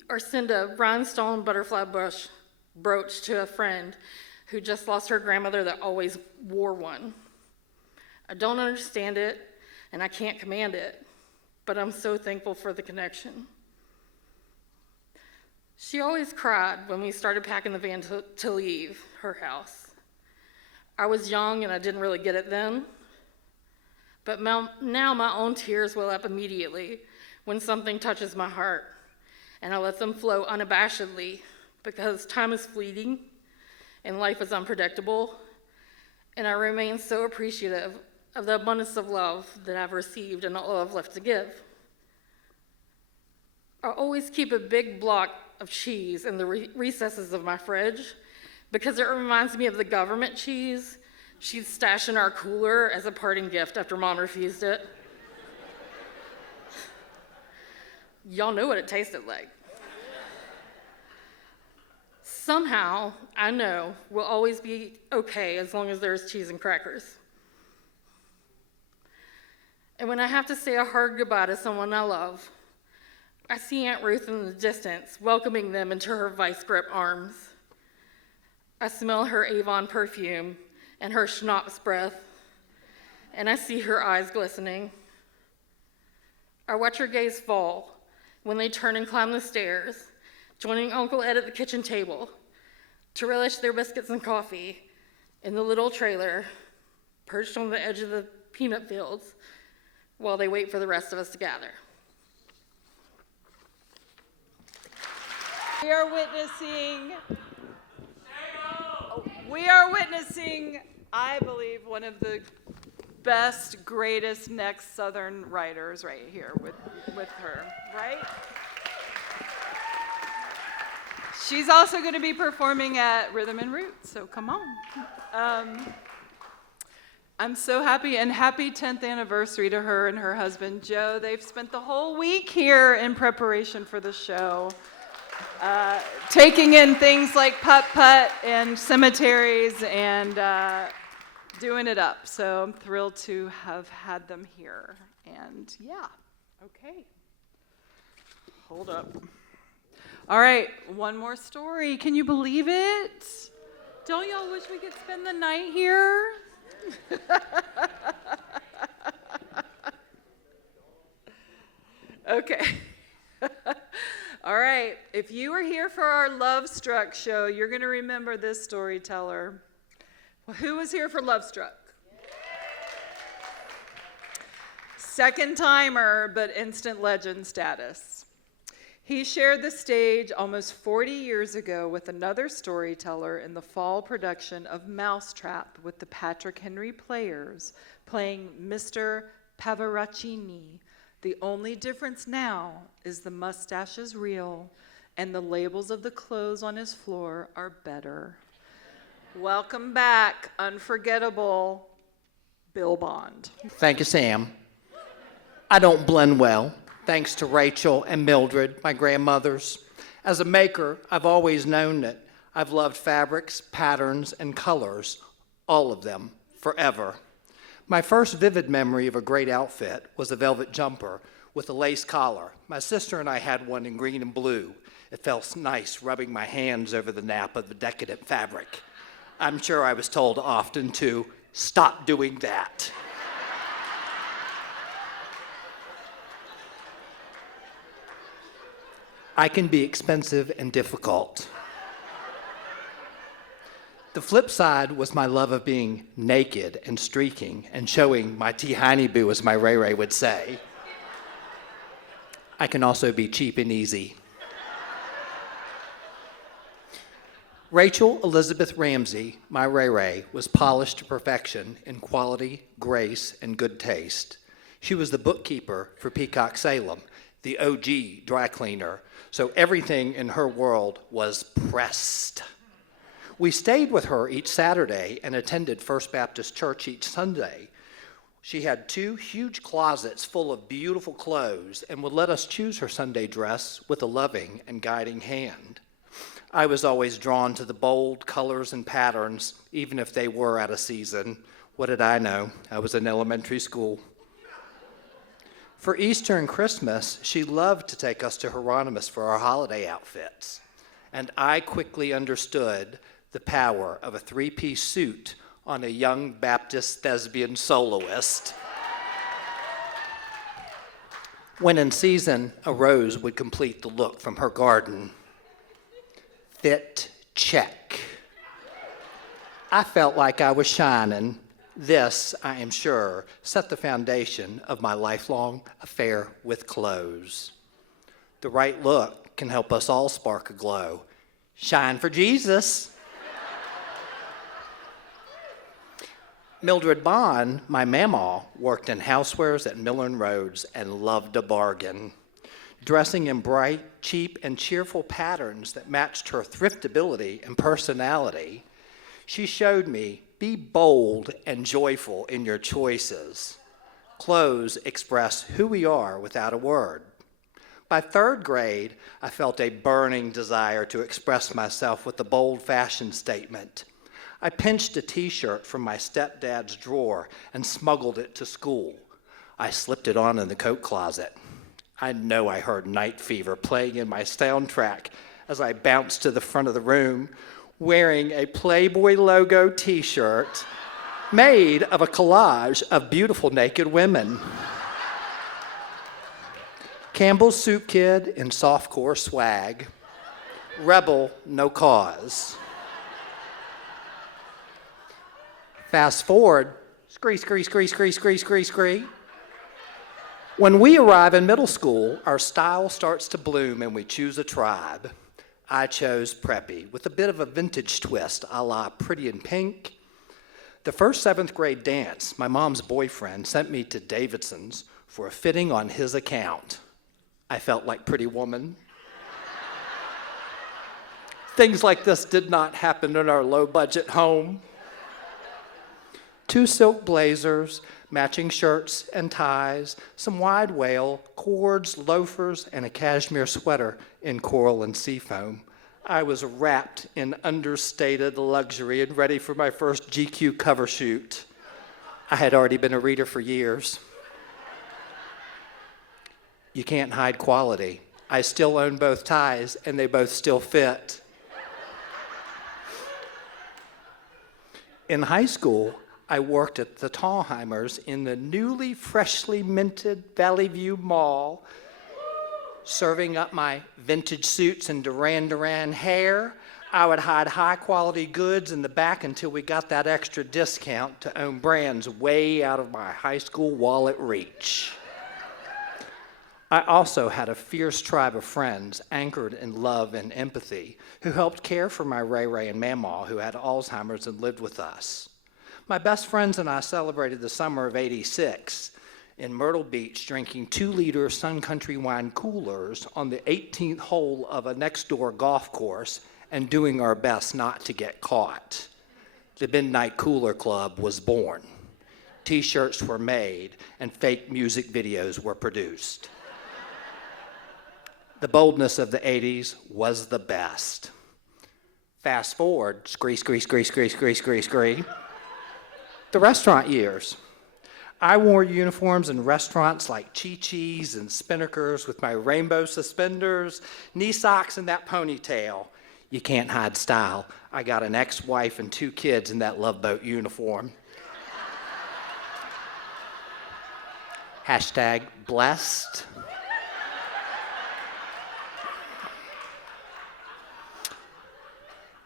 or send a rhinestone butterfly brooch to a friend who just lost her grandmother that always wore one. I don't understand it, and I can't command it, but I'm so thankful for the connection. She always cried when we started packing the van to leave her house. I was young and I didn't really get it then, but now my own tears well up immediately when something touches my heart, and I let them flow unabashedly because time is fleeting and life is unpredictable, and I remain so appreciative of the abundance of love that I've received and all I've left to give. I always keep a big block of cheese in the recesses of my fridge because it reminds me of the government cheese she'd stash in our cooler as a parting gift after Mom refused it. Y'all know what it tasted like. Somehow, I know we'll always be okay as long as there's cheese and crackers. And when I have to say a hard goodbye to someone I love, I see Aunt Ruth in the distance, welcoming them into her vice grip arms. I smell her Avon perfume and her schnapps breath, and I see her eyes glistening. I watch her gaze fall when they turn and climb the stairs, joining Uncle Ed at the kitchen table to relish their biscuits and coffee in the little trailer perched on the edge of the peanut fields while they wait for the rest of us to gather. We are witnessing, I believe, one of the best, greatest next Southern writers right here with her, right? She's also going to be performing at Rhythm and Roots, so come on. I'm so happy, and happy 10th anniversary to her and her husband, Joe. They've spent the whole week here in preparation for the show, taking in things like putt-putt and cemeteries and doing it up. So I'm thrilled to have had them here. And yeah, okay. Hold up. All right, one more story. Can you believe it? Don't y'all wish we could spend the night here? Okay. All right, if you were here for our Love Struck show, you're going to remember this storyteller. Well, who was here for Love Struck? second timer, but instant legend status. He shared the stage almost 40 years ago with another storyteller in the fall production of Mousetrap with the Patrick Henry Players, playing Mr. Pavaraccini. The only difference now is the mustache is real and the labels of the clothes on his floor are better. Welcome back, unforgettable Bill Bond. Thank you, Sam. I don't blend well, thanks to Rachel and Mildred, my grandmothers. As a maker, I've always known that I've loved fabrics, patterns, and colors, all of them, forever. My first vivid memory of a great outfit was a velvet jumper with a lace collar. My sister and I had one in green and blue. It felt nice rubbing my hands over the nap of the decadent fabric. I'm sure I was told often to stop doing that. I can be expensive and difficult. The flip side was my love of being naked and streaking and showing my tee-hiney boo, as my Ray Ray would say. I can also be cheap and easy. Rachel Elizabeth Ramsey, my Ray Ray, was polished to perfection in quality, grace, and good taste. She was the bookkeeper for Peacock Salem, the OG dry cleaner, so everything in her world was pressed. We stayed with her each Saturday and attended First Baptist Church each Sunday. She had 2 huge closets full of beautiful clothes and would let us choose her Sunday dress with a loving and guiding hand. I was always drawn to the bold colors and patterns, even if they were out of season. What did I know? I was in elementary school. For Easter and Christmas, she loved to take us to Hieronymus for our holiday outfits. And I quickly understood the power of a 3-piece suit on a young Baptist thespian soloist. When in season, a rose would complete the look from her garden. Fit, check. I felt like I was shining. This, I am sure, set the foundation of my lifelong affair with clothes. The right look can help us all spark a glow. Shine for Jesus. Mildred Bond, my mamaw, worked in housewares at Millen Roads and loved a bargain. Dressing in bright, cheap, and cheerful patterns that matched her thriftability and personality, she showed me, be bold and joyful in your choices. Clothes express who we are without a word. By 3rd grade, I felt a burning desire to express myself with a bold fashion statement. I pinched a t-shirt from my stepdad's drawer and smuggled it to school. I slipped it on in the coat closet. I know I heard Night Fever playing in my soundtrack as I bounced to the front of the room wearing a Playboy logo t-shirt made of a collage of beautiful naked women. Campbell's Soup Kid in softcore swag. Rebel, no cause. Fast forward, scree. When we arrive in middle school, our style starts to bloom and we choose a tribe. I chose preppy with a bit of a vintage twist, a la Pretty in Pink. The first 7th grade dance, my mom's boyfriend sent me to Davidson's for a fitting on his account. I felt like Pretty Woman. Things like this did not happen in our low-budget home. 2 silk blazers, matching shirts and ties, some wide wale, cords, loafers, and a cashmere sweater in coral and seafoam. I was wrapped in understated luxury and ready for my first GQ cover shoot. I had already been a reader for years. You can't hide quality. I still own both ties, and they both still fit. In high school, I worked at the Tallheimers in the newly freshly minted Valley View Mall, serving up my vintage suits and Duran Duran hair. I would hide high-quality goods in the back until we got that extra discount to own brands way out of my high school wallet reach. I also had a fierce tribe of friends anchored in love and empathy who helped care for my Ray Ray and Mamaw who had Alzheimer's and lived with us. My best friends and I celebrated the summer of '86 in Myrtle Beach drinking 2-liter Sun Country wine coolers on the 18th hole of a next-door golf course and doing our best not to get caught. The Midnight Cooler Club was born. T-shirts were made and fake music videos were produced. The boldness of the '80s was the best. Fast forward, scree, the restaurant years. I wore uniforms in restaurants like Chi-Chi's and Spinnakers with my rainbow suspenders, knee socks, and that ponytail. You can't hide style. I got an ex-wife and 2 kids in that Love Boat uniform. Hashtag blessed.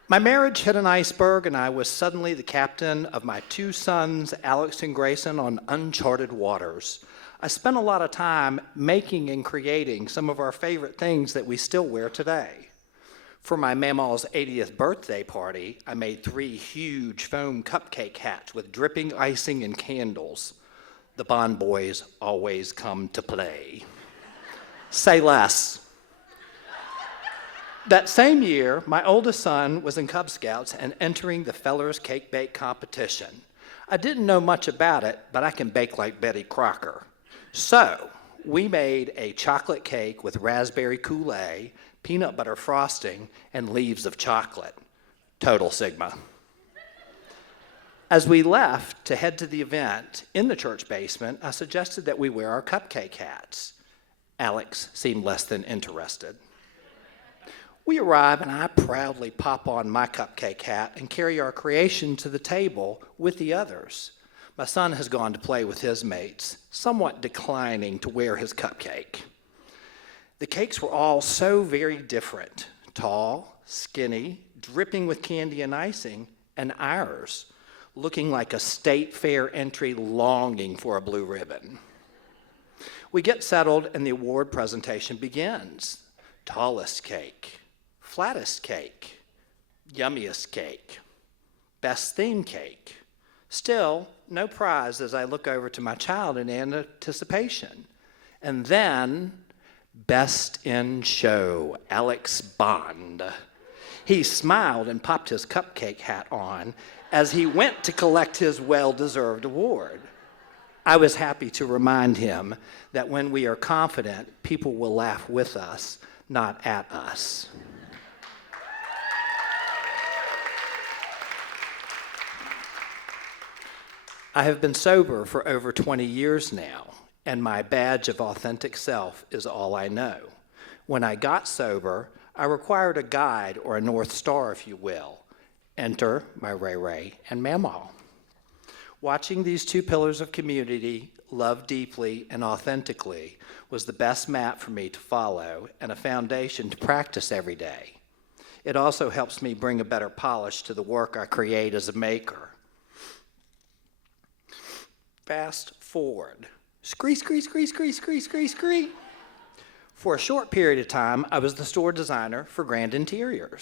My marriage hit an iceberg, and I was suddenly the captain of my 2 sons, Alex and Grayson, on uncharted waters. I spent a lot of time making and creating some of our favorite things that we still wear today. For my Mamaw's 80th birthday party, I made 3 huge foam cupcake hats with dripping icing and candles. The Bond Boys always come to play. Say less. That same year, my oldest son was in Cub Scouts and entering the Fellers Cake Bake competition. I didn't know much about it, but I can bake like Betty Crocker. So, we made a chocolate cake with raspberry Kool-Aid, peanut butter frosting, and leaves of chocolate. Total Sigma. As we left to head to the event in the church basement, I suggested that we wear our cupcake hats. Alex seemed less than interested. We arrive, and I proudly pop on my cupcake hat and carry our creation to the table with the others. My son has gone to play with his mates, somewhat declining to wear his cupcake. The cakes were all so very different: tall, skinny, dripping with candy and icing, and ours, looking like a state fair entry longing for a blue ribbon. We get settled, and the award presentation begins. Tallest cake, flattest cake, yummiest cake, best theme cake. Still, no prize as I look over to my child in anticipation. And then, best in show, Alex Bond. He smiled and popped his cupcake hat on as he went to collect his well-deserved award. I was happy to remind him that when we are confident, people will laugh with us, not at us. I have been sober for over 20 years now, and my badge of authentic self is all I know. When I got sober, I required a guide, or a North Star, if you will. Enter my Ray Ray and Mamaw. Watching these 2 pillars of community love deeply and authentically was the best map for me to follow and a foundation to practice every day. It also helps me bring a better polish to the work I create as a maker. Fast forward. Scree. For a short period of time, I was the store designer for Grandin Theatre.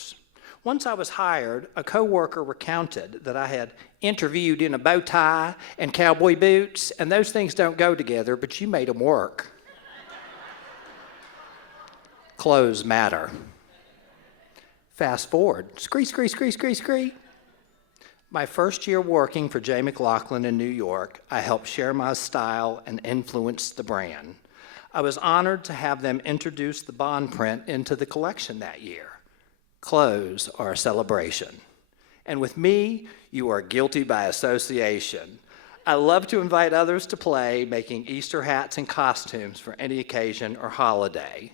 Once I was hired, a coworker recounted that I had interviewed in a bow tie and cowboy boots, and those things don't go together, but you made them work. Clothes matter. Fast forward. Scree. My first year working for J. McLaughlin in New York, I helped share my style and influence the brand. I was honored to have them introduce the Bond print into the collection that year. Clothes are a celebration. And with me, you are guilty by association. I love to invite others to play, making Easter hats and costumes for any occasion or holiday.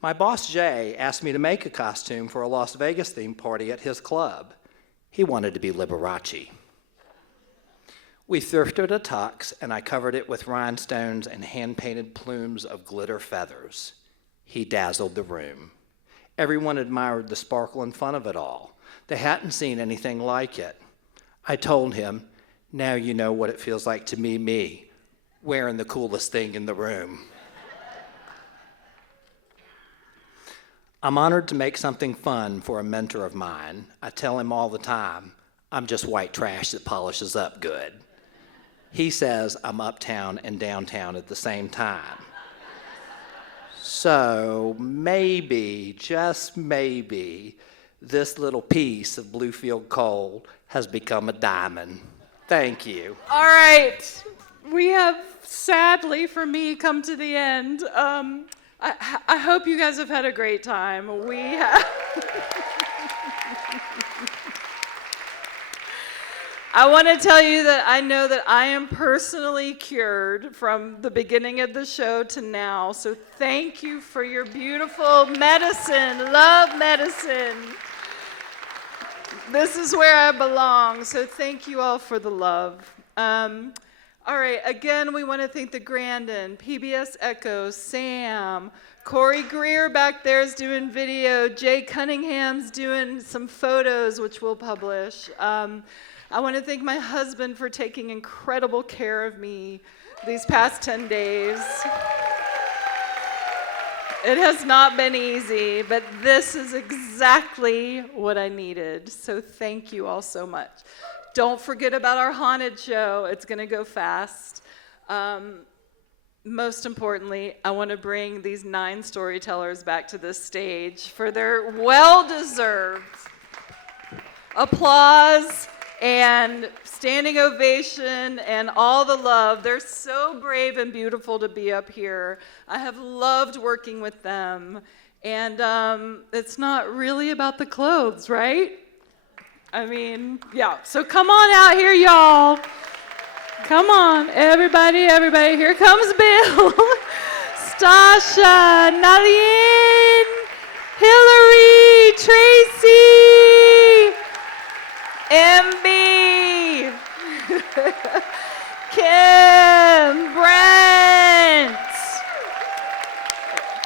My boss, Jay, asked me to make a costume for a Las Vegas themed party at his club. He wanted to be Liberace. We thrifted a tux, and I covered it with rhinestones and hand-painted plumes of glitter feathers. He dazzled the room. Everyone admired the sparkle and fun of it all. They hadn't seen anything like it. I told him, now you know what it feels like to be me, wearing the coolest thing in the room. I'm honored to make something fun for a mentor of mine. I tell him all the time, I'm just white trash that polishes up good. He says I'm uptown and downtown at the same time. So maybe, just maybe, this little piece of Bluefield coal has become a diamond. Thank you. All right, we have, sadly for me, come to the end. I hope you guys have had a great time. We have. I want to tell you that I know that I am personally cured from the beginning of the show to now. So thank you for your beautiful medicine. Love medicine. This is where I belong. So thank you all for the love. All right, again, we want to thank the Grandin, PBS Echo, Sam, Corey Greer back there is doing video, Jay Cunningham's doing some photos, which we'll publish. I want to thank my husband for taking incredible care of me these past 10 days. It has not been easy, but this is exactly what I needed. So thank you all so much. Don't forget about our haunted show. It's going to go fast. Most importantly, I want to bring these 9 storytellers back to this stage for their well-deserved applause and standing ovation and all the love. They're so brave and beautiful to be up here. I have loved working with them. And it's not really about the clothes, right? I mean, yeah. So come on out here, y'all. Come on, everybody. Here comes Bill, Stasha, Nalien, Hillary, Tracy, MB, Kim, Brent.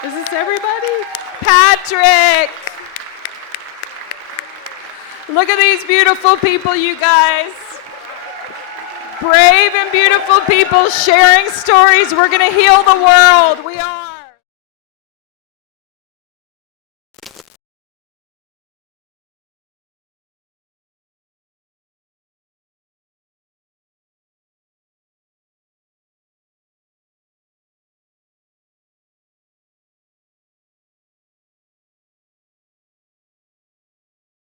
Is this everybody? Patrick. Look at these beautiful people, you guys. Brave and beautiful people sharing stories. We're going to heal the world. We are.